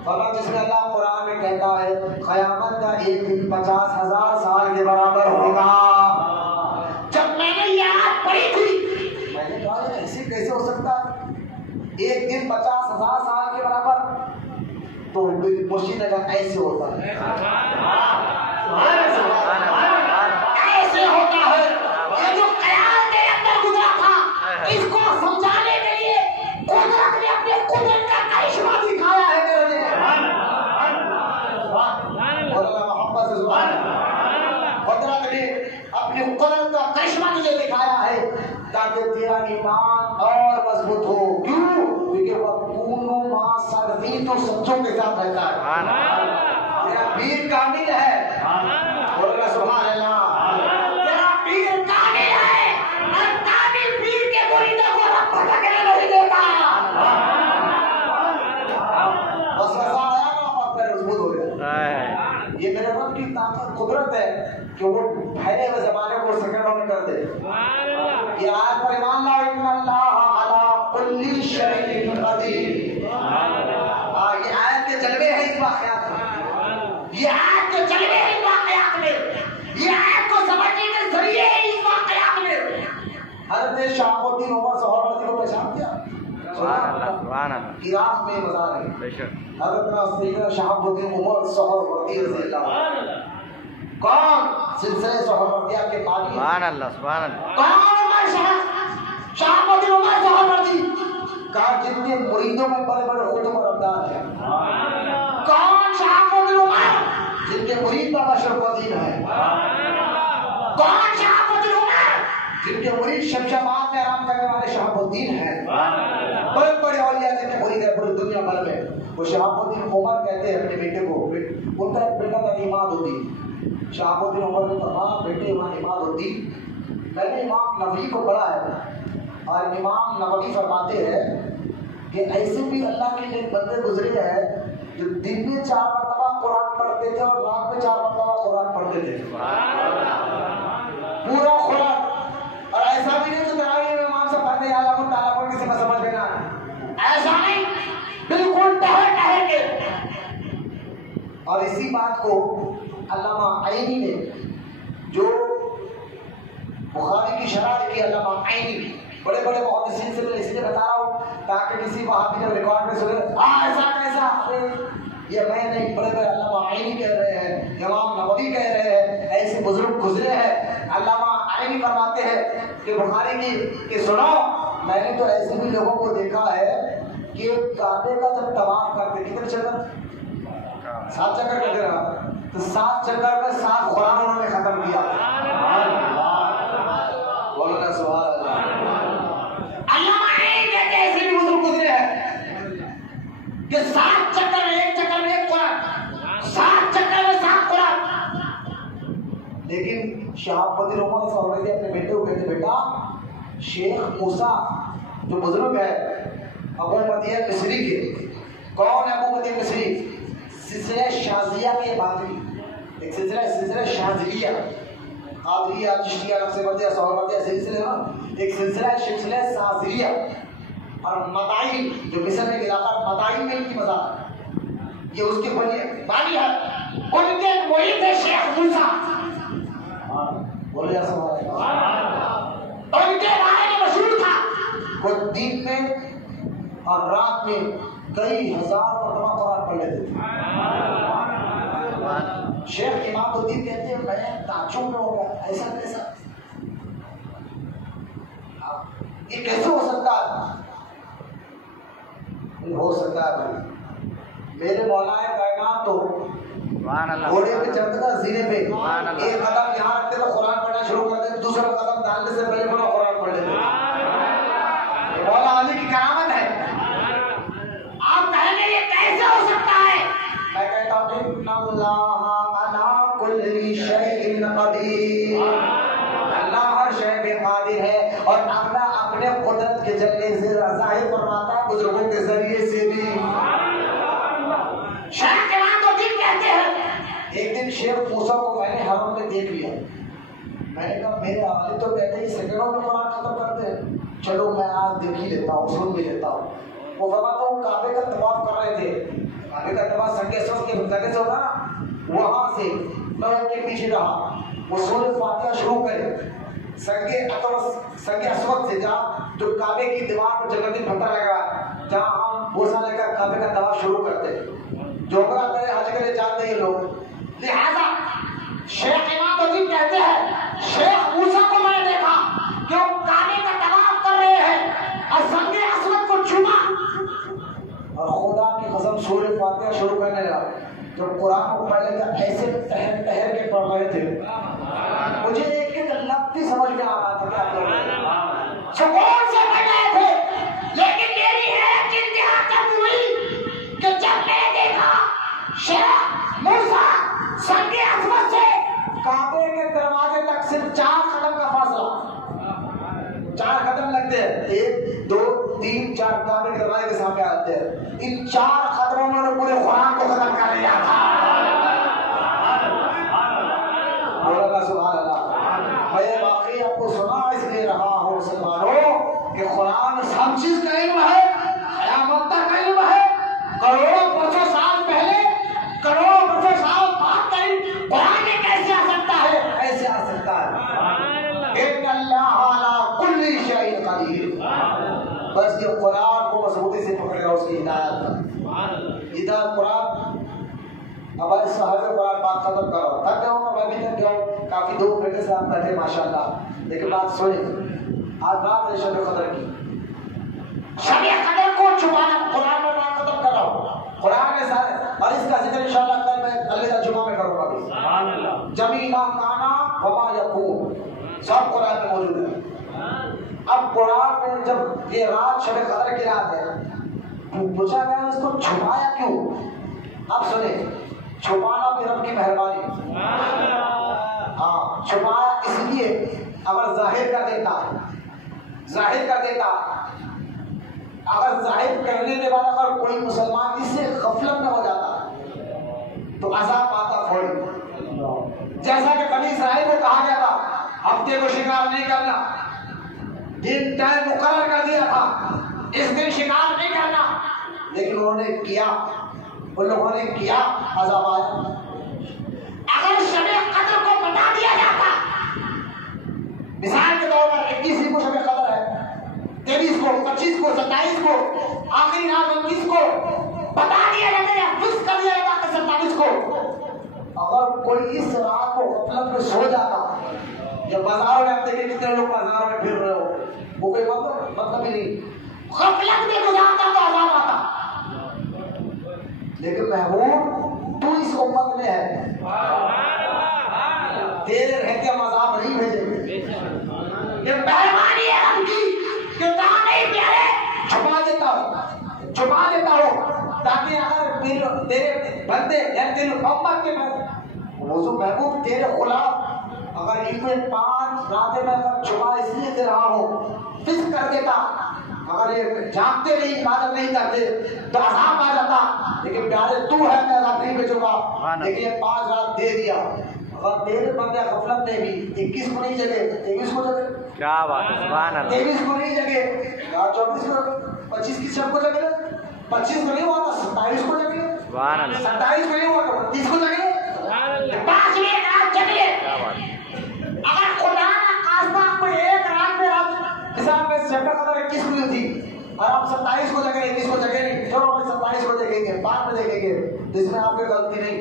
فرمایا جس میں اللہ قرآن میں کہتا ہے قیامت کا ایک دن 50,000 سال کے برابر ہوگا، جب میں نے یہ آیت پڑھی تھی میں نے کہا ایسے کیسے ہو سکتا ہے، ایک دن 50,000 سال کے برابر، تو مرشید نے کہا ایسے ہوتا ہے، ایسے ہوتا ہے، یہ جو قیام کے اندر گزرا تھا اس کو سمجھانے کے لیے قدرت نے اپنے قدرت کا کرشمہ دکھایا ہے میرے لیے، قدرت نے اپنے قدرت کا کرشمہ تجھے دکھایا ہے تاکہ تیرا ایمان اور مضبوط ہو، کیوں؟ کیونکہ وہ پونو ماں سردی تو سچوں کے ساتھ رہتا ہے، تیرا پیر کامل ہے، سبحان اللہ، تیرا پیر کامل ہے اور کامل پیر کے مریدوں کو رب بھٹکنے نہیں دیتا، بس ایسا آیا نا آپ پیر مضبوط ہو گیا، یہ میرے رب کی طاقت قدرت ہے کہ وہ پھیلے ہوئے زمانے کو سیکنڈوں میں کر دے، یہ آیت پر ایمان لاؤ ان اللہ علی کل شیء قدیر، یہ آیت کے جلوے ہیں اس واقعات میں، یہ آیت کے جلوے ہیں اس واقعات میں، یہ آیت کو سمجھنے کے ذریعے ہیں اس واقعات میں، حضرت شاہ عراق میں مزار ہے. بے شک. حضرت سیدنا شہاب الدین عمر سہروردی رضی اللہ عنہ. کون سلسلے سہروردیہ کے بانی؟ سبحان اللہ سبحان اللہ. کون عمر شہاب الدین عمر سہروردی؟ کہا جتنے مریدوں میں بڑے بڑے خطب اور ابدال ہیں. کون شہاب الدین عمر؟ جن کے مرید بابا شرف الدین ہیں. کون شہاب الدین عمر؟ جن کے مرید شمشاباد میں آرام کرنے والے شہاب الدین ہیں. بڑے بڑے اولیاء جن کے مرید ہیں پوری دنیا بھر میں. وہ شہاب الدین عمر کہتے ہیں اپنے بیٹے کو، ان کا ایک بیٹا تھا عماد الدین. شہاب الدین عمر نے کہا بیٹے امام عماد الدین، میں نے امام نووی کو پڑھا ہے اور امام نووی فرماتے ہیں کہ ایسے بھی اللہ کے ایک بندے گزرے ہیں جو دن میں 4 مرتبہ قرآن پڑھتے تھے اور رات میں 4 مرتبہ قرآن پڑھتے تھے. پورا قرآن. اور ایسا بھی نہیں تو تراویح میں امام سے پڑھتے یا اللہ تعالیٰ کو کسی کو سمجھ میں نہ آئے. ایسا نہیں، بالکل ٹہر کے. اور اسی بات کو علامہ عینی نے جو بخاری کی شرح لکھی، علامہ عینی بھی بڑے بڑے محدثین سے میں اس لیے بتا رہا ہوں تاکہ کسی وہابی جب ریکارڈ میں سنے ایسا کیسا، یہ میں نہیں، بڑے بڑے علامہ عینی کہہ رہے ہیں، امام نووی کہہ رہے ہیں، ایسے بزرگ گزرے ہیں. علامہ عینی فرماتے ہیں کہ بخاری کی کہ سنو، میں نے تو ایسے بھی لوگوں کو دیکھا ہے کہ کعبے کا جب طواف کرتے کتنے چکر؟ 7 چکر کرتے رہا، تو 7 چکر میں 7 قرآن انہوں نے ختم کیا. بولنا سبحان اللہ. علامہ عینی کہتے ہیں ایسے بھی بزرگ گزرے ہیں کہ 7 چکر میں 1 چکر میں 1 قرآن، 7 چکر میں 7 قرآن. لیکن شہاب الدین عمر سہروردی اپنے بیٹے کو کہتے بیٹا شیخ موسیٰ جو بزرگ ہے ابو مدیہ مصری کے. کون ہے ابو مدیہ مصری؟ سلسلہ شاذلیہ کے بانی. ایک سلسلہ شاذلیہ، قادریہ، چشتیہ، نقشبندیہ، سہروردیہ سلسلے نا، ایک سلسلہ شاذلیہ. اور مدائن جو مصر میں علاقہ مدائن میں ان کی مزار، یہ اس کے بانی ہے. ان کے مرید ہے شیخ موسیٰ. بولے سبحان اللہ. ان کے بارے میں مشہور تھا وہ دن میں اور رات میں کئی ہزار مرتبہ قرآن پڑھ لیتے تھے. شیخ امام الدین کہتے ہیں میں تعجب میں ہو گیا، ایسا کیسا، یہ کیسے ہو سکتا ہے؟ ہو سکتا ہے بھائی، میرے مولا کائنات تو گھوڑے پہ چڑھتا تھا زینے پہ، ایک قدم یہاں رکھتے تو قرآن پڑھنا شروع کرتے، دوسرا قدم ڈالنے سے پہلے بڑا قرآن پڑھ لیتے. مولا علی کی کرامت ہے. آپ کہیں گے یہ کیسے ہو سکتا ہے؟ میں کہتا ہوں ان اللہ علی کل شیء قدیر. اللہ ہر شے پہ قادر ہے اور اللہ اپنے قدرت کے جلوے سے ظاہر فرماتا ہے بزرگوں کے ذریعے سے بھی. شیخ امام الدین کہتے ہیں ایک دن شیخ موسیٰ کو میں نے حرم میں دیکھ لیا. میں نے کہا میرے والد تو کہتے ہیں سیکنڈوں میں قرآن ختم کرتے ہیں، چلو میں آج دیکھ ہی لیتا ہوں، سن بھی لیتا ہوں. وہ فرماتا ہوں کعبے کا طواف کر رہے تھے، کعبے کا طواف سنگ اسود کے جگہ سے ہوتا نا، وہاں سے میں ان کے پیچھے رہا. وہ سورۃ فاتحہ شروع کرے سنگ اسود سے جہاں جو کعبے کی دیوار پر جنتی پھٹا لگا جہاں ہم بوسہ لے کر کعبے کا طواف شروع کرتے ہیں. جو عمرہ کرے حج کرے جانتے ہیں لوگ. لہذا شیخ امام الدین کہتے ہیں شیخ موسیٰ کو میں نے دیکھا کہ وہ کعبے کا طواف کر رہے ہیں اور سنگ اسود کو چھوا اور خدا کی قسم سورۃ فاتحہ شروع کرنے لگا. جب قرآن کو پڑھ لیتا ایسے ٹہر کے پڑھ رہے تھے. مجھے ایک ایک لفظ بھی سمجھ میں آ رہا تھا کیا کر رہے ہیں، سکون سے پڑھ رہے تھے. لیکن میری حیرت کی انتہا تب ہوئی کہ جب میں نے دیکھا شیخ موسیٰ سنگ اسود سے کعبے کے دروازے تک صرف 4 قدم کا فاصلہ، 4 قدم لگتے ہیں، 1 2 3 4 کعبے کے دروازے کے سامنے آتے ہیں. ان 4 قدموں میں نے پورے قرآن کو ختم کر لیا تھا. سبحان اللہ. میں واقعی آپ کو سنا اس لیے رہا ہوں مسلمانوں کہ قرآن سب چیز کا علم ہے، قیامت تک کا علم ہے. کروڑوں برسوں سال پہلے، کروڑوں برسوں سال بعد کا علم قرآن میں کیسے آ سکتا ہے؟ ایسے آ سکتا ہے. ان اللہ علی کل شیء قدیر. بس یہ قرآن کو مضبوطی سے پکڑ گیا، اس کی ہدایت اب اس صاحب قرآن بات ختم کرو، تھک گیا ہوں میں بھی تھک گیا ہوں، کافی 2 گھنٹے سے آپ بیٹھے ماشاءاللہ، لیکن بات سنیں، آج بات ہے شب قدر کی۔ شب قدر کو چھپانا قرآن میں بات ختم کر رہا ہوں، قرآن میں سارے، اور اس کا ذکر انشاءاللہ کل میں الوداع جمعہ میں کروں گا بھی۔ سبحان اللہ۔ جمیع ما کانا وما یکون سب قرآن میں موجود ہے۔ اب قرآن میں جب یہ رات شب قدر کی رات ہے، پوچھا گیا اس کو چھپایا کیوں؟ اب سنیں، چھپانا بھی رب کی مہربانی، ہاں چھپایا اس لیے اگر ظاہر کر دیتا، ظاہر کر دیتا، اگر ظاہر کرنے کے بعد اگر کوئی مسلمان اس سے غفلت میں ہو جاتا تو عذاب آتا فوری، جیسا کہ بنی اسرائیل کو کہا گیا تھا ہفتے کو شکار نہیں کرنا، دن ٹائم مقرر کر دیا تھا اس دن شکار نہیں کرنا، لیکن انہوں نے کیا، ان لوگوں نے کیا، عذاب آیا۔ اگر شب قدر کو بتا دیا جاتا، مثال کے طور پر 21 کو شب قدر ہے، 23 کو، 25 کو، 27 کو، آخری رات 29 کو بتا دیا جاتا ہے، فکس کر دیا جاتا ہے 27 کو، اگر کوئی اس رات کو غفلت میں سو جاتا، یا بازاروں میں آپ دیکھیں کتنے لوگ بازاروں میں پھر رہے ہو، وہ کوئی مطلب ہی نہیں، غفلت میں گزارتا تو عذاب آتا۔ لیکن محبوب تو اس امت میں ہے، تیرے رہتے ہم عذاب نہیں بھیجیں گے، یہ مہربانی ہے رب کی کہ کہاں نہیں پیارے چھپا دیتا ہو، چھپا دیتا ہو، تاکہ اگر تیرے بندے یا تیرے امت کے محبوب تیرے خلاف اگر ان میں 5 راتیں میں اگر چھپا اس لیے دے رہا ہوں، فکس کر دیتا، اگر یہ جانتے نہیں، عبادت نہیں کرتے تو عذاب آ جاتا، لیکن پیارے تو ہے میں عذاب نہیں بھیجوں گا، لیکن یہ 5 رات دے دیا، اگر تیرے بندے غفلت میں بھی 21 کو نہیں جگے 23 کو جگے، کیا بات ہے، سبحان اللہ، 23 کو نہیں جگے 24 کو، 25 کی شب کو جگے، 25 کو نہیں ہوا تو 27 کو جگے، سبحان اللہ، 27 کو نہیں ہوا تو 29 کو جگے، 5 رات جگے۔ اگر خدا نہ خواستہ آپ کو ایک رات میں آپ حساب میں شب قدر 21 کو تھی اور آپ 27 کو جگہ 21 کو جگہ نہیں، چلو ہم 27 کو دیکھیں گے، بعد میں دیکھیں گے، تو اس میں آپ کی غلطی نہیں،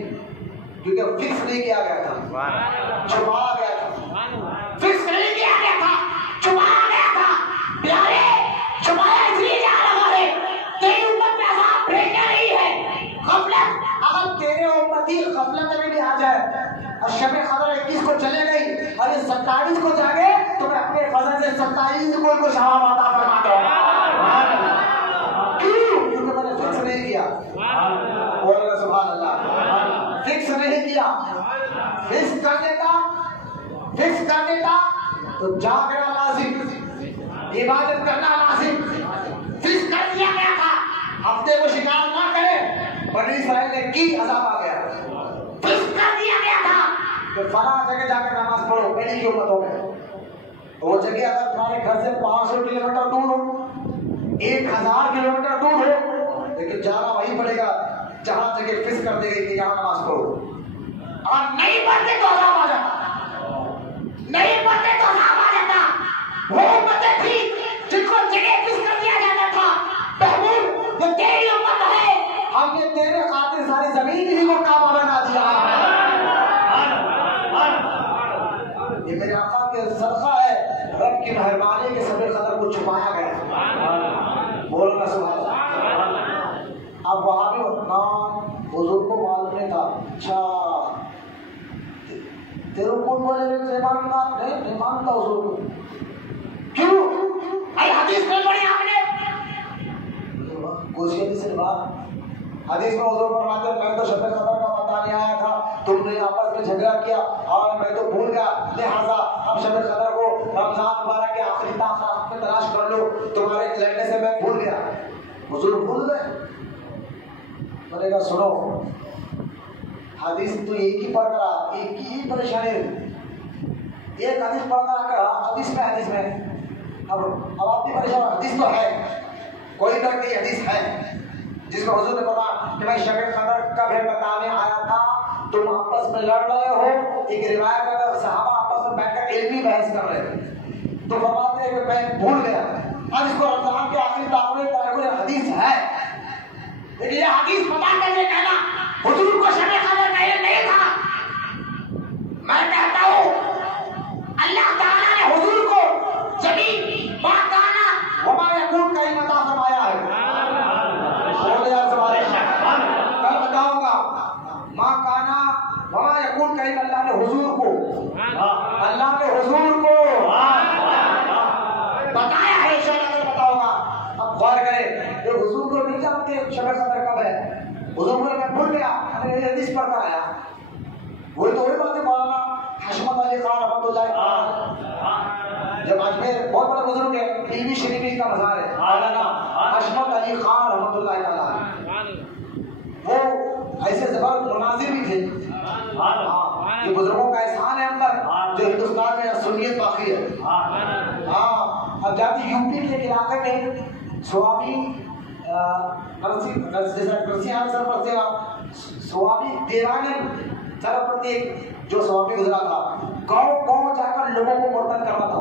کیونکہ فکس نہیں کیا گیا تھا، چھپایا گیا تھا، فکس نہیں کیا گیا تھا، چھپایا گیا تھا، پیارے چھپایا اس لیے جا رہا ہے، تیری امت میں عذاب بھیجنا نہیں ہے، غفلت، اگر تیرے امتی غفلت میں بھی آ جائے اور شب قدر 21 کو چلے گئی اور یہ 27 کو جاگے تو میں اپنے فضل سے 27 کو ثواب عطا فرماتا ہوں، کیوں؟ کیونکہ میں نے فکس نہیں کیا، بولے سبحان اللہ، فکس نہیں کیا، فکس کر دیتا تو جاگنا لازم، عبادت کرنا لازم، فکس کر دیا گیا تھا، ہفتے کو شکار نہ کرے، بنی اسرائیل نے کی، عذاب آ گیا، فکس کر دیا گیا تھا کہ فلاں جگہ جا کے نماز پڑھو، پہلی کی امتوں میں، وہ جگہ اگر تمہارے گھر سے 500 کلومیٹر دور ہو، 1000 کلومیٹر دور ہو، لیکن جانا وہی پڑے گا جہاں جگہ فکس کر دے گی کہ یہاں نماز پڑھو، اور نہیں پڑھتے تو عذاب آ جاتا، نہیں پڑھتے تو عذاب آ جاتا، وہ امتیں تھی جن کو جگہ فکس کر دیا جاتا تھا، محبوب یہ تیری امت ہے، ہم نے تیرے خاطر ساری زمین ہی کو کعبہ بنا دیا، یہ میرے آقا کے صدقہ ہے، رب کی مہربانی کے شب قدر کو چھپایا گیا، بولنا سبحان اللہ۔ اب وہاں بھی حضور کو معلوم نہیں تھا، اچھا تیرے کون بولے نہیں مانتا حضور کو، کیوں؟ حدیث میں پڑھی آپ نے، کوئی حدیث سے بات، حدیث میں حضور فرماتے ہیں میں تو شب قدر کا پتہ نہیں آیا تھا، تم نے آپس میں جھگڑا کیا اور میں تو بھول گیا، لہذا اب شب قدر کو رمضان مبارک کے آخری تاخیر میں تلاش کر لو، تمہارے لڑنے سے میں بھول گیا، حضور بھول گئے، میں نے کہا سنو حدیث تو ایک ہی پڑھ کر ایک ہی پریشانی، ایک حدیث پڑھ کر حدیث میں اب آپ کی پریشان، حدیث تو ہے، کوئی بات نہیں، حدیث ہے جس میں حضور نے کہا کہ میں شب قدر کب ہے بتانے آیا تھا، تم آپس میں لڑ رہے ہو، ایک روایت میں صحابہ آپس میں بیٹھ کر علمی بحث کر رہے تھے، تو فرماتے ہیں کہ میں بھول گیا، اب اس کو رمضان کے آخری تاخیر میں حدیث ہے، لیکن یہ حدیث بتا کر یہ کہنا حضور کو شب قدر وہاں یقول کہیں اللہ نے حضور کو بتایا ہے، شاید اگر پتا ہوگا اب غور کریں، یہ حضور کو نہیں جانتے شب قدر کب ہے؟ حضور کو میں بھول گیا، ہمیں یہ حدیث پڑھ کر آیا، وہی تو وہی بات ہے مولانا حشمت علی خان رحمۃ اللہ جب اجمیر بہت بڑا بزرگ ہے، پی بی شریف کا مزار ہے، مولانا حشمت علی خان رحمۃ اللہ تعالیٰ، وہ ایسے زبردست مناظر بھی تھے۔ یہ بزرگوں کا احسان ہے ہم پر جو ہندوستان میں سنیت باقی ہے۔ اب جاتی یو پی کے علاقے میں سوامی سوامی دیوانند سرپرتی جو سوامی گزرا تھا، گاؤں گاؤں جا کر لوگوں کو مرتد کرنا تھا،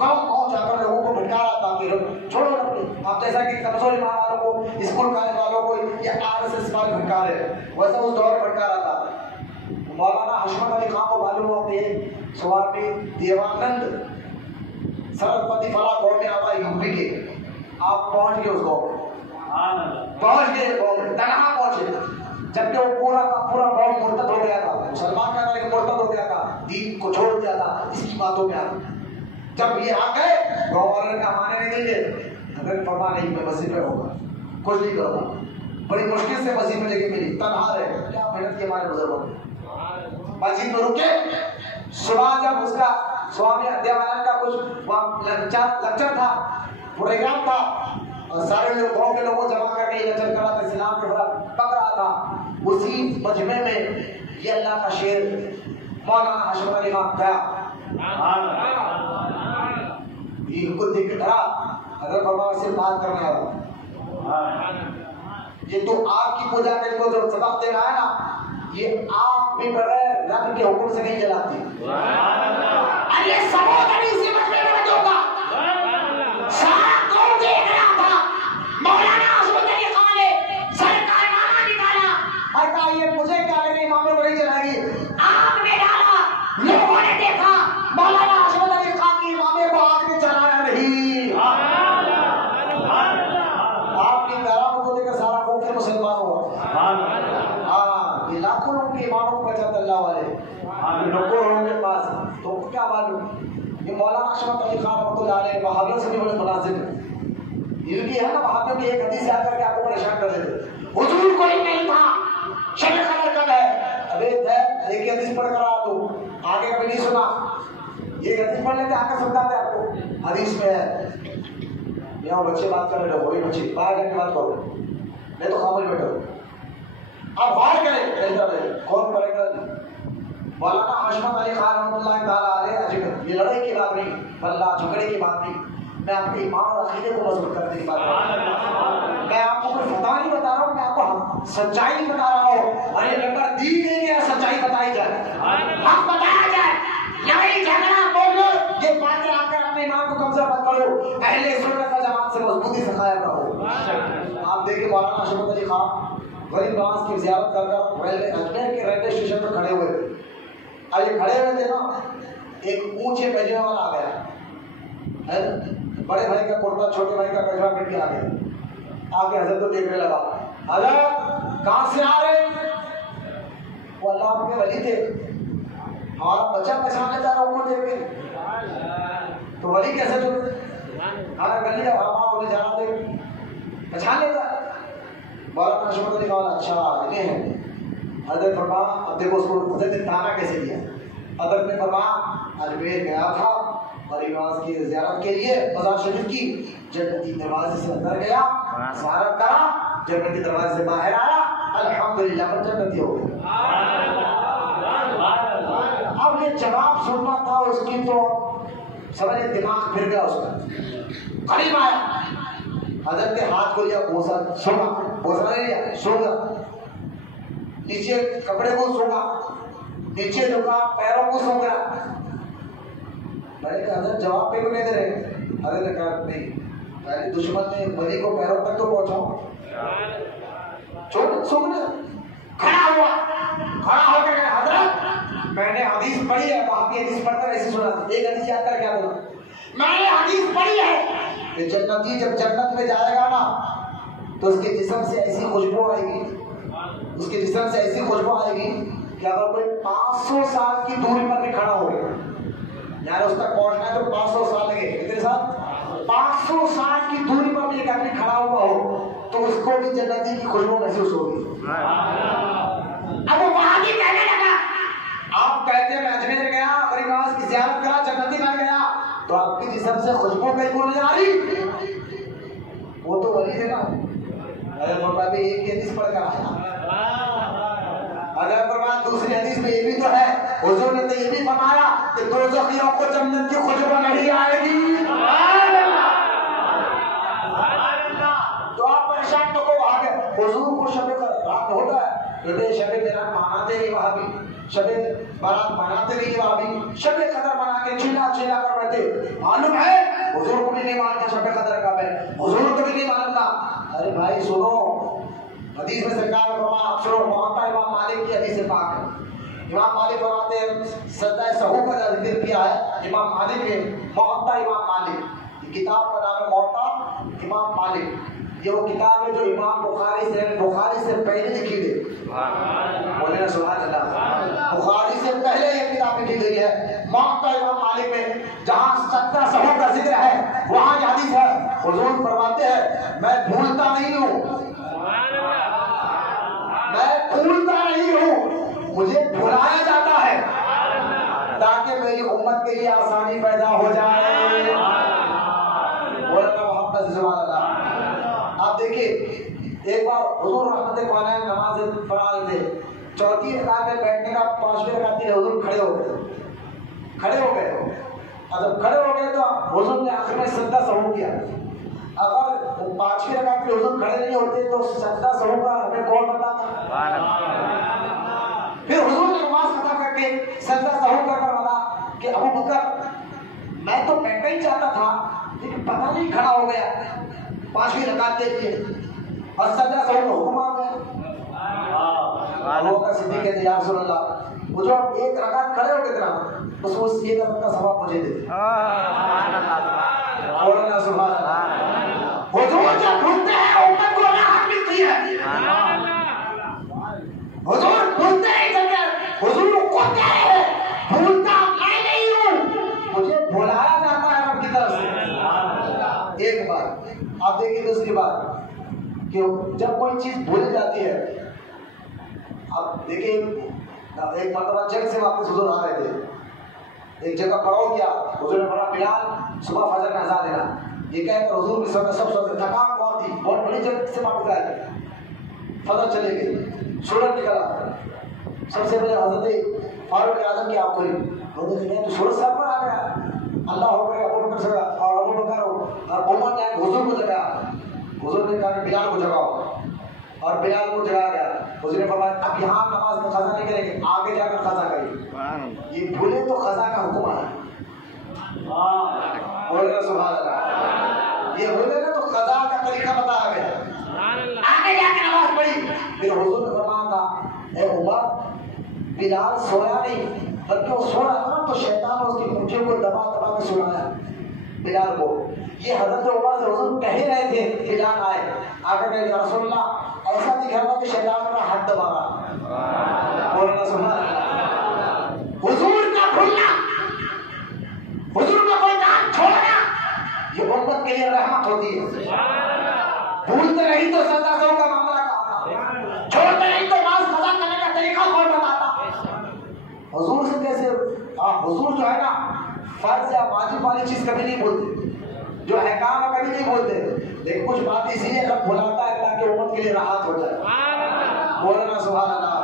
گاؤں گاؤں جا کر لوگوں کو بھٹکا رہا تھا کہ چھوڑو آپ جیسا کہ کمزور ایمان والوں کو، اسکول کالج والوں کو یا RSS والے بھٹکا رہے، ویسا اس دور میں بھٹکا رہا تھا۔ مولانا حشمت علی خان کو معلوم ہوتے ہیں سوامی دیوانند سرپتی فلاں گاؤں میں آتا یو پی کے، آپ پہنچ گئے اس گاؤں میں، پہنچ گئے گاؤں میں، تنہا پہنچے، جبکہ وہ پورا کا پورا گاؤں مرتد ہو گیا تھا، مسلمان کا کہ مرتد ہو گیا تھا، دین کو چھوڑ دیا تھا اس کی باتوں میں آ۔ جب یہ آ گئے گاؤں والوں نے کہا مانے نہیں دیں گے، اگر فرما نہیں میں وظیفے ہوگا، کچھ نہیں کروں گا، بڑی مشکل سے وظیفے لے کے ملی، تنہا رہے، کیا محنت کی ہمارے بزرگوں نے، مسجد میں رکے، صبح جب اس کا سوامی دیوانند کا کچھ لیکچر تھا، پروگرام تھا، اور سارے لوگ گاؤں کے لوگوں جمع کر کے یہ لیکچر کر رہا تھا، اسلام کے خلاف پک رہا تھا، اسی مجمع میں یہ اللہ کا شعر مولانا حشمت علی خان گیا، ان کو دیکھ کر ڈرا، اگر بابا سے بات کرنے آیا، یہ تو آپ کی پوجا کا ان کو جو سبق دینا ہے نا، یہ آپ بھی بغیر رب کے حکم سے نہیں جلاتی، ارے سبوت علی سے مجمع میں ہوگا، سارا قوم دیکھ رہا تھا، مولانا حشمت علی خان نے سر کا نعرہ نکالا اور کہا یہ مجھے کیا لگے امام کو نہیں جلائے گی، آگ میں ڈالا، لوگوں نے دیکھا مولانا حشمت علی خان کی امام کو آگ میں جلایا نہیں، آپ کی پیغام کو دیکھ کر سارا قوم کے مسلمان ہوا، یہ لاکھوں لوگ کے اماموں کو بچاتا اللہ والے لوگوں ان کے پاس، تو کو کیا معلوم، یہ مولانا حشمت علی خان رحمۃ اللہ علیہ وہابیوں سے بھی بڑے مناظر ہیں، یہ بھی ہے نا وہابیوں کی ایک حدیث آ کر کے آپ کو پریشان کر دیتے، حضور کو نہیں تھا شب قدر کب ہے، ابھی ایک حدیث پڑھ کر آ تو آگے کبھی نہیں سنا، یہ حدیث پڑھ لیتے آگے سمجھاتے آپ کو، حدیث میں ہے، یہاں بچے بات کر رہے ہو، وہی بچے باہر جا کے بات کرو، نہیں تو خاموش بیٹھو، آپ باہر کریں کون کرے گا، مولانا حشمت علی خان رحمۃ اللہ تعالیٰ علیہ اجمیر، یہ لڑائی کی بات نہیں، بلّہ جھگڑے کی بات نہیں، میں آپ کے ایمان اور عقیدے کو مضبوط کرنے کی بات کر رہا ہوں، میں آپ کو کوئی فتویٰ نہیں بتا رہا ہوں، میں آپ کو سچائی بتا رہا ہوں، اور یہ نمبر دی گئی ہے سچائی بتائی جائے، حق بتایا جائے، لڑائی جھگڑا بولو، یہ باتیں آ کر اپنے ایمان کو کمزور مت کرو، اہل سنت و جماعت سے مضبوطی سے قائم رہو۔ آپ دیکھیں مولانا حشمت علی خان غریب نواز کی زیارت کر کر اجمیر کے ریلوے اسٹیشن پر کھڑے ہوئے، اب یہ کھڑے ہوئے تھے نا، ایک اونچے پیجامے والا آ گیا، بڑے بھائی کا کرتا چھوٹے بھائی کا پجامہ پہن کے آ گیا، آ کے حضرت کو دیکھنے لگا، حضرت کہاں سے آ رہے؟ وہ اللہ کے ولی تھے، ہمارا بچہ پہچان لیتا ہے ان کو دیکھ کے، تو ولی کیسے جو ہمارا گلی ہے وہاں انہیں جانا دے پہچان لیتا ہے، مولانا حشمت علی خان اچھا یہ ہیں، حضرت فرما اب دیکھو اس کو حضرت نے تانا کیسے دیا، حضرت نے فرما اجمیر گیا تھا اور نواز کی زیارت کے لیے مزار شریف کی، جنتی دروازے سے اندر گیا، زیارت کرا، جنتی دروازے سے باہر آیا، الحمدللہ پر جنتی ہو گئی۔ اب یہ جواب سننا تھا اس کی تو سمجھے دماغ پھر گیا اس کا، قریب آیا، حضرت نے ہاتھ کو لیا، بوسا سوگا، بوسا نہیں لیا سوگا، نیچے کپڑے کو سوگا، نیچے جھکا، پیروں کو سو گیا، میں نے کہا حضرت جواب پہ کیوں نہیں دے رہے؟ حضرت نے کہا نہیں، پہلے دشمن نے ولی کو پیروں تک تو پہنچاؤ، چھوڑ سو گیا، کھڑا ہوا، کھڑا ہو کے کہا حضرت میں نے حدیث پڑھی ہے، وہاں کی حدیث پڑھ کر ایسے سنا، ایک حدیث یاد کر کیا بولا، میں نے حدیث پڑھی ہے کہ جنتی جب جنت میں جائے گا نا تو اس کے جسم سے ایسی خوشبو آئے گی، اس کے جسم سے ایسی خوشبو آئے گی کہ اگر کوئی 500 سال کی دوری پر بھی کھڑا ہو گیا، یعنی اس تک پہنچنا ہے تو 500 سال لگے، کتنے سال؟ 500 سال کی دوری پر بھی ایک آدمی کھڑا ہوا ہو تو اس کو بھی جنتی کی خوشبو محسوس ہوگی۔ اب وہ وہاں بھی کہنے لگا، آپ کہتے ہیں میں اجمیر گیا اور نواز کی زیارت کرا جنتی بن گیا، تو آپ کے جسم سے خوشبو بالکل نہیں آ رہی؟ وہ تو ولی ہے نا، اگر فرمایا بھی ایک حدیث پڑھ کر آیا، اگر فرمایا دوسری حدیث میں یہ بھی تو ہے، حضور نے تو یہ بھی فرمایا کہ دوزخیوں کو جنت کی خوشبو نہیں آئے گی۔ تو آپ پریشان تو کو وہاں گئے، حضور کو شب رات ہوتا ہے، کہتے شب برات مناتے نہیں وہاں بھی، شب برات مناتے نہیں وہاں بھی، شب قدر منا کے چلا چلا کر رہتے، معلوم ہے حضور کو بھی نہیں مانتا شب قدر کب ہے، حضور کو بھی نہیں مانتا۔ ارے بھائی سنو، حدیث میں سرکار نے فرمایا، آپ سنو، محطا امام مالک کی حدیث پاک ہے، امام مالک فرماتے ہیں سجدہ سہو کا ذکر کیا ہے امام مالک نے، محطا امام مالک، یہ کتاب کا نام ہے محطا امام مالک، یہ وہ کتاب ہے جو امام بخاری سے پہلے لکھی گئی، بولے نا سبحان اللہ، بخاری سے پہلے یہ کتاب لکھی گئی ہے۔ محطا امام مالک میں جہاں سجدہ سہو کا ذکر ہے وہاں یہ حدیث ہے، حضور فرماتے ہیں میں بھولتا نہیں ہوں، میں بھولتا نہیں ہوں، مجھے بھلایا جاتا ہے تاکہ میری امت کے لیے آسانی پیدا ہو جائے۔ بولنا محمد سبحان اللہ۔ آپ دیکھیے ایک بار حضور رحمت کونین نماز پڑھا رہے تھے، چوتھی رکعت میں بیٹھنے کا 5ویں رکعت میں حضور کھڑے ہو گئے، اور جب کھڑے ہو گئے تو حضور نے آخر میں سجدہ سہو کیا۔ اگر 5ویں رکعت میں حضور کھڑے نہیں ہوتے تو سجدہ سہو کا ہمیں کون بتاتا؟ پھر حضور نے نماز ادا کر کے سجدہ سہو کر بولا کہ ابو بکر میں تو بیٹھنا ہی چاہتا تھا لیکن پتہ نہیں کھڑا ہو گیا، 5ویں رکعت دیکھیے اور سجدہ سہو کا حکم آ گیا۔ ابو بکر صدیق کہتے یا رسول اللہ وہ جو آپ ایک رکعت کھڑے ہو گئے نا اس کو ایک رکعت کا ثواب مجھے دے دیں۔ بولنا سبحان اللہ۔ حضور جب بھولتے ہیں امت کو راحت ملتی ہے، حضور بھولتے ہیں جب حضور کو کہتے ہیں بھولتا میں نہیں ہوں، مجھے بھلایا جاتا ہے رب کی طرف سے۔ ایک بات آپ دیکھیے، دوسری بات کہ جب کوئی چیز بھول جاتی ہے، آپ دیکھیں ایک مرتبہ جنگ سے واپس حضور آ رہے تھے، ایک جگہ پڑاؤ کیا، حضور نے فرمایا بلال صبح فجر میں اذان دینا، یہ کہہ کر حضور کے سب سب تھکان بہت تھی، بہت بڑی جنگ سے واپس آئے، فجر چلے گئے، سورج نکلا، سب سے پہلے حضرت فاروق اعظم کی آپ کو تو سورج سر پر آ گیا، اللہ ہو گیا ابو بکر سے اور ابو بکر اور عمر نے حضور کو جگایا، حضور نے کہا کہ بلال کو جگاؤ اور بلال کو جگایا گیا، حضور نے فرمایا اب یہاں نماز میں قضا نہیں کریں گے، آگے جا کر قضا کریے، یہ بھولے تو قضا کا حکم آیا، بولنا سبحان اللہ، یہ بھولے نا تو قضا کا طریقہ بتایا گیا، آگے جا کے نماز پڑھی۔ پھر حضور نے فرمایا تھا اے عمر بلال سویا نہیں بلکہ وہ سو رہا تھا تو شیطان اس کی مٹھیوں کو دبا دبا کے سلایا بلال کو، یہ حضرت عمر سے حضور کہہ رہے تھے، بلال آئے آ کر کہے یا رسول اللہ ایسا دکھ رہا تھا کہ شیطان میرا ہاتھ دبا رہا، بولنا سبحان اللہ۔ حضور کا بھولنا، حضور کا کوئی کام چھوڑنا یہ امت کے لیے رحمت ہوتی ہے، بھولتے نہیں تو سزا سو کا معاملہ کہا، چھوڑتے نہیں تو نماز قضا کرنے کا طریقہ کون بتاتا؟ حضور سے کیسے حضور جو ہے نا فرض یا واجب والی چیز کبھی نہیں بولتے، جو احکام ہے کبھی نہیں بولتے، لیکن کچھ بات اسی لیے رب بلاتا ہے تاکہ امت کے لیے راحت ہو جائے، بولنا سبحان اللہ۔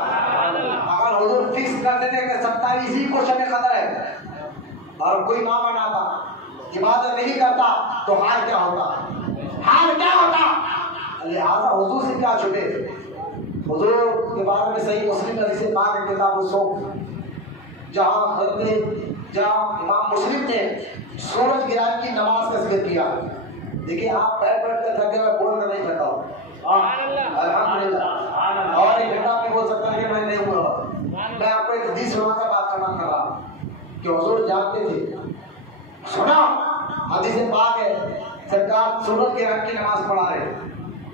اگر حضور فکس کر دیتے کہ 27 ہی کو شب قدر ہے اور کوئی نہ مناتا عبادت نہیں کرتا تو حال کیا ہوتا، حال کیا ہوتا؟ لہٰذا حضور سے کیا چھپے، حضور کے بارے میں صحیح مسلم حدیث پاک کتاب الصوم جہاں امام مسلم نے سورج گران کی نماز کا ذکر کیا، دیکھیے آپ بیٹھ کر تھکے ہوئے بول کر نہیں تھکا ہو، الحمدللہ، اور ایک گھنٹہ میں بول سکتا کہ میں نہیں ہوا، میں آپ کو ایک حدیث سنا کر بات کرنا کر رہا کہ حضور جانتے تھے، سنا حدیث پاک ہے سرکار سورج گران کی نماز پڑھا رہے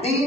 3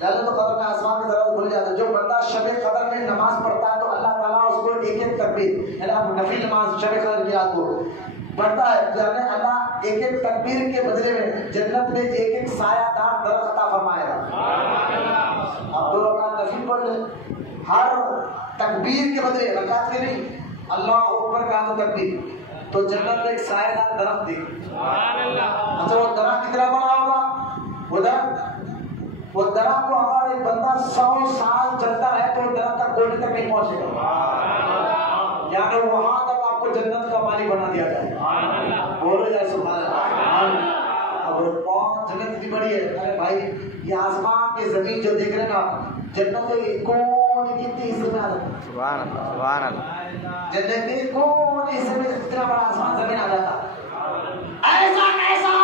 ليلۃ القدر میں آسمان کی طرف کھل جاتا ہے. جو بندہ شب قدر میں نماز پڑھتا ہے تو اللہ تعالیٰ اس کو ایک ایک تکبیر، یعنی آپ نفل نماز شب قدر کی رات کو پڑھتا ہے، یعنی اللہ ایک ایک تکبیر کے بدلے میں جنت میں ایک ایک سایہ دار درخت عطا فرمائے گا. آپ 2 رکعت نفل پڑھ لیں، ہر تکبیر کے بدلے رکعت کے نہیں، اللہ اکبر کا تو تکبیر، تو جنت میں ایک سایہ دار درخت دی. اچھا وہ درخت کتنا بڑا ہوگا؟ وہ درخت کو اگر ایک بندہ 100 سال چلتا ہے تو درخت تک کوٹھی تک نہیں پہنچے گا، یعنی وہاں تک آپ کو جنت کا مالک بنا دیا جائے. بولو جائے سبحان اللہ. اب جنت کتنی بڑی ہے. ارے بھائی یہ آسمان کی زمین جو دیکھ رہے نا، جنت کے کون کتنے حصے میں آ جاتا ہے. سبحان اللہ سبحان اللہ. جنت کے کون حصے میں اتنا بڑا آسمان زمین آ جاتا ہے. ایسا کیسا؟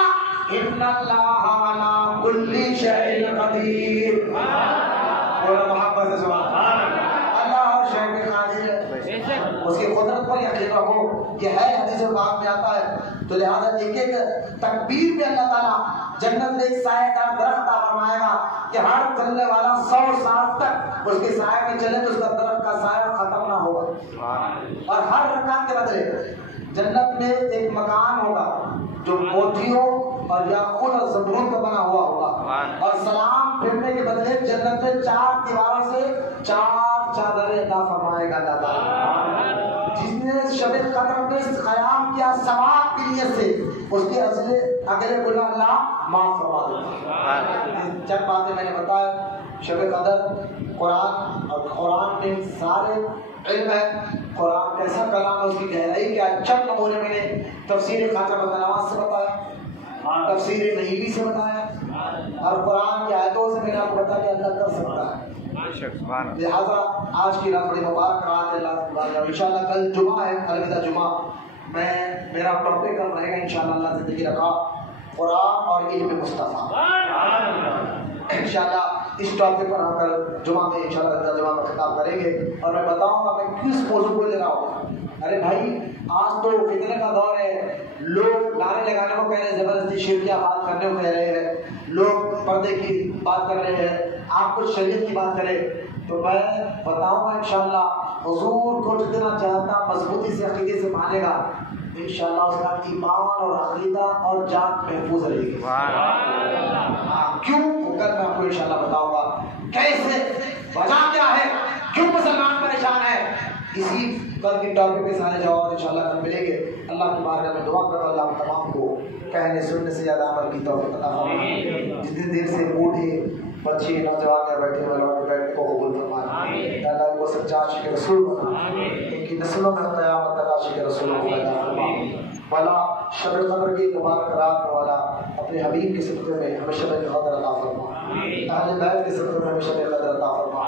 ان اللہ علی کل شیء قدیر. اور محبت سے سبحان اللہ، ہر شے پہ قادر ہے، اس کی قدرت پر یقین رکھو. یہ ہے حدیث پاک میں آتا ہے. تو لہذا ایک ایک تکبیر پہ اللہ تعالیٰ جنت میں ایک سایہ دار درخت عطا فرمائے گا کہ ہر چلنے والا 100 سال تک اس کے سایہ میں چلے تو اس کا درخت کا سایہ ختم نہ ہوگا. اور ہر رکعت کے بدلے جنت میں ایک مکان ہوگا جو موتیوں اور یاقوت اور زمرد کا بنا ہوا ہوگا. اور سلام پھرنے کے بدلے جنت میں 4 دیواروں سے 4 چادریں عطا فرمائے گا اللہ تعالیٰ. جس نے شب قدر میں قیام کیا ثواب کی نیت سے، اس کے اگلے گناہ اللہ معاف فرما دیتا. چند باتیں میں نے بتایا. شب قدر قرآن، اور قرآن میں سارے علم ہے. قرآن کیسا کلام ہے، اس کی گہرائی کیا. چند نمونے میں نے تفسیر خاتمہ نواز سے بتایا، تفسیر نحیلی سے بتایا، اور قرآن کی آیتوں سے میں نے آپ کو بتایا کہ اللہ کر سکتا ہے. لہٰذا آج کی رات بڑی مبارک رات ہے. انشاءاللہ کل جمعہ ہے، الوداع جمعہ. میرا ٹاپک کل رہے گا انشاءاللہ اللہ زندگی رکھا، قرآن اور علم مصطفیٰ. انشاءاللہ اس ٹاپک پر ہم کل جمعہ میں انشاءاللہ الوداع جمعہ میں خطاب کریں گے. اور میں بتاؤں گا میں کس موضوع کو لے رہا ہوں. ارے بھائی آج تو فتنے کا دور ہے، لوگ گانے لگانے کو کہہ رہے ہیں، زبردستی شرکیہ بات کرنے کو کہہ رہے ہیں، لوگ پردے کی بات کر رہے ہیں، آپ کچھ شریعت کی بات کریں. تو میں بتاؤں گا انشاءاللہ حضور کو جتنا چاہتا مضبوطی سے عقیدے سے مانے گا، انشاءاللہ اس کا ایمان اور عقیدہ اور جان محفوظ رہے گی. کیوں؟ کل میں آپ کو انشاءاللہ بتاؤں گا کیسے، وجہ کیا ہے، کیوں مسلمان پریشان ہے. اسی کل کی ٹاپک کے سارے جواب انشاءاللہ کل ملیں گے. اللہ کی بارگاہ میں دعا کرتا اللہ تمام کو کہنے سننے سے زیادہ عمل کی توفیق عطا فرمائے. جتنی دیر سے بوڑھے بچے نوجوان یا بیٹھے ہوئے لوگ بیٹھنے کو قبول فرمائے. اللہ کو سچا عاشق رسول بنا، ان کی نسلوں میں قیامت تک عاشق رسول کو پیدا فرمائے. والا شب قدر کی مبارک رات میں والا اپنے حبیب کے صدقے میں ہمیں شب قدر عطا فرما، اہل بیت کے صدقے میں ہمیں شب قدر عطا فرما.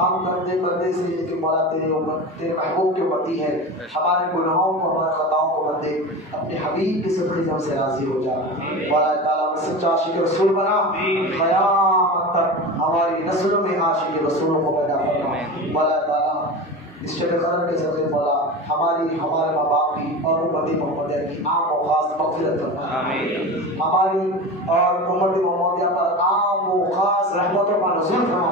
ہم بندے بندے سے لیکن مولا تیرے محبوب کے امتی ہیں، ہمارے گناہوں کو ہمارے خطاؤں کو بندے اپنے حبیب کے صدقے سے ہم سے راضی ہو جا. والا تعالیٰ میں سچا عاشق رسول بنا، قیامت تک ہماری نسلوں میں عاشق رسولوں کو پیدا فرما. والا تعالیٰ اس شب قدر کے ذریعے مولا ہمارے ماں باپ کی اور امتی محمدیہ کی عام و خاص مغفرت فرما. ہماری اور امت محمدیہ پر عام و خاص رحمتوں کا نزول فرما.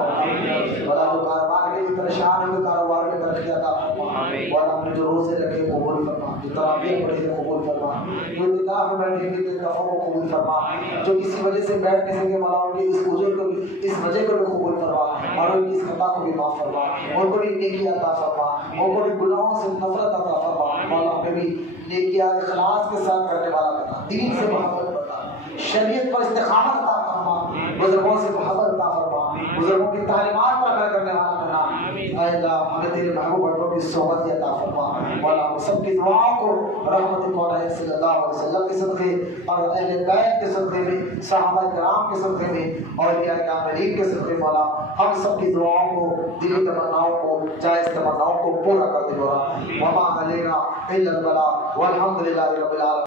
والا جو کاروبار کے پریشان ہوئے کاروبار میں ترقی عطا فرما. والا ہم نے جو روزے رکھے قبول فرما، جو تراویح پڑھی ہے قبول فرما، جو اعتکاف میں بیٹھے ہوئے دفعوں کو قبول فرما، جو کسی وجہ سے بیٹھ نہیں سکے مولا ان کے اس اجر کو اس وجہ کو بھی قبول فرما، اور ان کی اس خطا کو بھی معاف فرما، ان کو بھی نیکی عطا فرما، ان کو بھی گناہوں سے نفرت عطا فرما. مولا ہمیں بھی نیکی اخلاص کے ساتھ کرنے والا بنا، دین سے محبت بنا، شریعت پر استقامت عطا فرما، بزرگوں سے محبت عطا فرما، بزرگوں کی تعلیمات پر عمل کرنے والا بنا. اے اللہ ہمیں تیرے محبوب بڑوں کی صحبت عطا فرما. مولا ہم سب کی دعاؤں کو رحمت مولا صلی اللہ علیہ وسلم کے صدقے اور اہل بیت کے صدقے میں، صحابہ کرام کے صدقے میں، اولیاء کاملین کے صدقے مولا ہم سب کی دعاؤں کو، دلی تمناؤں کو، جائز تمناؤں کو پورا کر دے. وما علینا الا البلاغ والحمد للہ رب العالمین.